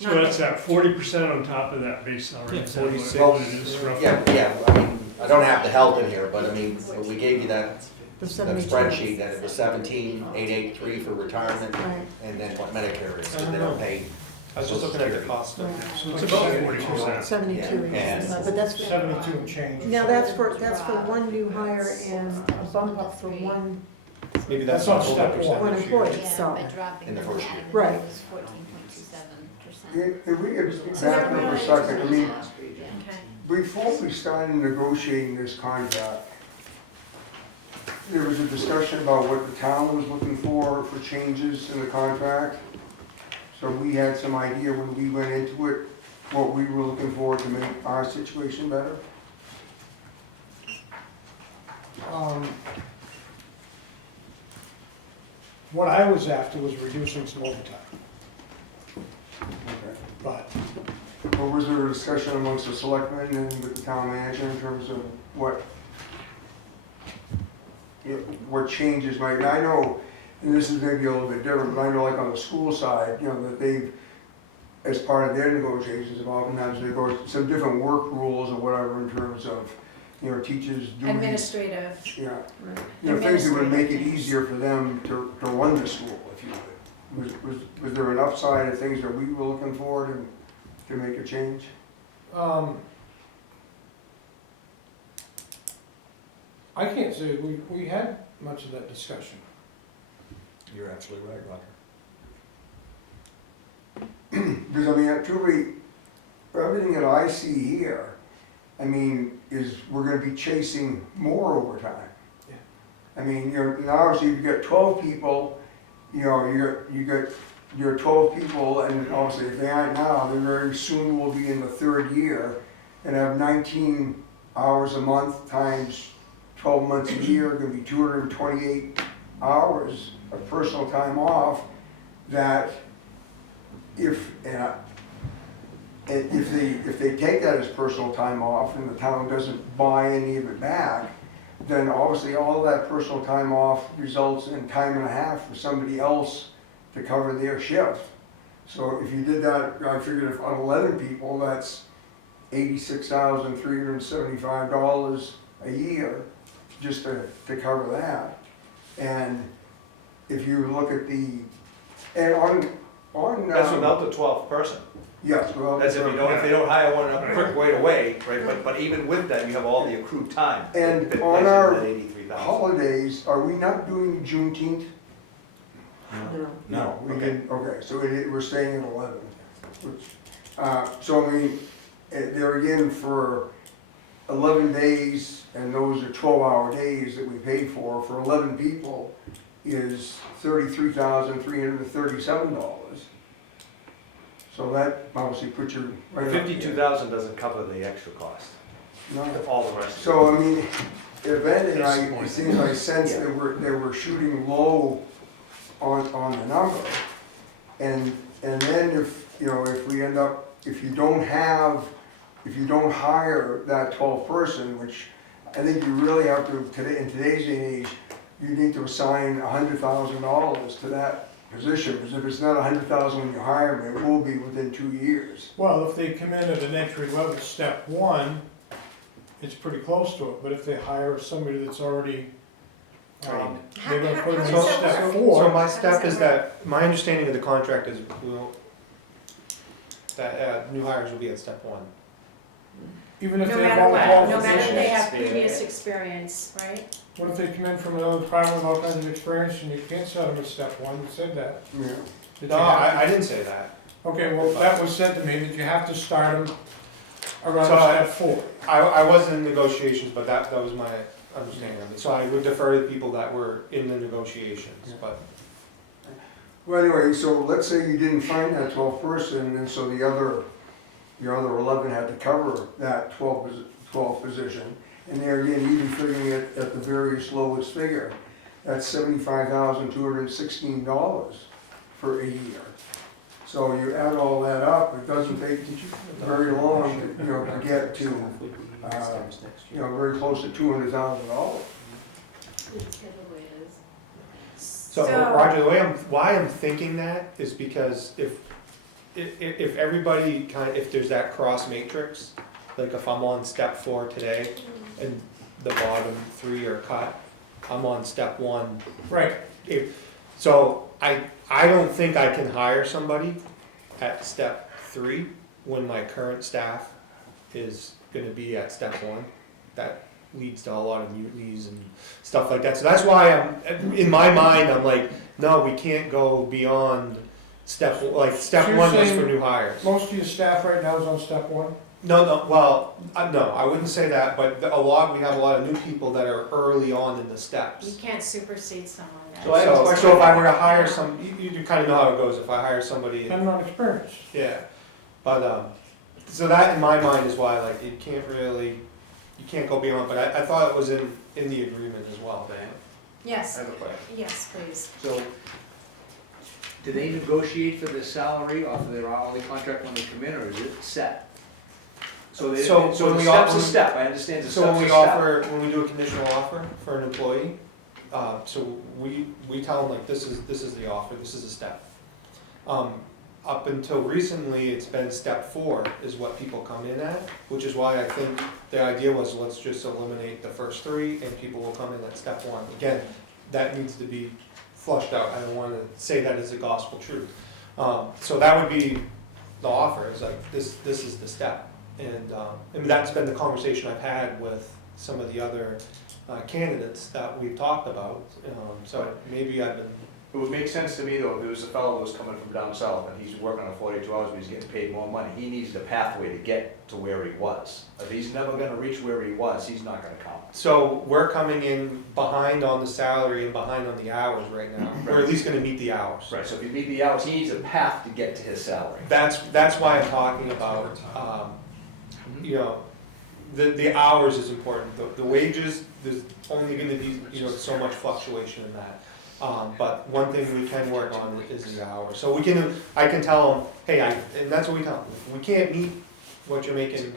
So that's that 40% on top of that base salary? Is that what 46. it is roughly? yeah, I mean, I don't have the health in here, but I mean, we gave you that The that 72. spreadsheet, that it was 17,883 for retirement, Right. and then what Medicare is, I because don't they know. don't pay. I was just looking at the cost of it. Right. So it's about 40%. 72, Yeah. but that's, 72 and change. now that's for one new hire and a bump up for one Maybe that's That's on not full step percent one this year. employee, Yeah, so. by dropping In the them first out year. of the Right. it was 14.27%. if we, exactly for a second, I mean, Okay. before we started negotiating this contract, there was a discussion about what the town was looking for changes in the contract. So we had some idea when we went into it, what we were looking for to make our situation better. What I was after was reducing some overtime, but Or was there a discussion amongst the selectmen and with the town manager in terms of what, what changes might, and I know, and this is maybe a little bit different, but I know like on the school side, that they've, as part of their negotiations, oftentimes they go some different work rules or whatever in terms of, teachers doing. Administrative. Yeah, Right. things that would make it Administrative. easier for them to run the school, if you would. Was there an upside of things that we were looking for to make a change? I can't say we had much of that discussion. You're absolutely right, Roger. Because I mean, truly, everything that I see here, I mean, is we're gonna be chasing more overtime. Yeah. I mean, now obviously you've got 12 people, you got your 12 people, and obviously if they aren't now, they very soon will be in the third year, and have 19 hours a month times 12 months a year, gonna be 228 hours of personal time off, that if they take that as personal time off and the town doesn't buy any of it back, then obviously all of that personal time off results in time and a half for somebody else to cover their shift. So if you did that, I figured if on 11 people, that's $86,375 a year just to cover that. And if you look at and on. That's without the 12th person. Yes, well. That's if they don't hire one up quick right away, right? But even with that, you have all the accrued time. And that on places our that 83,000. holidays, are we not doing Juneteenth? No. We didn't, okay, so we're staying at 11. So I mean, there again, for 11 days, and those are 12-hour days that we paid for 11 people, is $33,337. So that obviously puts you right up there. 52,000 doesn't cover the extra cost. No. All the rest. So I mean, if anything, it seems I sense that we're shooting low on the number. And then if we end up, if you don't hire that 12th person, which I think you really have to, in today's day and age, you need to assign $100,000 to that position, because if it's not $100,000 when you hire them, it will be within 2 years. Well, if they come in at an entry level, step one, it's pretty close to it, but if they hire somebody that's already, Trained. they're gonna put them in How does that step work? four. So my step is that, my understanding of the contract is that new hires will be at step one. Even if No they have matter all what, no matter if qualifications. they have previous experience, right? What if they come in from another department with all kinds of experience and you can't set them at step one, you said that. Yeah. Did No, you have- I didn't say that. Okay, well, that was said to me, that you have to start them around So step four. I wasn't in negotiations, but that was my understanding of it. So I would defer to the people that were in the negotiations, but. Well, anyway, so let's say you didn't find that 12th person, and so your other 11 had to cover that 12th position. And there again, even figuring it at the various lowest figure, that's $75,216 for a year. So you add all that up, it doesn't take very long to get to, very close to $200,000. So Roger, why I'm thinking that is because if everybody if there's that cross matrix, like if I'm on step 4 today and the bottom 3 are cut, I'm on step 1. Right. So I don't think I can hire somebody at step 3 when my current staff is gonna be at step 1. That leads to a lot of mutinies and stuff like that. So that's why in my mind, I'm like, no, we can't go beyond step So 1 you're was for saying new hires. Most of your staff right now is on step one? Well, no, I wouldn't say that, but we have a lot of new people that are early on in the You steps. can't supersede someone that. So I have a question. So if I were to hire you kind of know how it goes, if I hire somebody. I'm not experienced. Yeah, but, so that in my mind is why, like, you can't go beyond, but I thought it was in the agreement as well. I Yes, have a question. yes, please. So, do they negotiate for the salary off of their hourly contract when they come in, or is it set? So the step's a step, I understand the So step's when a we step. when we do a conditional offer for an employee, so we tell them like, this is the offer, this is a step. Up until recently, it's been step 4 is what people come in at, which is why I think the idea was, let's just eliminate the first 3 and people will come in at step 1. Again, that needs to be flushed out, I don't wanna say that as a gospel truth. So that would be the offer, is like, this is the step. And that's been the conversation I've had with some of the other candidates that we've talked about. So maybe I've been. It would make sense to me though, if there was a fellow that was coming from down south and he's working on 42 hours, but he's getting paid more money, he needs the pathway to get to where he was. If he's never gonna reach where he was, he's not gonna count. So we're coming in behind on the salary and behind on the hours right now. We're at least gonna meet the hours. Right, so if you meet the hours, he needs a path to get to his salary. That's why I'm talking about, you know, the hours is important. The wages, there's only gonna be, so much fluctuation in that. But one thing we can work on is the hours. So I can tell them, hey, and that's what we tell them. We can't meet what you're making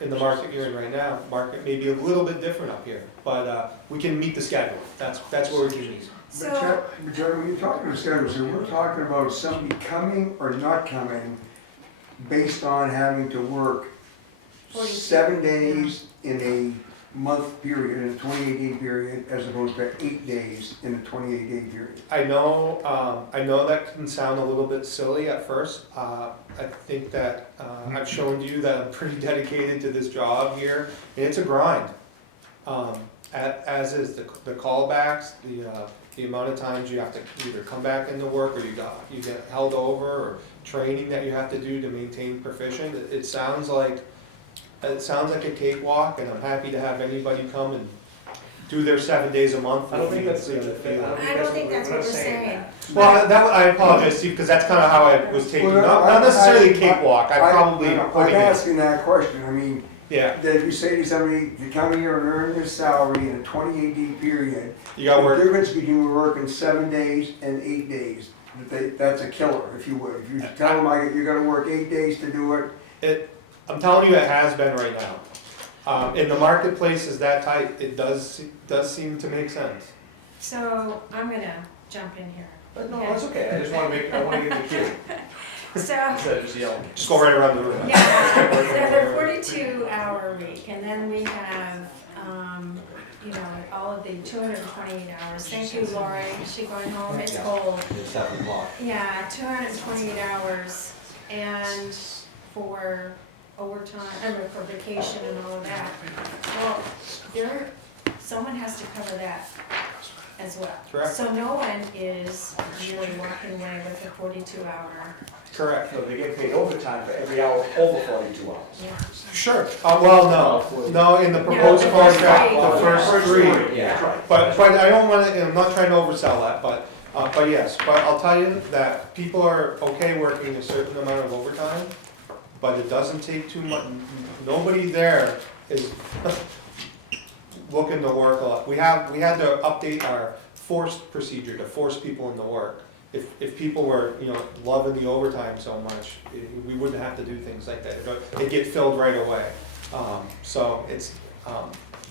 in the market you're in right now. Market may be a little bit different up here, but we can meet the schedule. That's where we can meet. So, But Jerry, when you're talking to schedules, so we're talking about somebody coming or not coming based on having to work 7 days in a month period, in a 28-day period, as opposed to 8 days in a 28-day period. I know that can sound a little bit silly at first. I think that I've shown you that I'm pretty dedicated to this job here, and it's a grind. As is the callbacks, the amount of times you have to either come back into work or you get held over, or training that you have to do to maintain proficient. It sounds like a cakewalk, and I'm happy to have anybody come and do their 7 days a month. I don't think that's I don't think that's what we're saying. Well, I apologize, Steve, because that's kind of how I was taking, not necessarily a cakewalk, I probably I'm putting it. asking that question, I mean, Yeah, that you say to somebody, to come here and earn this salary in a 28-day period, you got the work, difference between working 7 days and 8 days, that's a killer, if you would. If you tell them you're gonna work 8 days to do it, I'm telling you, it has been right now. In the marketplace is that tight, it does seem to make sense. So I'm gonna jump in here. But no, that's okay, I just wanna get the cue. So, Instead of just yelling. Just go right around the room. yeah, so the 42-hour week, and then we have, all of the 228 hours. Thank you, Lori, is she going home? It's cold. It's 7 o'clock. Yeah, 228 hours, and for overtime, for vacation and all of that. Well, someone has to cover that as well. Correct. So no one is really walking away with a 42-hour. Correct. So they get paid overtime for every hour over 42 hours. Yeah. Sure, no, in the proposed the first contract, three. the first 3. Yeah, that's right. But I don't wanna, I'm not trying to oversell that, but yes, but I'll tell you that people are okay working a certain amount of overtime, but it doesn't take too much, nobody there is looking to work a lot. We had to update our forced procedure to force people into work. If people were, loving the overtime so much, we wouldn't have to do things like that. It'd get filled right away. So it's,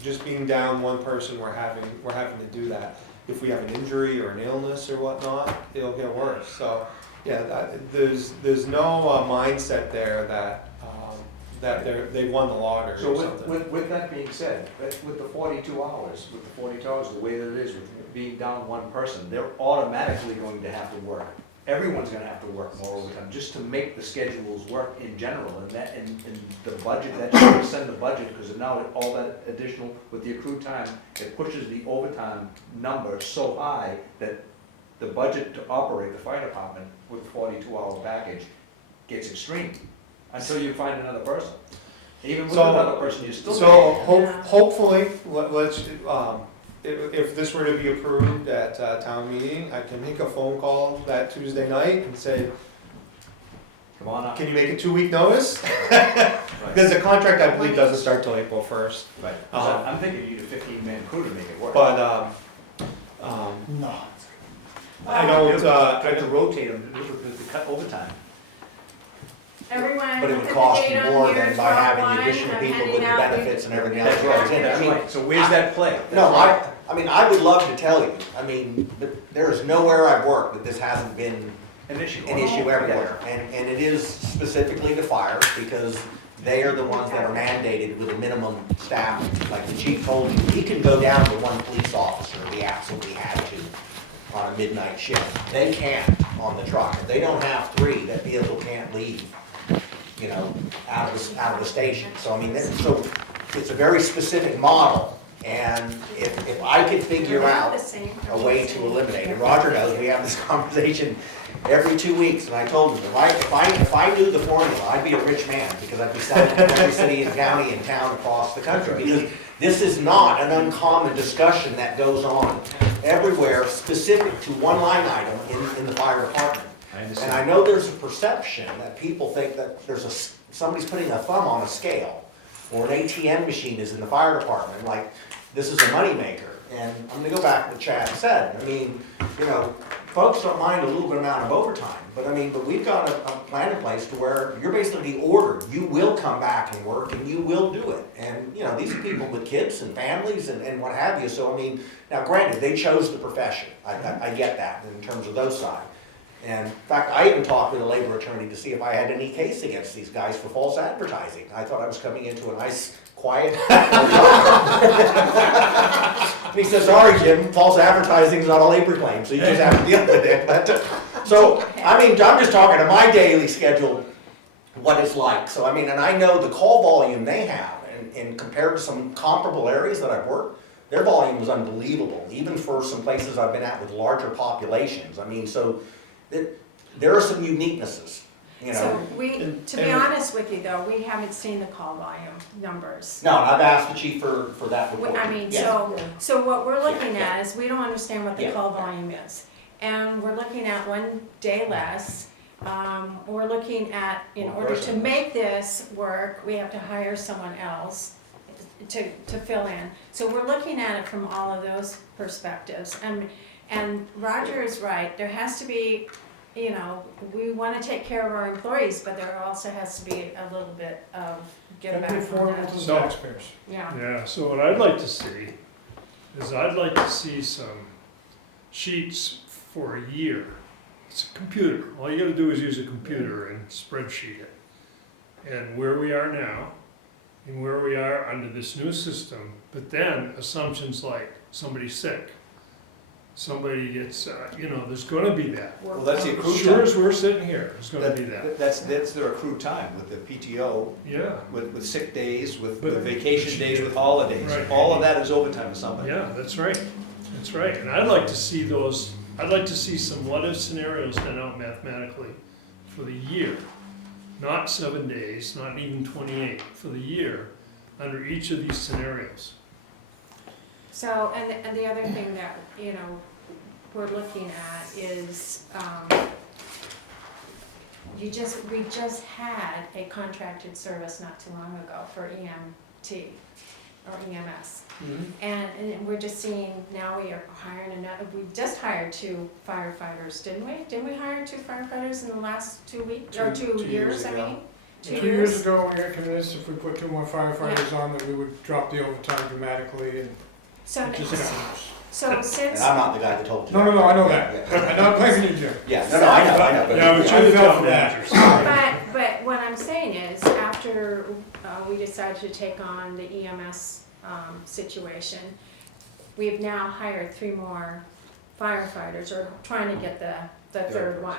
just being down one person, we're having to do that. If we have an injury or an illness or whatnot, it'll get worse. So, yeah, there's no mindset there that they won the lottery So or something. with that being said, with the 42 hours, the way that it is, with being down one person, they're automatically going to have to work. Everyone's gonna have to work more overtime, just to make the schedules work in general, and the budget, that should send the budget, because now all that additional, with the accrued time, it pushes the overtime number so high that the budget to operate the fire department with a 42-hour package gets extreme, until you find another person. Even with So- another person, you're still. So paying. hopefully, let's, if this were to be approved at town meeting, I can make a phone call that Tuesday night and say, Come on up. can you make a 2-week notice? Because the contract, I believe, doesn't start till April 1st. Right, 'cause I'm thinking you need a 15-man crew to make it work. But, No. I don't, Try to rotate them, to cut overtime. Everyone, But it look would at cost the date you on more here, than by having 12/1. the additional I'm people with handing the out benefits and everything else. That's right, I that's mean, right. So where's that play? No, That's right. I mean, I would love to tell you, I mean, but there is nowhere I've worked that this hasn't been An issue. an issue everywhere. And it is specifically to fire, because they are the ones that are mandated with a minimum staff. Like the chief told you, he can go down to one police officer if he absolutely had to on a midnight shift. They can't on the truck. If they don't have 3, that vehicle can't leave, you know, out of the station. So I mean, so it's a very specific model. And if I could figure out a way to eliminate it, Roger knows, we have this conversation every 2 weeks, and I told him, if I knew the formula, I'd be a rich man, because I'd be selling it to every city and county and town across the country. Because this is not an uncommon discussion that goes on everywhere, specific to one line item in the fire department. And I know there's a perception that people think that somebody's putting a thumb on a scale, or an ATM machine is in the fire department, like this is a moneymaker. And I'm gonna go back to what Chad said. I mean, you know, folks don't mind a little bit amount of overtime, but we've got a plan in place to where you're basically ordered, you will come back and work and you will do it. And, you know, these are people with kids and families and what have you. So, I mean, now granted, they chose the profession. I get that in terms of those sides. And in fact, I even talked with a labor attorney to see if I had any case against these guys for false advertising. I thought I was coming into a nice, quiet. And he says, sorry, Jim, false advertising is not a labor claim, so you just have to deal with it. But, so, I mean, I'm just talking to my daily schedule, what it's like. So, I mean, and I know the call volume they have, and compared to some comparable areas that I've worked, their volume is unbelievable, even for some places I've been at with larger populations. I mean, so there are some uniquenesses, you know. So to be honest with you though, we haven't seen the call volume numbers. No, and I've asked the chief for that report. I mean, Yes. so what we're looking Yeah. at is we don't understand what the Yeah. call volume is. And we're looking at 1 day less. We're looking at, in One order to person. make this work, we have to hire someone else to fill in. So we're looking at it from all of those perspectives. And Roger is right, there has to be, you know, we want to take care of our employees, but there also has to be a little bit of give back from that. So- taxpayers. Yeah. Yeah, so what I'd like to see is I'd like to see some sheets for a year. It's a computer. All you gotta do is use a computer and spreadsheet it. And where we are now, and where we are under this new system, but then assumptions like somebody's sick, somebody gets, you know, there's gonna be that. Well, that's the accrued Sure time. as we're sitting here, there's gonna be that. That's their accrued time with the PTO, Yeah, with sick days, with But- vacation days, with holidays. Right. All of that is overtime to somebody. yeah, that's right, that's right. And I'd like to see those, I'd like to see some what-if scenarios done out mathematically for the year. Not 7 days, not even 28, for the year, under each of these scenarios. So, and the other thing that, you know, we're looking at is, we just had a contracted service not too long ago for EMT or EMS. And we're just seeing, now we are hiring we just hired 2 firefighters, didn't we? Didn't we hire 2 firefighters in the last 2 weeks, or 2 years, I mean? 2 2 years ago, we got convinced if we put 2 more firefighters on, that we would drop the overtime dramatically, and So, it just happens. so And since, I'm not the guy that told you. No, I know that. Yeah. I'm not blaming you, Jim. Yeah, no, I know. But Yeah, but I you're the felt town for that. manager. but what I'm saying is, after we decided to take on the EMS situation, we've now hired 3 more firefighters, or trying to get the third one.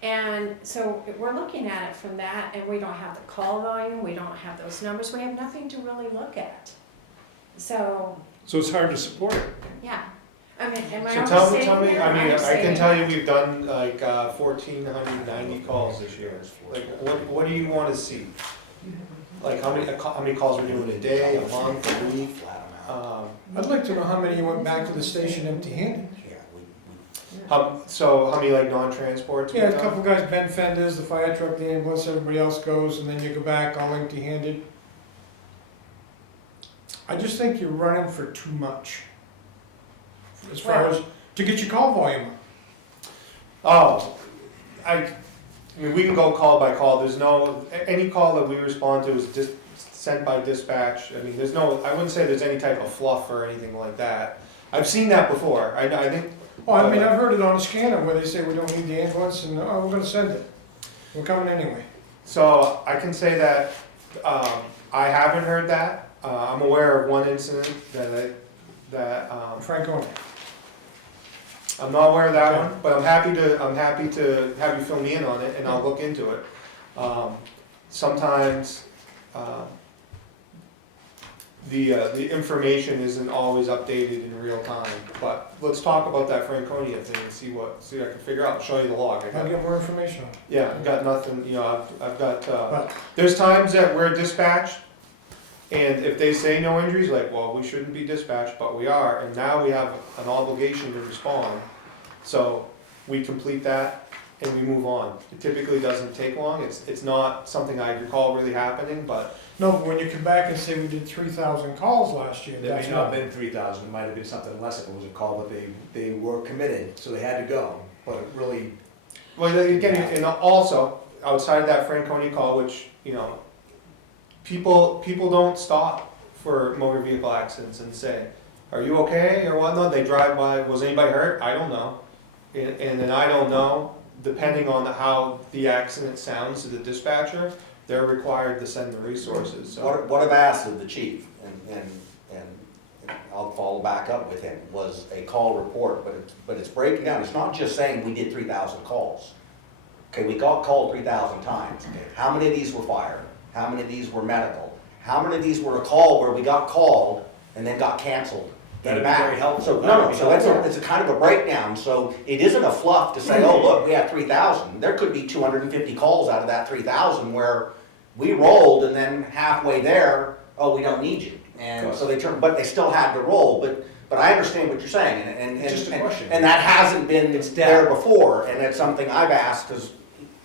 And so we're looking at it from that, and we don't have the call volume, we don't have those numbers, we have nothing to really look at. So, So it's hard to support it. yeah, I mean, am I So overstating tell me, that, or I mean, I can understating tell it? you we've done like 1,490 calls this year. Like, what do you wanna see? Like how many calls we're doing a day, a month, a week? Flat amount. I'd like to know how many went back to the station empty-handed. Yeah, So how many like non-transports? Yeah, we've a done? couple guys bend fenders, the fire truck, the ambulance, everybody else goes, and then you go back all empty-handed. I just think you're running for too much. As far as, to get your call volume up. Oh, I mean, we can go call by call, there's no, any call that we respond to is just sent by dispatch. I mean, there's no, I wouldn't say there's any type of fluff or anything like that. I've seen that before, I think. Well, I mean, I've heard it on a scanner where they say we don't need the ambulance, and, oh, we're gonna send it. We're coming anyway. So I can say that, I haven't heard that. I'm aware of one incident that Franconia. I'm not aware of that Okay. one, but I'm happy to have you fill me in on it, and I'll look into it. Sometimes, the information isn't always updated in real time, but let's talk about that Franconia thing and see what I can figure out, show you the log. I I'll got, get more information on it. yeah, I've got nothing, I've got, But there's times that we're dispatched, and if they say no injuries, like, well, we shouldn't be dispatched, but we are, and now we have an obligation to respond. So we complete that and we move on. It typically doesn't take long, it's not something I recall really happening, but no, but when you come back and say we did 3,000 calls last year, There that's may not not. have been 3,000, it might have been something less if it was a call, but they were committed, so they had to go. But it really, well, then again, and also, outside of that Franconia call, which, people don't stop for motor vehicle accidents and say, are you okay or whatnot? They drive by, was anybody hurt? I don't know. And then I don't know, depending on how the accident sounds to the dispatcher, they're required to send the resources, so. What I've asked of the chief, and I'll follow back up with him, was a call report, but it's breaking down, it's not just saying we did 3,000 calls. Okay, we got called 3,000 times, okay, how many of these were fire? How many of these were medical? How many of these were a call where we got called and then got canceled? That'd be back? very helpful. So, That'd no, be so it's a kind of a breakdown, so it isn't a fluff to say, oh, look, we had 3,000. There could be 250 calls out of that 3,000 where we rolled and then halfway there, oh, we don't need you. And so but they still had to roll, but I understand what you're saying, and Just a question. and that hasn't been there before, and it's something I've asked, because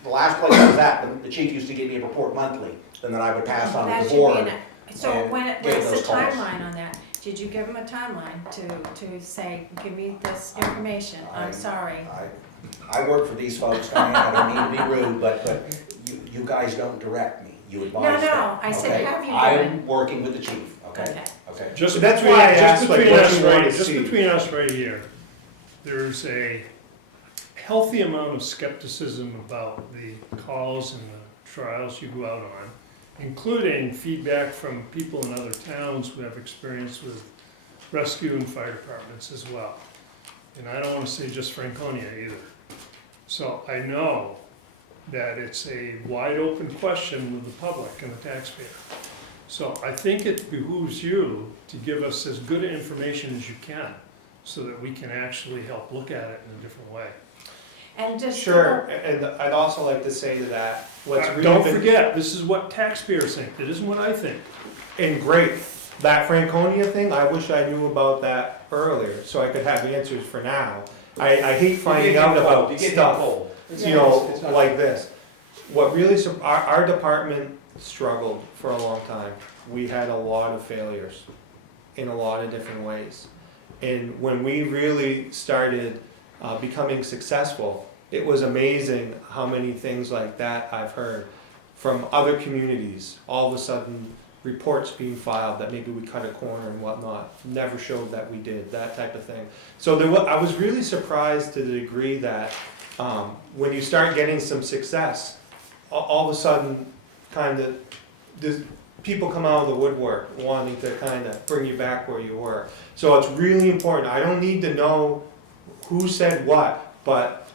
the last place I was at, the chief used to give me a report monthly, and then I would pass on That to the should be board. so and what's give the those calls. timeline on that? Did you give them a timeline to say, give me this information, I'm sorry? I work for these folks, Diane, I don't mean to be rude, but you guys don't direct me, you advise me. No, I said, Okay? have you I'm working with the chief, okay? Okay. Okay. Just That's between, why I just asked, like, between what us you wanna right, just see. between us right here, there's a healthy amount of skepticism about the calls and the trials you go out on, including feedback from people in other towns who have experience with rescue and fire departments as well. And I don't want to say just Franconia either. So I know that it's a wide open question with the public and the taxpayer. So I think it behooves you to give us as good information as you can so that we can actually help look at it in a different way. And just. Sure, and I'd also like to say to that, what's really Don't been- forget, this is what taxpayers think, it isn't what I think. And great, that Franconia thing, I wish I knew about that earlier, so I could have answers for now. I hate finding out about stuff, like this. What really, our department struggled for a long time. We had a lot of failures in a lot of different ways. And when we really started becoming successful, it was amazing how many things like that I've heard from other communities. All of a sudden, reports being filed that maybe we cut a corner and whatnot, never showed that we did, that type of thing. So I was really surprised to the degree that when you start getting some success, all of a sudden, kind of, people come out of the woodwork wanting to kind of bring you back where you were. So it's really important. I don't need to know who said what, but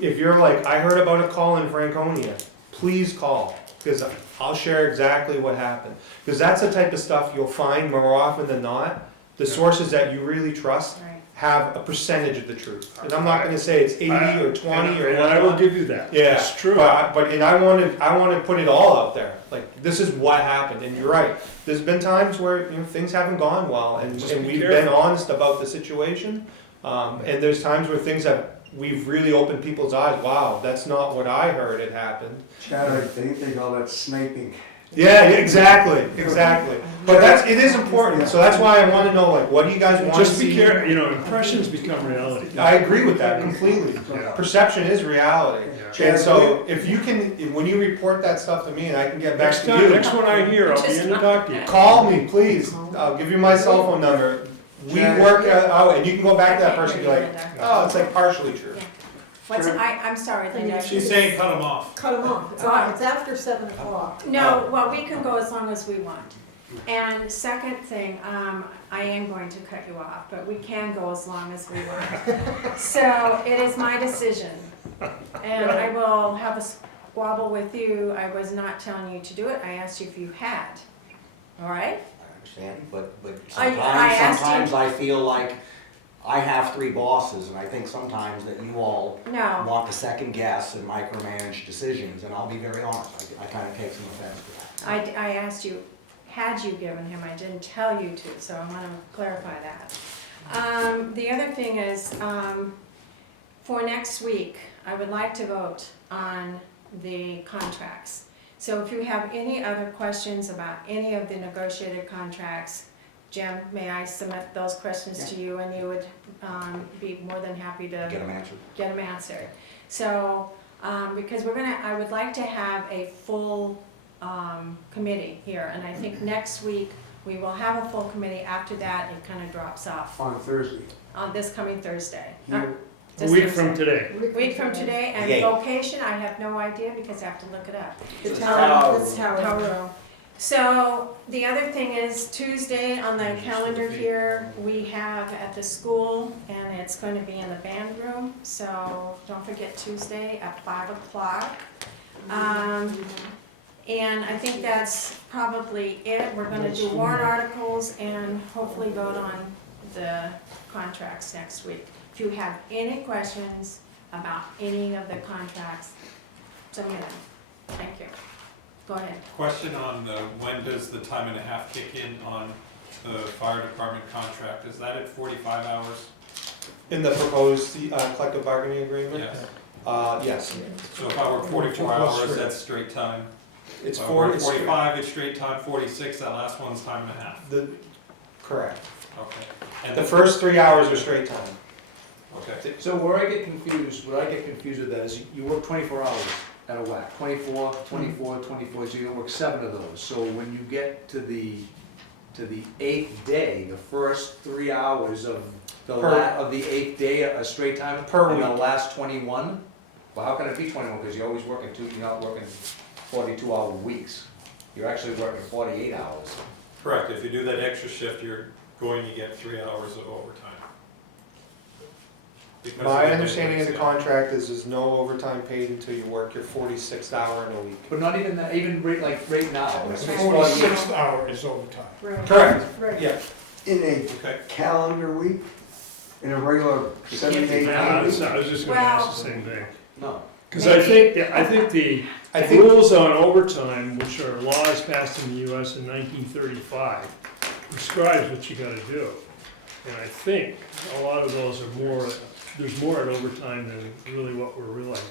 if you're like, I heard about a call in Franconia, please call, because I'll share exactly what happened. Because that's the type of stuff you'll find more often than not. The sources that you really trust Right. have a percentage of the truth. And I'm not gonna say it's 80 or 20 or And I will whatnot. give you that. Yeah, It's true. But and I want to put it all out there. Like, this is what happened, and you're right. There's been times where, you know, things haven't gone well, and Just be we've careful. been honest about the situation. And there's times where we've really opened people's eyes. Wow, that's not what I heard had happened. Chad, I think they call that sniping. Yeah, exactly. But it is important. So that's why I want to know, like, what do you guys want to Just see? be careful, you know, impressions become reality. I agree with that completely. Yeah. Perception is reality. Yeah. And so if you can, when you report that stuff to me and I can get back Next to time, you, next one I hear, I'll be in to talk to you. call me, please. I'll give you my cell phone number. We work out, and you can go back to that person and be like, oh, it's like partially true. I'm sorry, Linda. She's saying cut them off. Cut them off. It's after 7 o'clock. No, well, we can go as long as we want. And second thing, I am going to cut you off, but we can go as long as we want. So it is my decision. And I will have a squabble with you. I was not telling you to do it. I asked you if you had. All right? I understand, but I asked you- sometimes I feel like I have 3 bosses, and I think sometimes that you all No. want to second guess and micromanage decisions, and I'll be very honest, I kind of take some offense to that. I asked you, had you given him? I didn't tell you to, so I want to clarify that. The other thing is, for next week, I would like to vote on the contracts. So if you have any other questions about any of the negotiated contracts, Jim, may I submit those questions to you, and you would be more than happy to Get them answered. get them answered. So, because I would like to have a full committee here, and I think next week we will have a full committee. After that, it kind of drops off On Thursday. on this coming Thursday. Here. A week from today. Week from today, and Yay. location, I have no idea because I have to look it up. The It's tower, Tower this tower. Tower. So the other thing is Tuesday on the calendar here, we have at the school, and it's going to be in the band room. So don't forget Tuesday at 5 o'clock. And I think that's probably it. We're going to do warrant articles and hopefully vote on the contracts next week. If you have any questions about any of the contracts, send me them. Thank you. Go ahead. Question on when does the time and a half kick in on the fire department contract? Is that at 45 hours? In the proposed collective bargaining agreement? Yes. Yes. So if I work 44 hours, that's straight time. It's If I work 40. 45, it's straight time. 46, that last one's time and a half. Correct. Okay. And The first 3 hours are straight time. Okay. So what I get confused with that is you work 24 hours at a whack, 24, 24, 24, so you work 7 of those. So when you get to the 8th day, the first 3 hours of the 8th day a straight time Per and the week. last 21, well, how can it be 21? Because you're always working you're not working 42-hour weeks. You're actually working 48 hours. Correct. If you do that extra shift, you're going to get 3 hours of overtime. Because My of the understanding of the days, contract is there's no overtime paid until you work your 46th hour in a week. But not even that, even right now. The it's 46th hour is overtime. Correct. Right. Yeah. In a Okay. calendar week, in a regular 7-day I week. was just gonna ask the same thing. No. Because I think the rules on overtime, which are laws passed in the US in 1935, prescribes what you gotta do. And I think a lot of those are there's more at overtime than really what we're realizing,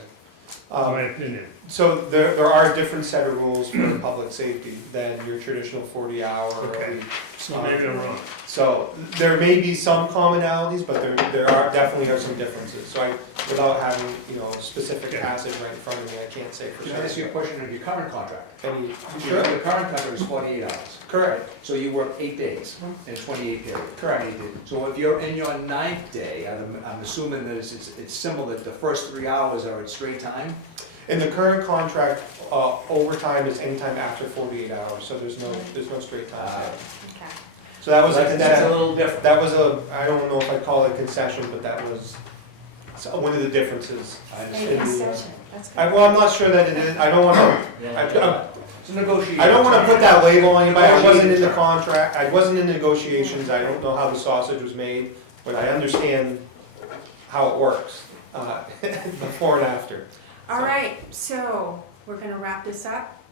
in my opinion. So there are a different set of rules for public safety than your traditional 40-hour Okay. a week. So maybe I'm wrong. So there may be some commonalities, but there are definitely some differences. So without having, a specific Okay. passage right in front of me, I can't say for Can sure. I ask you a question of your current contract? Sure. Your current contract is 48 hours. Correct. So you work 8 days in 28 days. Correct. So if you're in your 9th day, I'm assuming that it's similar, that the first 3 hours are at straight time? In the current contract, overtime is anytime after 48 hours, so there's no straight time. Okay. So that was That's a little different. That was I don't know if I'd call it a concession, but that was one of the differences. I A understand. concession, that's good. Well, I'm not sure that it is, I don't wanna, It's a negotiation. I don't wanna put that label on anybody, I wasn't in the contract, I wasn't in negotiations, I don't know how the sausage was made, but I understand how it works, before and after. All right, so we're gonna wrap this up.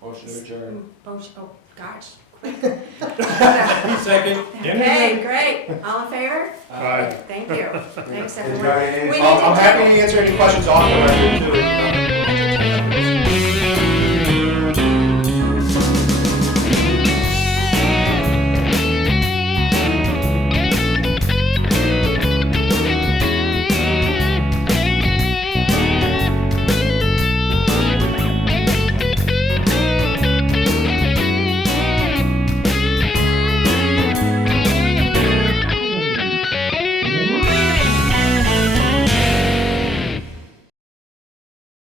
Motion to adjourn. Oh, gosh. Second. Okay, great. All in favor? Aye. Thank you. Thanks, everyone. Enjoy it. We need I'm to happy to answer any questions off the record too.